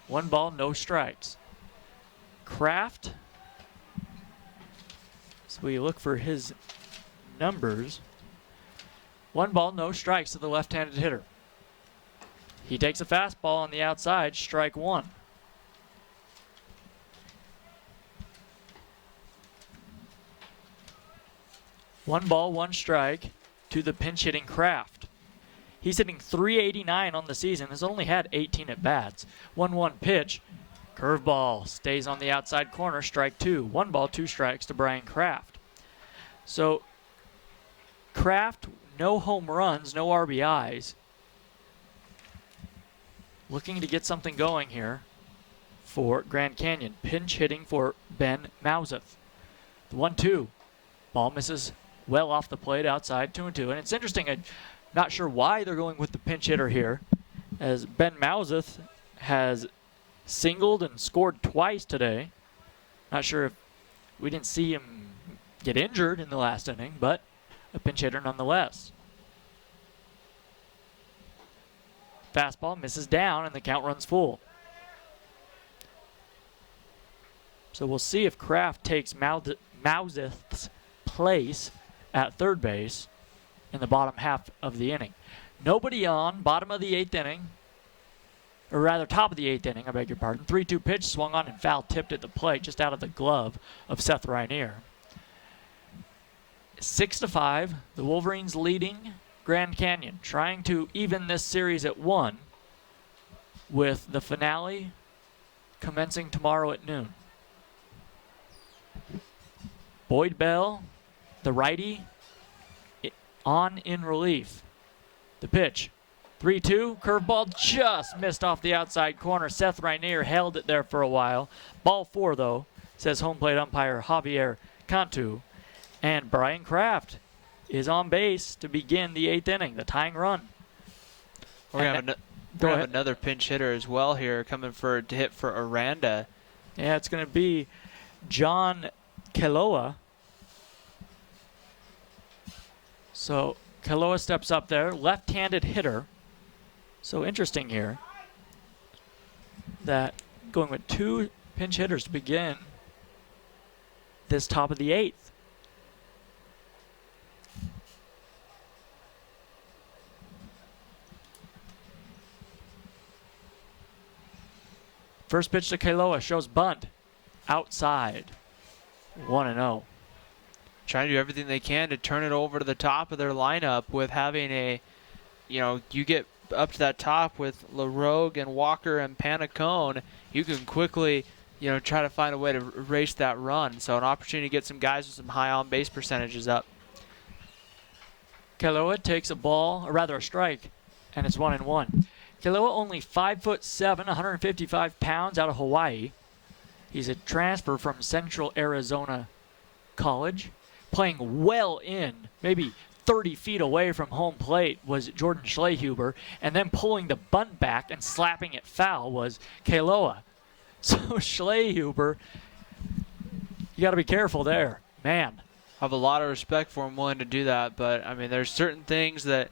1 ball, no strikes. Kraft. So we look for his numbers. 1 ball, no strikes to the left-handed hitter. He takes a fastball on the outside, strike 1. One ball, 1 strike to the pinch hitting Kraft. He's hitting .389 on the season, has only had 18 at-bats. 1-1 pitch, curveball, stays on the outside corner, strike 2. 1 ball, 2 strikes to Brian Kraft. So, Kraft, no home runs, no RBIs. Looking to get something going here for Grand Canyon. Pinch hitting for Ben Mauseth. The 1-2. Ball misses well off the plate outside, 2-2. And it's interesting, I'm not sure why they're going with the pinch hitter here, as Ben Mauseth has singled and scored twice today. Not sure if we didn't see him get injured in the last inning, but a pinch hitter nonetheless. Fastball misses down and the count runs full. So we'll see if Kraft takes Mauseth's place at third base in the bottom half of the inning. Nobody on, bottom of the 8th inning. or rather top of the 8th inning, I beg your pardon. 3-2 pitch swung on and foul tipped at the plate, just out of the glove of Seth Rainier. 6-5, the Wolverines leading Grand Canyon, trying to even this series at 1 with the finale commencing tomorrow at noon. Boyd Bell, the righty, on in relief. The pitch, 3-2, curveball just missed off the outside corner. Seth Rainier held it there for a while. Ball 4, though, says home plate umpire Javier Cantu. And Brian Kraft is on base to begin the 8th inning, the tying run. We're going to have another pinch hitter as well here coming to hit for Aranda. Yeah, it's going to be John Keloa. So Keloa steps up there, left-handed hitter. So interesting here that going with 2 pinch hitters to begin this top of the 8th. First pitch to Keloa shows bunt outside. 1-0. Trying to do everything they can to turn it over to the top of their lineup with having you get up to that top with LaRogue and Walker and Panicone, you can quickly, try to find a way to erase that run. So an opportunity to get some guys with some high on-base percentages up. Keloa takes a ball, or rather a strike, and it's 1-1. Keloa only 5'7", 155 pounds, out of Hawaii. He's a transfer from Central Arizona College. Playing well in, maybe 30 feet away from home plate, was Jordan Schlehuber, and then pulling the bunt back and slapping it foul was Keloa. So Schlehuber, you got to be careful there, man. I have a lot of respect for him willing to do that, but I mean, there's certain things that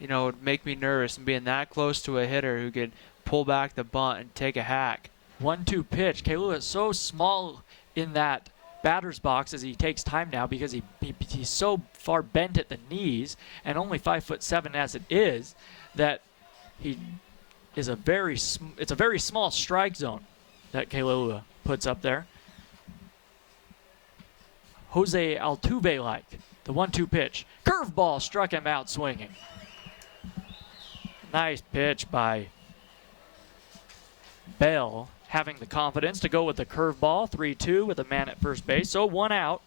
would make me nervous, and being that close to a hitter who could pull back the bunt and take a hack. 1-2 pitch. Keloa is so small in that batter's box as he takes time now because he's so far bent at the knees and only 5'7" as it is, that he is it's a very small strike zone that Keloa puts up there. Jose Altuve like the 1-2 pitch. Curveball struck him out swinging. Nice pitch by Bell, having the confidence to go with the curveball. 3-2 with a man at first base, so 1 out.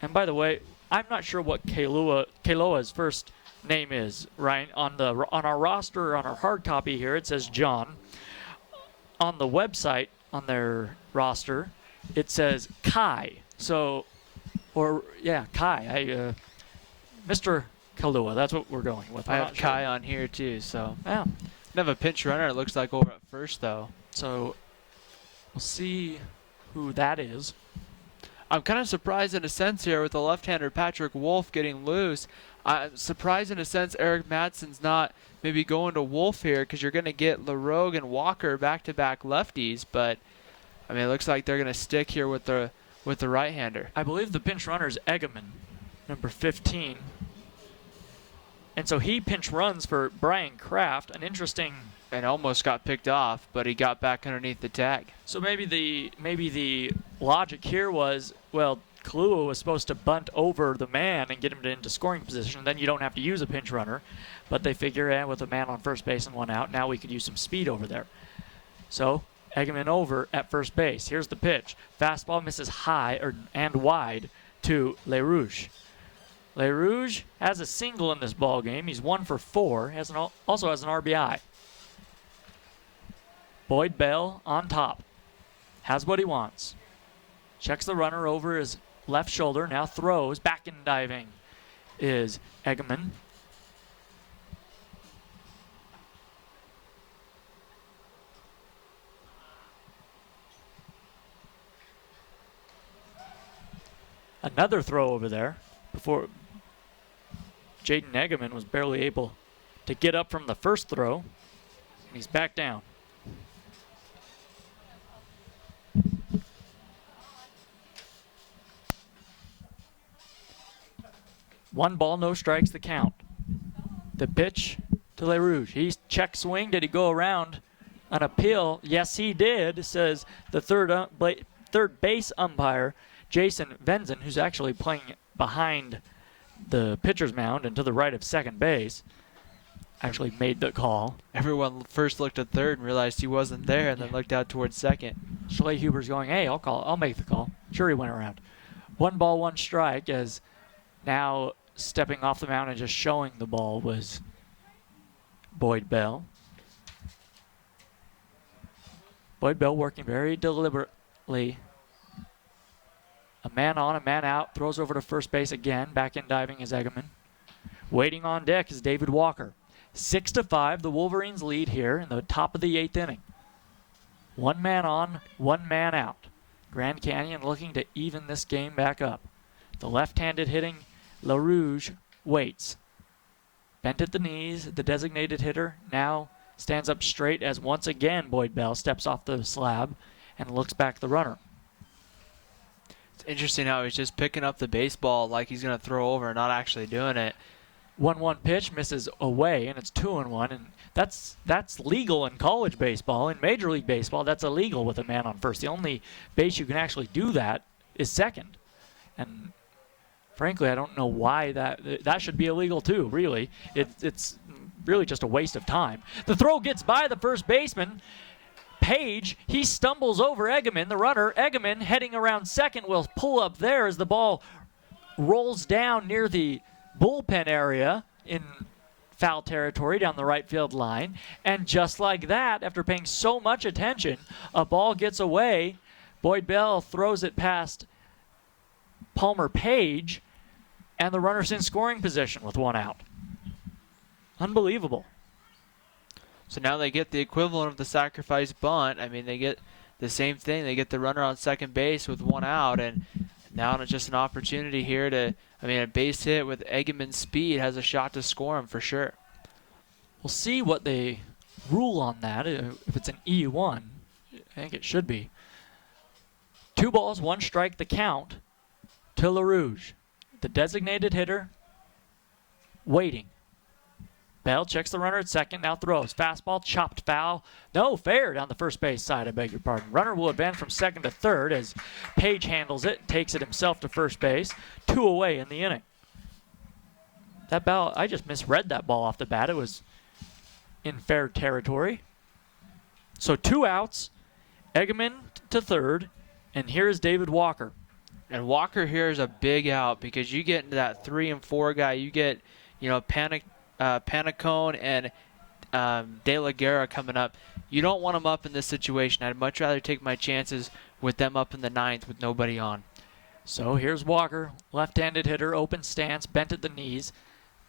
And by the way, I'm not sure what Keloa's first name is, Ryan. On our roster, on our hard copy here, it says John. On the website, on their roster, it says Kai. So, Kai. Mr. Keloa, that's what we're going with. I have Kai on here too, so. Yeah. We have a pinch runner, it looks like, over at first, though. So we'll see who that is. I'm kind of surprised in a sense here with the left-hander Patrick Wolf getting loose. I'm surprised in a sense Eric Madsen's not maybe going to Wolf here, because you're going to get LaRogue and Walker back-to-back lefties. But, I mean, it looks like they're going to stick here with the right-hander. I believe the pinch runner is Egeman, number 15. And so he pinch runs for Brian Kraft, an interesting... And almost got picked off, but he got back underneath the tag. So maybe the logic here was, well, Keloa was supposed to bunt over the man and get him into scoring position. Then you don't have to use a pinch runner. But they figure, with a man on first base and 1 out, now we could use some speed over there. So Egeman over at first base. Here's the pitch. Fastball misses high and wide to Le Rouge. Le Rouge has a single in this ball game. He's 1 for 4. Also has an RBI. Boyd Bell on top. Has what he wants. Checks the runner over his left shoulder. Now throws. Back in diving is Egeman. Another throw over there before Jaden Egeman was barely able to get up from the first throw. And he's back down. One ball, no strikes, the count. The pitch to Le Rouge. He check swing. Did he go around an appeal? Yes, he did, says the third base umpire, Jason Venzen, who's actually playing behind the pitcher's mound and to the right of second base. Actually made the call. Everyone first looked at third and realized he wasn't there, and then looked out towards second. Schlehuber's going, hey, I'll make the call. Sure, he went around. 1 ball, 1 strike, as now stepping off the mound and just showing the ball was Boyd Bell. Boyd Bell working very deliberately. A man on, a man out, throws over to first base again. Back in diving is Egeman. Waiting on deck is David Walker. 6-5, the Wolverines lead here in the top of the 8th inning. 1 man on, 1 man out. Grand Canyon looking to even this game back up. The left-handed hitting Le Rouge waits. Bent at the knees, the designated hitter now stands up straight as once again Boyd Bell steps off the slab and looks back the runner. It's interesting how he's just picking up the baseball like he's going to throw over and not actually doing it. 1-1 pitch misses away, and it's 2-1, and that's legal in college baseball. In Major League Baseball, that's illegal with a man on first. The only base you can actually do that is second, and frankly, I don't know why that should be illegal too. Really, it's really just a waste of time. The throw gets by the first baseman, Page. He stumbles over Egeman, the runner. Egeman heading around second will pull up there as the ball rolls down near the bullpen area in foul territory down the right field line. And just like that, after paying so much attention, a ball gets away. Boyd Bell throws it past Palmer Page, and the runner's in scoring position with 1 out. Unbelievable. So now they get the equivalent of the sacrifice bunt. I mean, they get the same thing. They get the runner on second base with 1 out, and now it's just an opportunity here to, a base hit with Egeman's speed has a shot to score him for sure. We'll see what they rule on that. If it's an E1, I think it should be. 2 balls, 1 strike, the count to Le Rouge. The designated hitter waiting. Bell checks the runner at second, now throws. Fastball, chopped foul. No, fair down the first base side, I beg your pardon. Runner will advance from second to third as Page handles it, takes it himself to first base. 2 away in the inning. That ball, I just misread that ball off the bat. It was in fair territory. So 2 outs, Egeman to third, and here is David Walker. And Walker here is a big out because you get into that 3 and 4 guy. You get, Panicone and De La Guerra coming up. You don't want them up in this situation. I'd much rather take my chances with them up in the 9th with nobody on. So here's Walker, left-handed hitter, open stance, bent at the knees.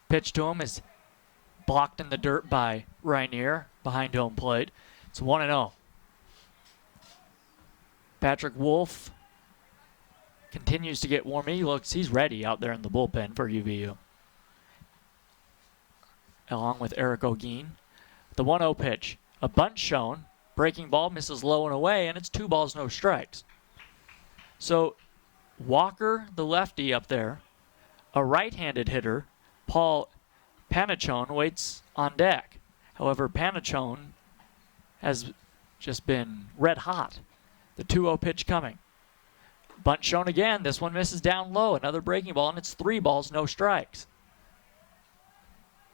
Pitch to him is blocked in the dirt by Rainier behind home plate. It's 1-0. Patrick Wolf continues to get warm. He's ready out there in the bullpen for UVU. Along with Eric O'Gean. The 1-0 pitch. A bunt shown. Breaking ball misses low and away, and it's 2 balls, no strikes. So Walker, the lefty up there, a right-handed hitter, Paul Panichone, waits on deck. However, Panichone has just been red hot. The 2-0 pitch coming. Bunt shown again. This one misses down low. Another breaking ball, and it's 3 balls, no strikes.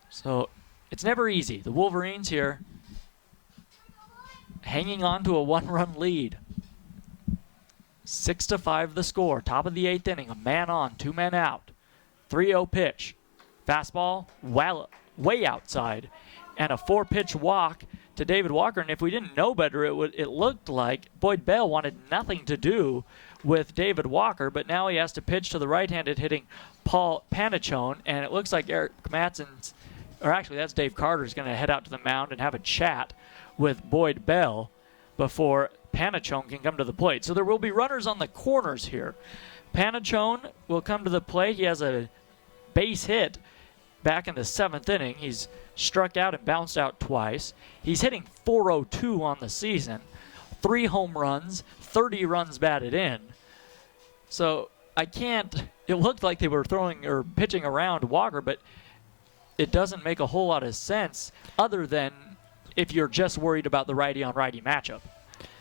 So it's never easy. The Wolverines here hanging on to a 1-run lead. 6-5 the score. Top of the 8th inning. A man on, 2 men out. 3-0 pitch. Fastball way outside. And a 4-pitch walk to David Walker. And if we didn't know better, it looked like Boyd Bell wanted nothing to do with David Walker, but now he has to pitch to the right-handed hitting Paul Panichone, and it looks like Eric Matson's, or actually that's Dave Carter's going to head out to the mound and have a chat with Boyd Bell before Panichone can come to the plate. So there will be runners on the corners here. Panichone will come to the plate. He has a base hit back in the 7th inning. He's struck out and bounced out twice. He's hitting .402 on the season. 3 home runs, 30 runs batted in. So it looked like they were throwing or pitching around Walker, but it doesn't make a whole lot of sense other than if you're just worried about the righty-on-righty matchup.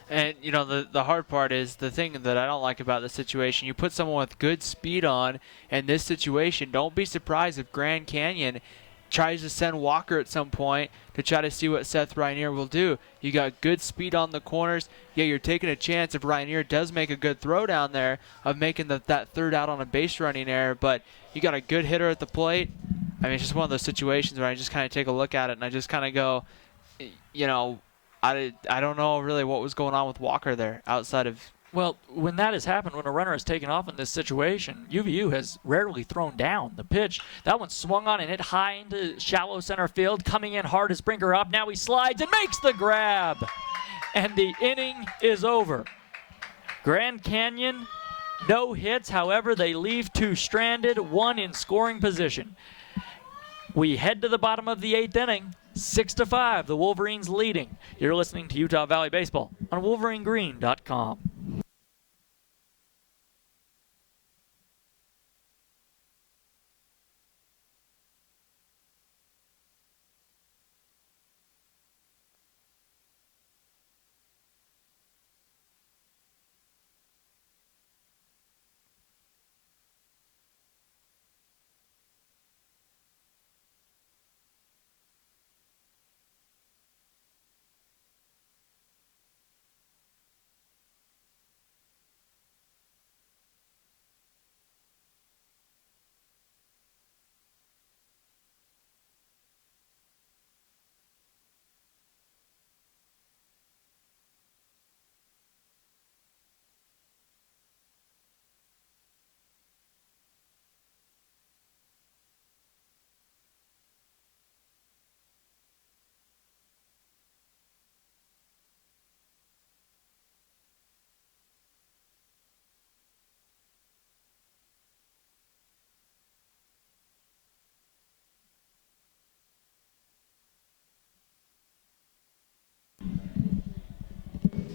And, you know, the hard part is the thing that I don't like about the situation. You put someone with good speed on in this situation. Don't be surprised if Grand Canyon tries to send Walker at some point to try to see what Seth Rainier will do. You got good speed on the corners. Yeah, you're taking a chance if Rainier does make a good throw down there of making that third out on a base running error. But you got a good hitter at the plate. I mean, it's just one of those situations where I just kind of take a look at it and I just kind of go, you know, I don't know really what was going on with Walker there outside of. Well, when that has happened, when a runner has taken off in this situation, UVU has rarely thrown down the pitch. That one swung on and hit high into shallow center field. Coming in hard is Brinker up. Now he slides and makes the grab. And the inning is over. Grand Canyon, no hits. However, they leave 2 stranded, 1 in scoring position. We head to the bottom of the 8th inning. 6-5, the Wolverines leading. You're listening to Utah Valley Baseball on WolverineGreen.com.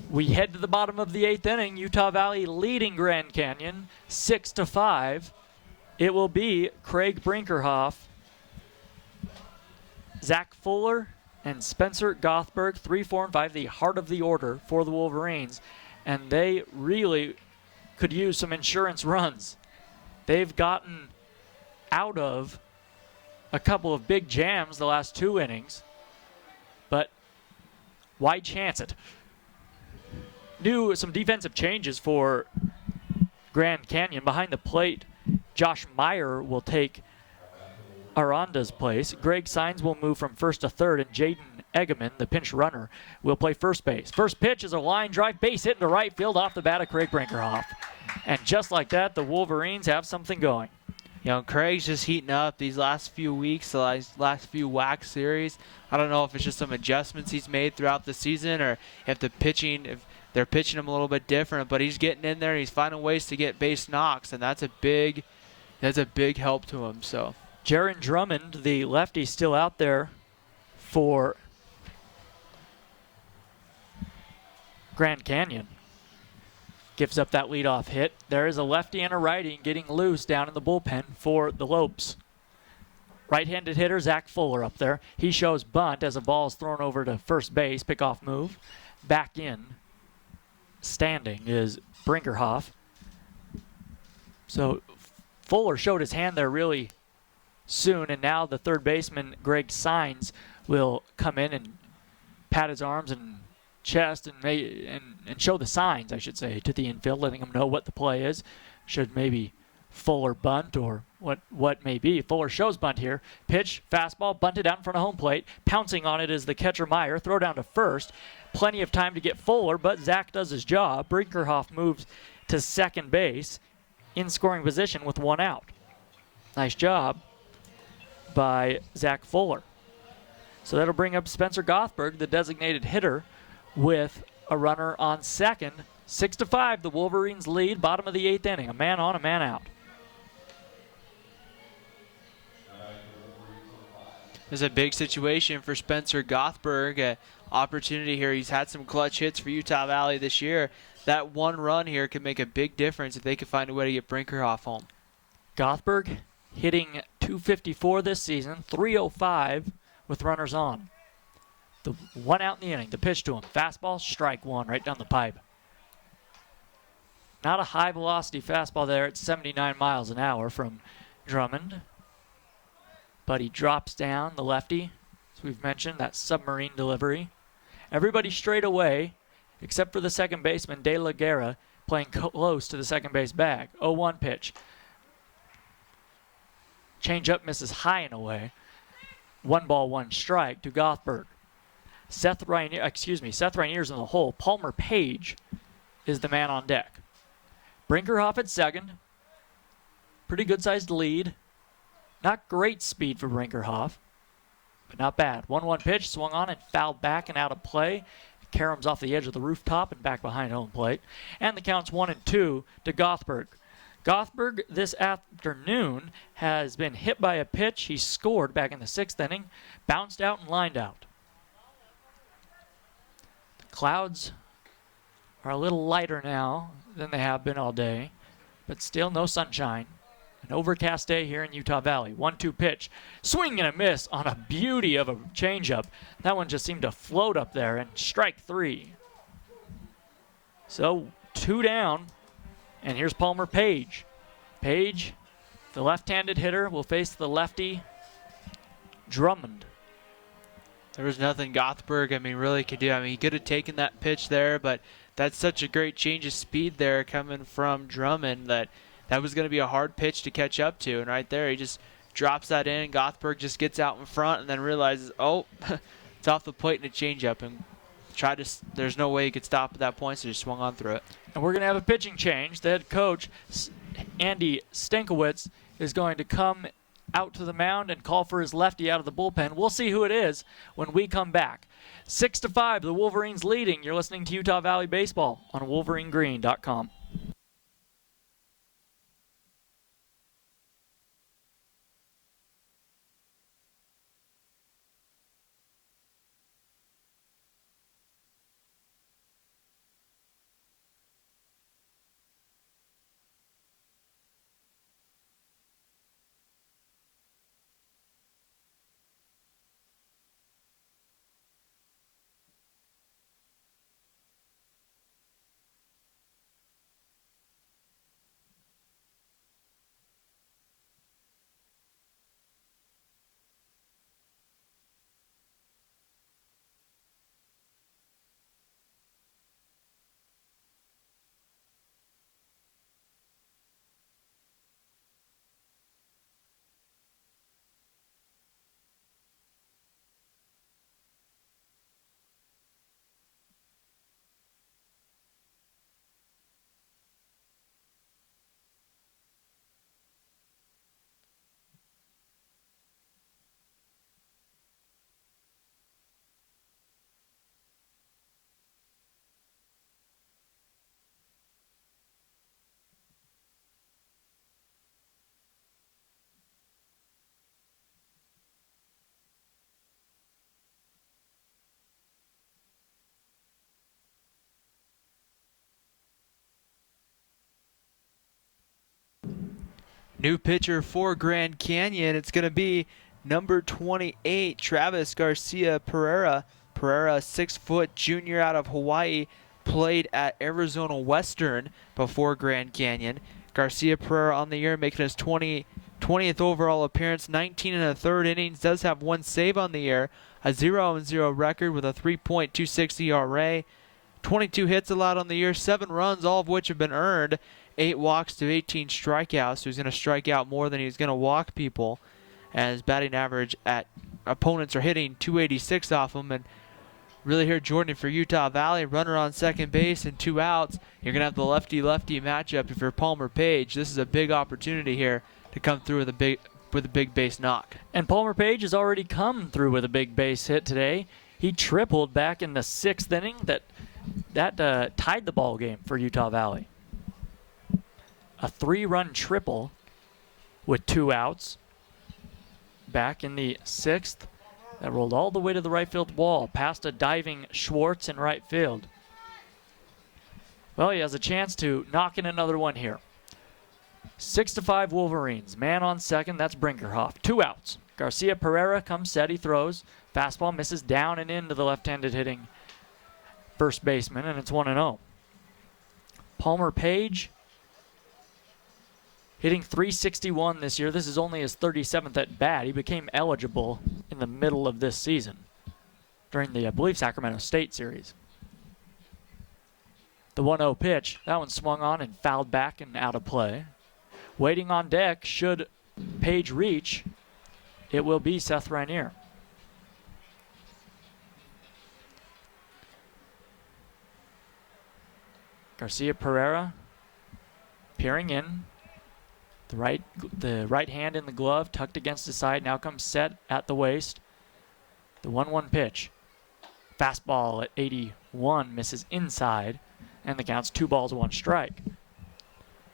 We head to the bottom of the 8th inning. Utah Valley leading Grand Canyon 6-5. It will be Craig Brinkerhoff, Zach Fuller, and Spencer Gothberg, 3, 4, and 5, the heart of the order for the Wolverines. And they really could use some insurance runs. They've gotten out of a couple of big jams the last 2 innings, but why chance it? Some defensive changes for Grand Canyon. Behind the plate, Josh Meyer will take Aranda's place. Greg Sines will move from first to third, and Jaden Egeman, the pinch runner, will play first base. First pitch is a line drive, base hit into right field off the bat of Craig Brinkerhoff. And just like that, the Wolverines have something going. You know, Craig's just heating up these last few weeks, the last few WAC series. I don't know if it's just some adjustments he's made throughout the season or if they're pitching him a little bit different, but he's getting in there and he's finding ways to get base knocks, and that's a big help to him. So Jaron Drummond, the lefty, still out there for Grand Canyon. Gives up that leadoff hit. There is a lefty and a righty getting loose down in the bullpen for the Lopes. Right-handed hitter Zach Fuller up there. He shows bunt as a ball is thrown over to first base. Pickoff move. Back in. Standing is Brinkerhoff. So Fuller showed his hand there really soon, and now the third baseman, Greg Sines, will come in and pat his arms and chest and show the signs, I should say, to the infield, letting them know what the play is. Should maybe Fuller bunt or what may be. Fuller shows bunt here. Pitch, fastball, bunted out in front of home plate. Pouncing on it is the catcher Meyer. Throw down to first. Plenty of time to get Fuller, but Zach does his job. Brinkerhoff moves to second base in scoring position with 1 out. Nice job by Zach Fuller. So that'll bring up Spencer Gothberg, the designated hitter, with a runner on second. 6-5, the Wolverines lead, bottom of the 8th inning. A man on, a man out. It's a big situation for Spencer Gothberg. Opportunity here. He's had some clutch hits for Utah Valley this year. That 1 run here could make a big difference if they could find a way to get Brinkerhoff home. Gothberg hitting .254 this season, .305 with runners on. The one out in the inning, the pitch to him. Fastball, strike one, right down the pipe. Not a high velocity fastball there at 79 miles an hour from Drummond. But he drops down, the lefty, as we've mentioned, that submarine delivery. Everybody straight away, except for the second baseman, De La Guerra, playing close to the second base bag. 0-1 pitch. Changeup misses high and away. 1 ball, 1 strike to Gothberg. Seth Rainier's in the hole. Palmer Page is the man on deck. Brinkerhoff at second. Pretty good-sized lead. Not great speed for Brinkerhoff, but not bad. 1-1 pitch, swung on and fouled back and out of play. Karams off the edge of the rooftop and back behind home plate. And the count's 1-2 to Gothberg. Gothberg this afternoon has been hit by a pitch. He scored back in the 6th inning, bounced out and lined out. The clouds are a little lighter now than they have been all day, but still no sunshine. An overcast day here in Utah Valley. 1-2 pitch. Swing and a miss on a beauty of a changeup. That one just seemed to float up there, and strike 3. So 2 down, and here's Palmer Page. Page, the left-handed hitter, will face the lefty Drummond. There was nothing Gothberg, really could do. He could have taken that pitch there, but that's such a great change of speed there coming from Drummond that was going to be a hard pitch to catch up to. And right there, he just drops that in. Gothberg just gets out in front and then realizes, oh, it's off the plate and a changeup. And there's no way he could stop at that point, so just swung on through it. And we're going to have a pitching change. The head coach, Andy Stankiewicz, is going to come out to the mound and call for his lefty out of the bullpen. We'll see who it is when we come back. 6-5, the Wolverines leading. You're listening to Utah Valley Baseball on WolverineGreen.com. New pitcher for Grand Canyon. It's going to be number 28, Travis Garcia Pereira. Pereira, 6-foot junior out of Hawaii, played at Arizona Western before Grand Canyon. Garcia Pereira on the year, making his 20th overall appearance, 19 1/3 innings, does have 1 save on the year, a 0-0 record with a 3.26 ERA, 22 hits allowed on the year, 7 runs, all of which have been earned, 8 walks to 18 strikeouts, so he's going to strike out more than he's going to walk people. And his batting average at opponents are hitting .286 off him. And really here, Jordan, for Utah Valley, runner on second base and 2 outs. You're going to have the lefty-lefty matchup if you're Palmer Page. This is a big opportunity here to come through with a big base knock. And Palmer Page has already come through with a big base hit today. He tripled back in the 6th inning. That tied the ball game for Utah Valley. A 3-run triple with 2 outs back in the 6th. That rolled all the way to the right field wall, past a diving Schwartz in right field. Well, he has a chance to knock in another one here. 6-5 Wolverines. Man on second, that's Brinkerhoff. 2 outs. Garcia Pereira comes set, he throws. Fastball misses down and into the left-handed hitting first baseman, and it's 1-0. Palmer Page hitting .361 this year. This is only his 37th at bat. He became eligible in the middle of this season during the, I believe, Sacramento State series. The 1-0 pitch, that one swung on and fouled back and out of play. Waiting on deck, should Page reach, it will be Seth Rainier. Garcia Pereira peering in. The right hand in the glove, tucked against his side, now comes set at the waist. The 1-1 pitch. Fastball at 81 misses inside, and the count's 2 balls, 1 strike.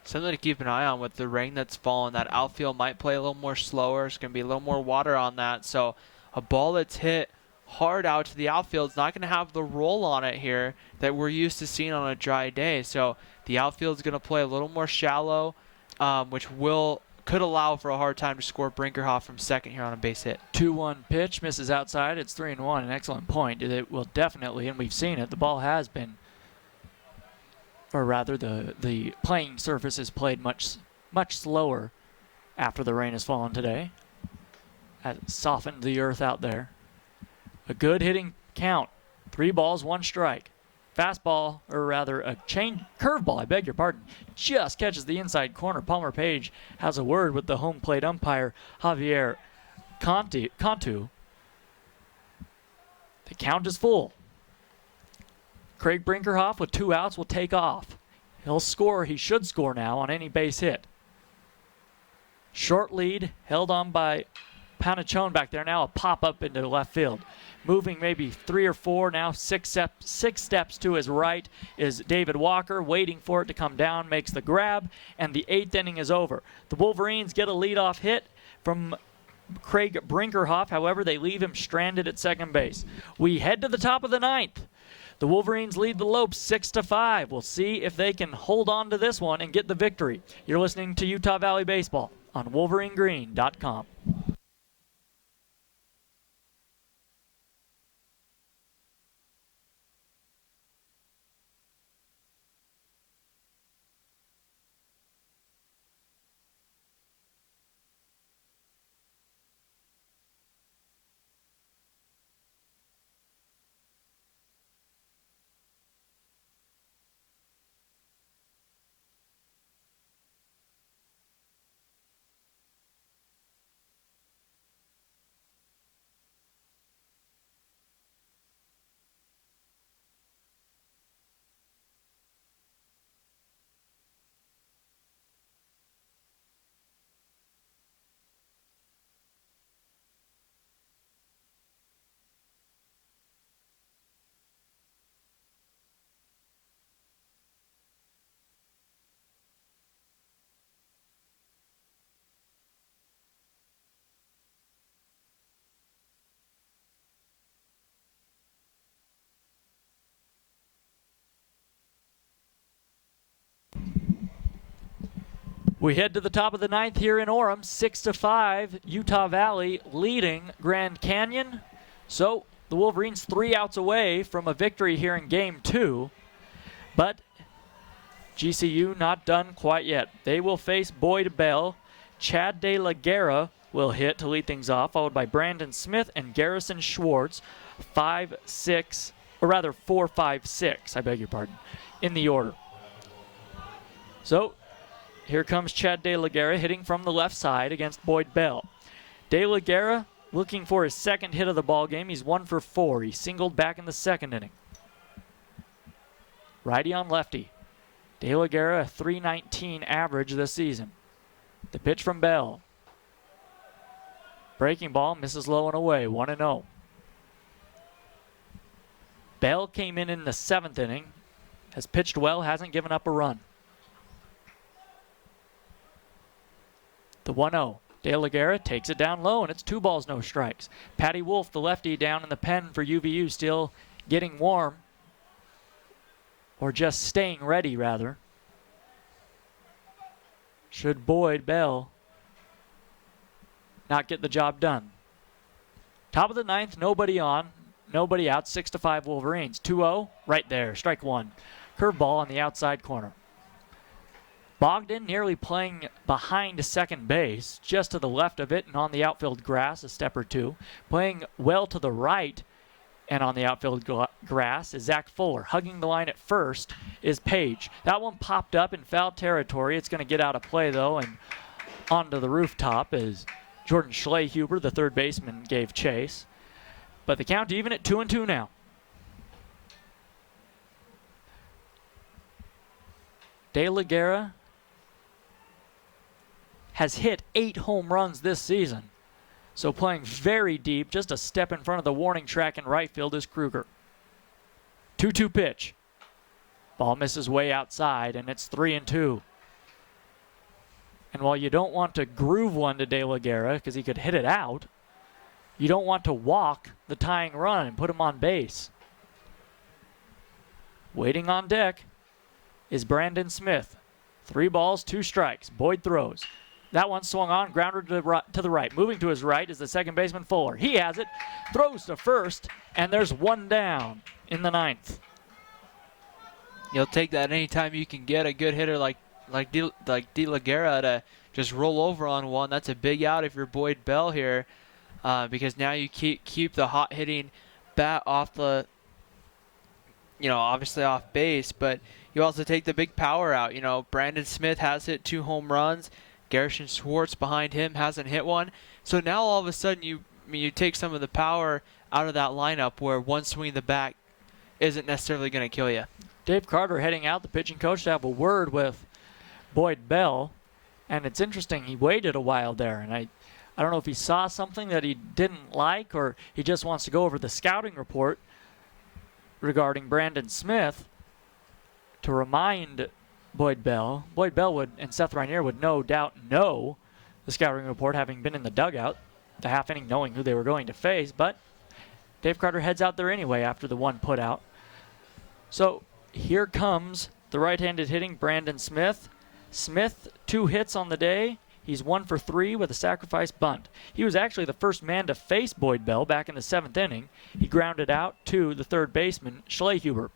Something to keep an eye on with the rain that's fallen. That outfield might play a little more slower. There's going to be a little more water on that. So a ball that's hit hard out to the outfield is not going to have the roll on it here that we're used to seeing on a dry day. So the outfield is going to play a little more shallow, which could allow for a hard time to score Brinkerhoff from second here on a base hit. 2-1 pitch misses outside. It's 3-1. An excellent point. It will definitely, and we've seen it, the ball has been, or rather the playing surface is played much slower after the rain has fallen today. Has softened the earth out there. A good hitting count. 3 balls, 1 strike. Fastball, or rather a curveball, I beg your pardon, just catches the inside corner. Palmer Page has a word with the home plate umpire, Javier Cantu. The count is full. Craig Brinkerhoff with 2 outs will take off. He'll score, he should score now on any base hit. Short lead held on by Panachone back there. Now a pop-up into left field. Moving maybe 3 or 4, now 6 steps to his right is David Walker, waiting for it to come down, makes the grab, and the 8th inning is over. The Wolverines get a leadoff hit from Craig Brinkerhoff. However, they leave him stranded at second base. We head to the top of the 9th. The Wolverines lead the Lopes 6-5. We'll see if they can hold on to this one and get the victory. You're listening to Utah Valley Baseball on WolverineGreen.com. We head to the top of the 9th here in Orem, 6-5, Utah Valley leading Grand Canyon. So the Wolverines 3 outs away from a victory here in Game 2, but GCU not done quite yet. They will face Boyd Bell. Chad De La Guerra will hit to lead things off, followed by Brandon Smith and Garrison Schwartz, 5-6, or rather 4-5-6, I beg your pardon, in the order. So here comes Chad De La Guerra hitting from the left side against Boyd Bell. De La Guerra looking for his 2nd hit of the ball game. He's 1 for 4. He singled back in the 2nd inning. Righty on lefty. De La Guerra, a .319 average this season. The pitch from Bell. Breaking ball, misses low and away, 1-0. Bell came in the 7th inning, has pitched well, hasn't given up a run. The 1-0. De La Guerra takes it down low, and it's 2 balls, no strikes. Patty Wolf, the lefty, down in the pen for UVU, still getting warm. Or just staying ready, rather. should Boyd Bell not get the job done. Top of the ninth, nobody on, nobody out, 6-5 Wolverines. 2-0, right there, strike one. Curveball on the outside corner. Bogdan nearly playing behind second base, just to the left of it and on the outfield grass, a step or two. Playing well to the right and on the outfield grass is Zach Fuller. Hugging the line at first is Page. That one popped up in foul territory. It's going to get out of play, though, and onto the rooftop as Jordan Schlehuber, the third baseman, gave chase. But the count even at 2-2 now. De La Guerra has hit 8 home runs this season. So playing very deep, just a step in front of the warning track in right field is Kruger. 2-2 pitch. Ball misses way outside, and it's 3-2. And while you don't want to groove one to De La Guerra because he could hit it out, you don't want to walk the tying run and put him on base. Waiting on deck is Brandon Smith. 3 balls, 2 strikes. Boyd throws. That one swung on, grounded to the right. Moving to his right is the second baseman Fuller. He has it, throws to first, and there's one down in the ninth. You'll take that anytime you can get a good hitter like De La Guerra to just roll over on one. That's a big out if you're Boyd Bell here, because now you keep the hot hitting bat off the, obviously off base, but you also take the big power out. Brandon Smith has hit 2 home runs. Garrison Schwartz behind him hasn't hit one. So now all of a sudden you take some of the power out of that lineup where one swing of the bat isn't necessarily going to kill you. Dave Carter heading out, the pitching coach, to have a word with Boyd Bell. And it's interesting, he waited a while there. And I don't know if he saw something that he didn't like or he just wants to go over the scouting report regarding Brandon Smith to remind Boyd Bell. Boyd Bell would, and Seth Rainier would no doubt know the scouting report, having been in the dugout, the half inning knowing who they were going to face, but Dave Carter heads out there anyway after the one put out. So here comes the right-handed hitting Brandon Smith. Smith, 2 hits on the day. He's 1 for 3 with a sacrifice bunt. He was actually the first man to face Boyd Bell back in the 7th inning. He grounded out to the third baseman, Schlehuber.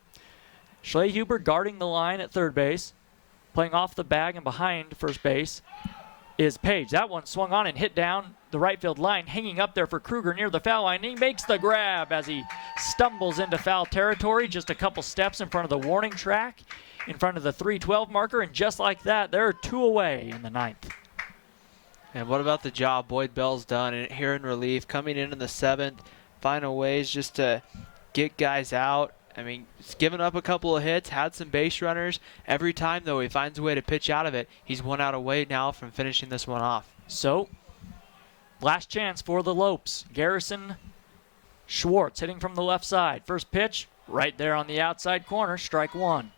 Schlehuber guarding the line at third base. Playing off the bag and behind first base is Page. That one swung on and hit down the right field line, hanging up there for Kruger near the foul line. He makes the grab as he stumbles into foul territory, just a couple steps in front of the warning track, in front of the 312 marker, and just like that, they're 2 away in the ninth. And what about the job Boyd Bell's done here in relief, coming in the 7th, finding ways just to get guys out. I mean, he's given up a couple of hits, had some base runners. Every time, though, he finds a way to pitch out of it. He's 1 out away now from finishing this one off. So, last chance for the Lopes. Garrison Schwartz hitting from the left side. First pitch, right there on the outside corner, strike 1.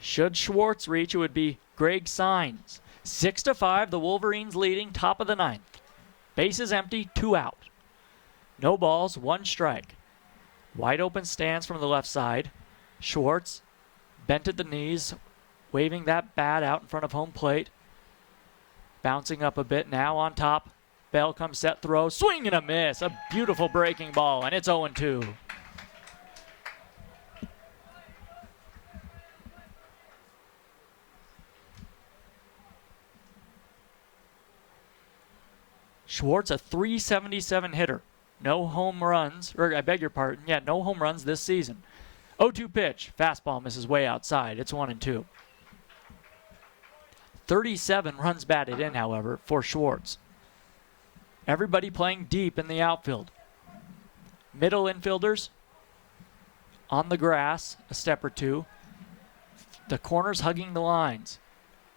Should Schwartz reach, it would be Greg Sines. 6-5, the Wolverines leading, top of the ninth. Bases empty, 2 out. No balls, 1 strike. Wide open stance from the left side. Schwartz bent at the knees, waving that bat out in front of home plate. Bouncing up a bit now on top. Bell comes set throw, swing and a miss. A beautiful breaking ball, and it's 0-2. Schwartz, a .377 hitter. No home runs, or I beg your pardon, no home runs this season. 0-2 pitch, fastball misses way outside. It's 1-2. 37 runs batted in, however, for Schwartz. Everybody playing deep in the outfield. Middle infielders on the grass, a step or 2. The corners hugging the lines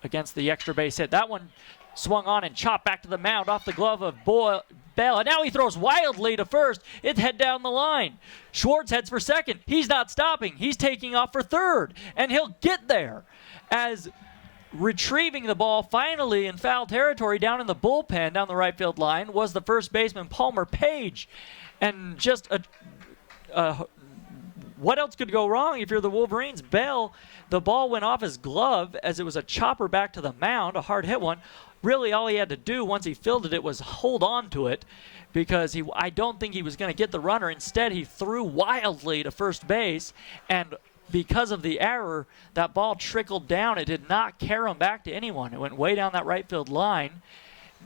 against the extra base hit. That one swung on and chopped back to the mound off the glove of Bell. And now he throws wildly to first. It head down the line. Schwartz heads for second. He's not stopping. He's taking off for third. And he'll get there as retrieving the ball finally in foul territory down in the bullpen down the right field line was the first baseman Palmer Page. And just a what else could go wrong if you're the Wolverines? Bell, the ball went off his glove as it was a chopper back to the mound, a hard hit one. Really all he had to do once he fielded it was hold on to it, because I don't think he was going to get the runner. Instead, he threw wildly to first base, and because of the error, that ball trickled down. It did not carry him back to anyone. It went way down that right field line,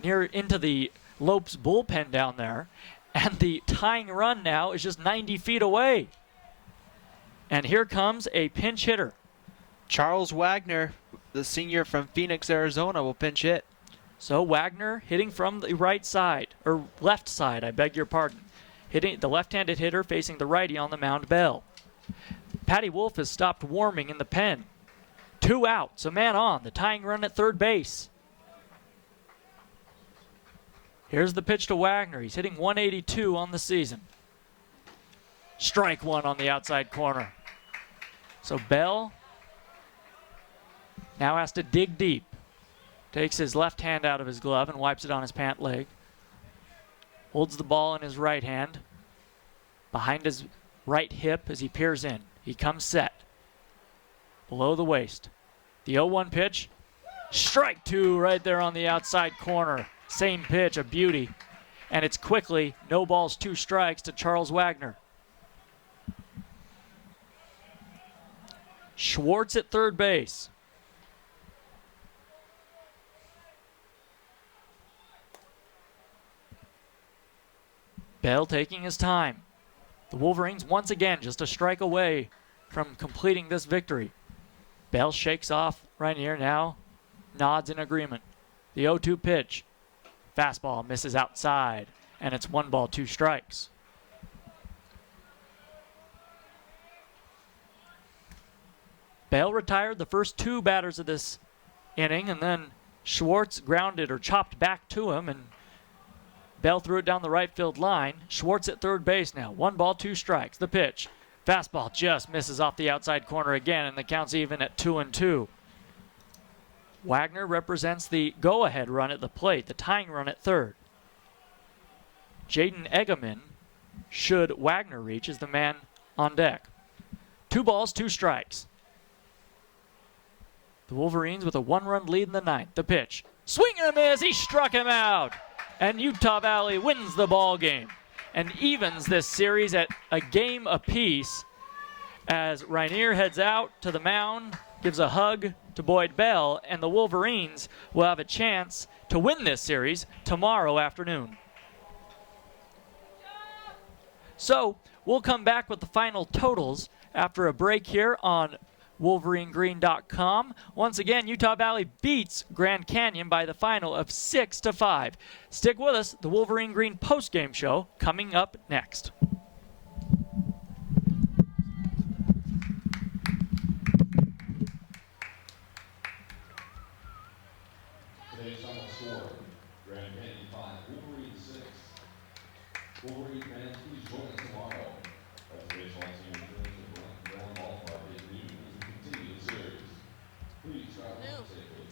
near into the Lopes bullpen down there, and the tying run now is just 90 feet away. And here comes a pinch hitter. Charles Wagner, the senior from Phoenix, Arizona, will pinch hit. So Wagner hitting from the right side, or left side, I beg your pardon. Hitting the left-handed hitter facing the righty on the mound, Bell. Patty Wolf has stopped warming in the pen. 2 outs, a man on, the tying run at third base. Here's the pitch to Wagner. He's hitting 182 on the season. Strike one on the outside corner. So Bell now has to dig deep. Takes his left hand out of his glove and wipes it on his pant leg. Holds the ball in his right hand behind his right hip as he peers in. He comes set. Below the waist. The 0-1 pitch. Strike 2 right there on the outside corner. Same pitch, a beauty. And it's quickly no balls, 2 strikes to Charles Wagner. Schwartz at third base. Bell taking his time. The Wolverines once again just a strike away from completing this victory. Bell shakes off right here now. Nods in agreement. The 0-2 pitch. Fastball misses outside. And it's 1 ball, 2 strikes. Bell retired the first 2 batters of this inning, and then Schwartz grounded or chopped back to him, and Bell threw it down the right field line. Schwartz at third base now. 1 ball, 2 strikes. The pitch. Fastball just misses off the outside corner again, and the count's even at 2-2. Wagner represents the go-ahead run at the plate, the tying run at third. Jaden Egeman, should Wagner reach, is the man on deck. 2 balls, 2 strikes. The Wolverines with a 1-run lead in the 9th. The pitch. Swing and a miss. He struck him out. And Utah Valley wins the ball game and evens this series at a game apiece as Rainier heads out to the mound, gives a hug to Boyd Bell, and the Wolverines will have a chance to win this series tomorrow afternoon. So we'll come back with the final totals after a break here on WolverineGreen.com. Once again, Utah Valley beats Grand Canyon by the final of 6-5. Stick with us. The Wolverine Green postgame show coming up next. Today's final score, Grand Canyon 5, Wolverines 6. Wolverine fans, please join us tomorrow as the baseball team returns to Brown Ballpark at noon as we continue the series. Please travel home safely.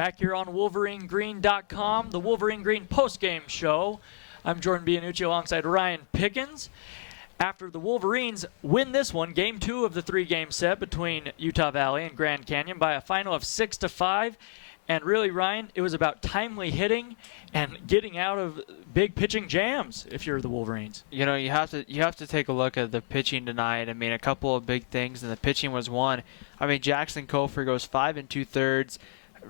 Back here on WolverineGreen.com, the Wolverine Green postgame show. I'm Jordan Bianucci alongside Ryan Pickens. After the Wolverines win this one, Game 2 of the 3-game set between Utah Valley and Grand Canyon by a final of 6-5. And really, Ryan, it was about timely hitting and getting out of big pitching jams if you're the Wolverines. You know, you have to take a look at the pitching tonight. I mean, a couple of big things, and the pitching was one. I mean, Jackson Kofor goes 5 2/3,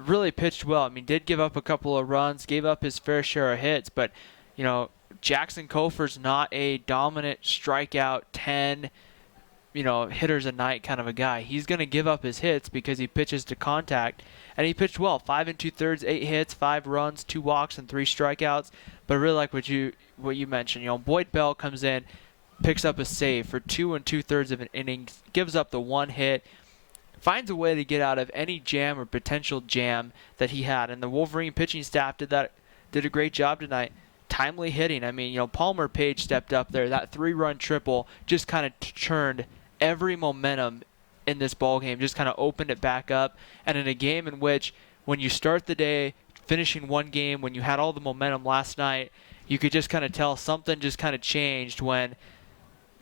really pitched well. I mean, did give up a couple of runs, gave up his fair share of hits, but, you know, Jackson Kofor's not a dominant strikeout 10, hitters a night kind of a guy. He's going to give up his hits because he pitches to contact, and he pitched well. 5 2/3, 8 hits, 5 runs, 2 walks, and 3 strikeouts. But I really like what you mentioned. Boyd Bell comes in, picks up a save for 2 2/3 of an inning, gives up the 1 hit, finds a way to get out of any jam or potential jam that he had. And the Wolverine pitching staff did a great job tonight. Timely hitting. I mean, Palmer Page stepped up there. That 3-run triple just kind of turned every momentum in this ball game, just kind of opened it back up. And in a game in which, when you start the day finishing one game, when you had all the momentum last night, you could just kind of tell something just kind of changed when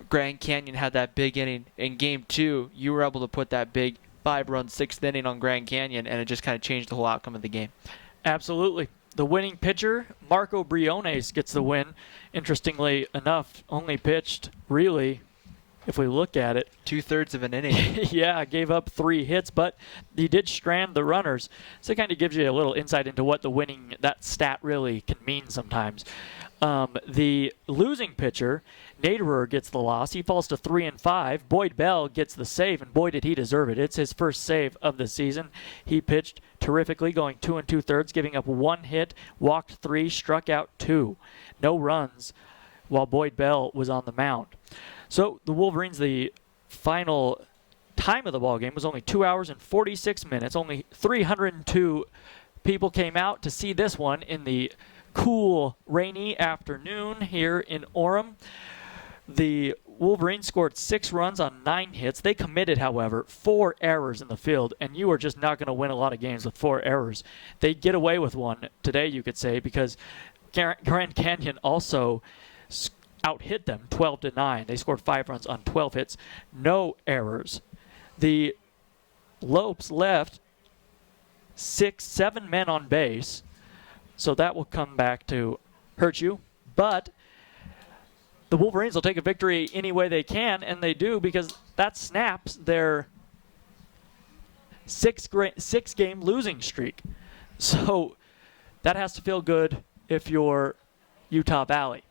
Grand Canyon had that big inning. In Game 2, you were able to put that big 5-run 6th inning on Grand Canyon, and it just kind of changed the whole outcome of the game. Absolutely. The winning pitcher, Marco Briones, gets the win. Interestingly enough, only pitched, really, if we look at it, 2/3 of an inning. Yeah, gave up 3 hits, but he did strand the runners. So it kind of gives you a little insight into what that stat really can mean sometimes. The losing pitcher, Naderer, gets the loss. He falls to 3-5. Boyd Bell gets the save, and boy, did he deserve it. It's his first save of the season. He pitched terrifically, going 2 2/3, giving up 1 hit, walked 3, struck out 2. No runs while Boyd Bell was on the mound. So the Wolverines, the final time of the ball game was only 2 hours and 46 minutes. Only 302 people came out to see this one in the cool, rainy afternoon here in Orem. The Wolverines scored 6 runs on 9 hits. They committed, however, 4 errors in the field, and you are just not going to win a lot of games with 4 errors. They get away with one today, you could say, because Grand Canyon also out-hit them 12-9. They scored 5 runs on 12 hits, no errors. The Lopes left 7 men on base, so that will come back to hurt you. But the Wolverines will take a victory any way they can, and they do, because that snaps their 6-game losing streak. So that has to feel good if you're Utah Valley.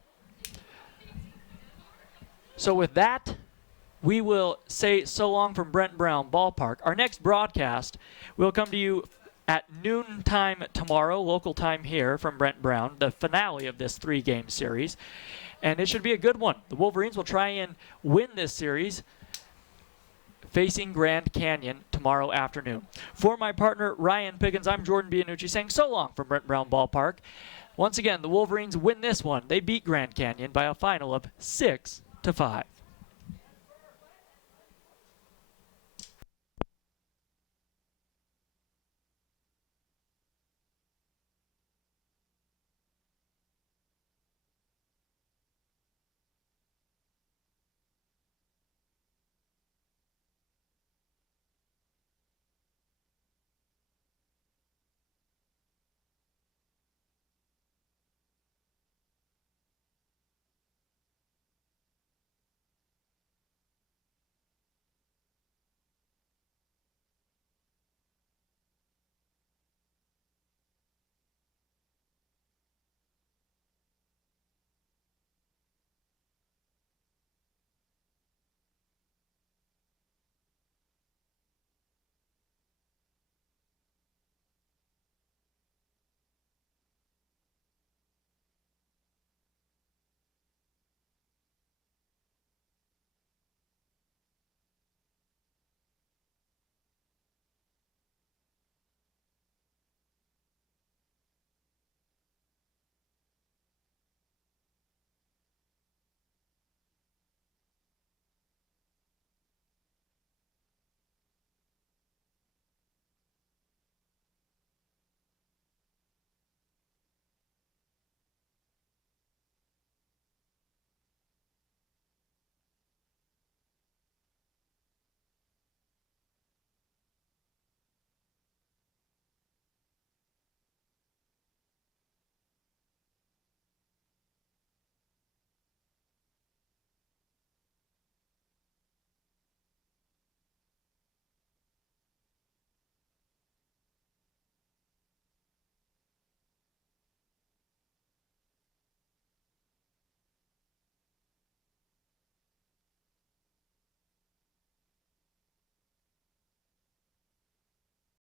So with that, we will say so long from Brent Brown Ballpark. Our next broadcast will come to you at noontime tomorrow, local time here from Brent Brown, the finale of this 3-game series. And it should be a good one. The Wolverines will try and win this series facing Grand Canyon tomorrow afternoon. For my partner, Ryan Pickens, I'm Jordan Bianucci saying so long from Brent Brown Ballpark. Once again, the Wolverines win this one. They beat Grand Canyon by a final of 6-5.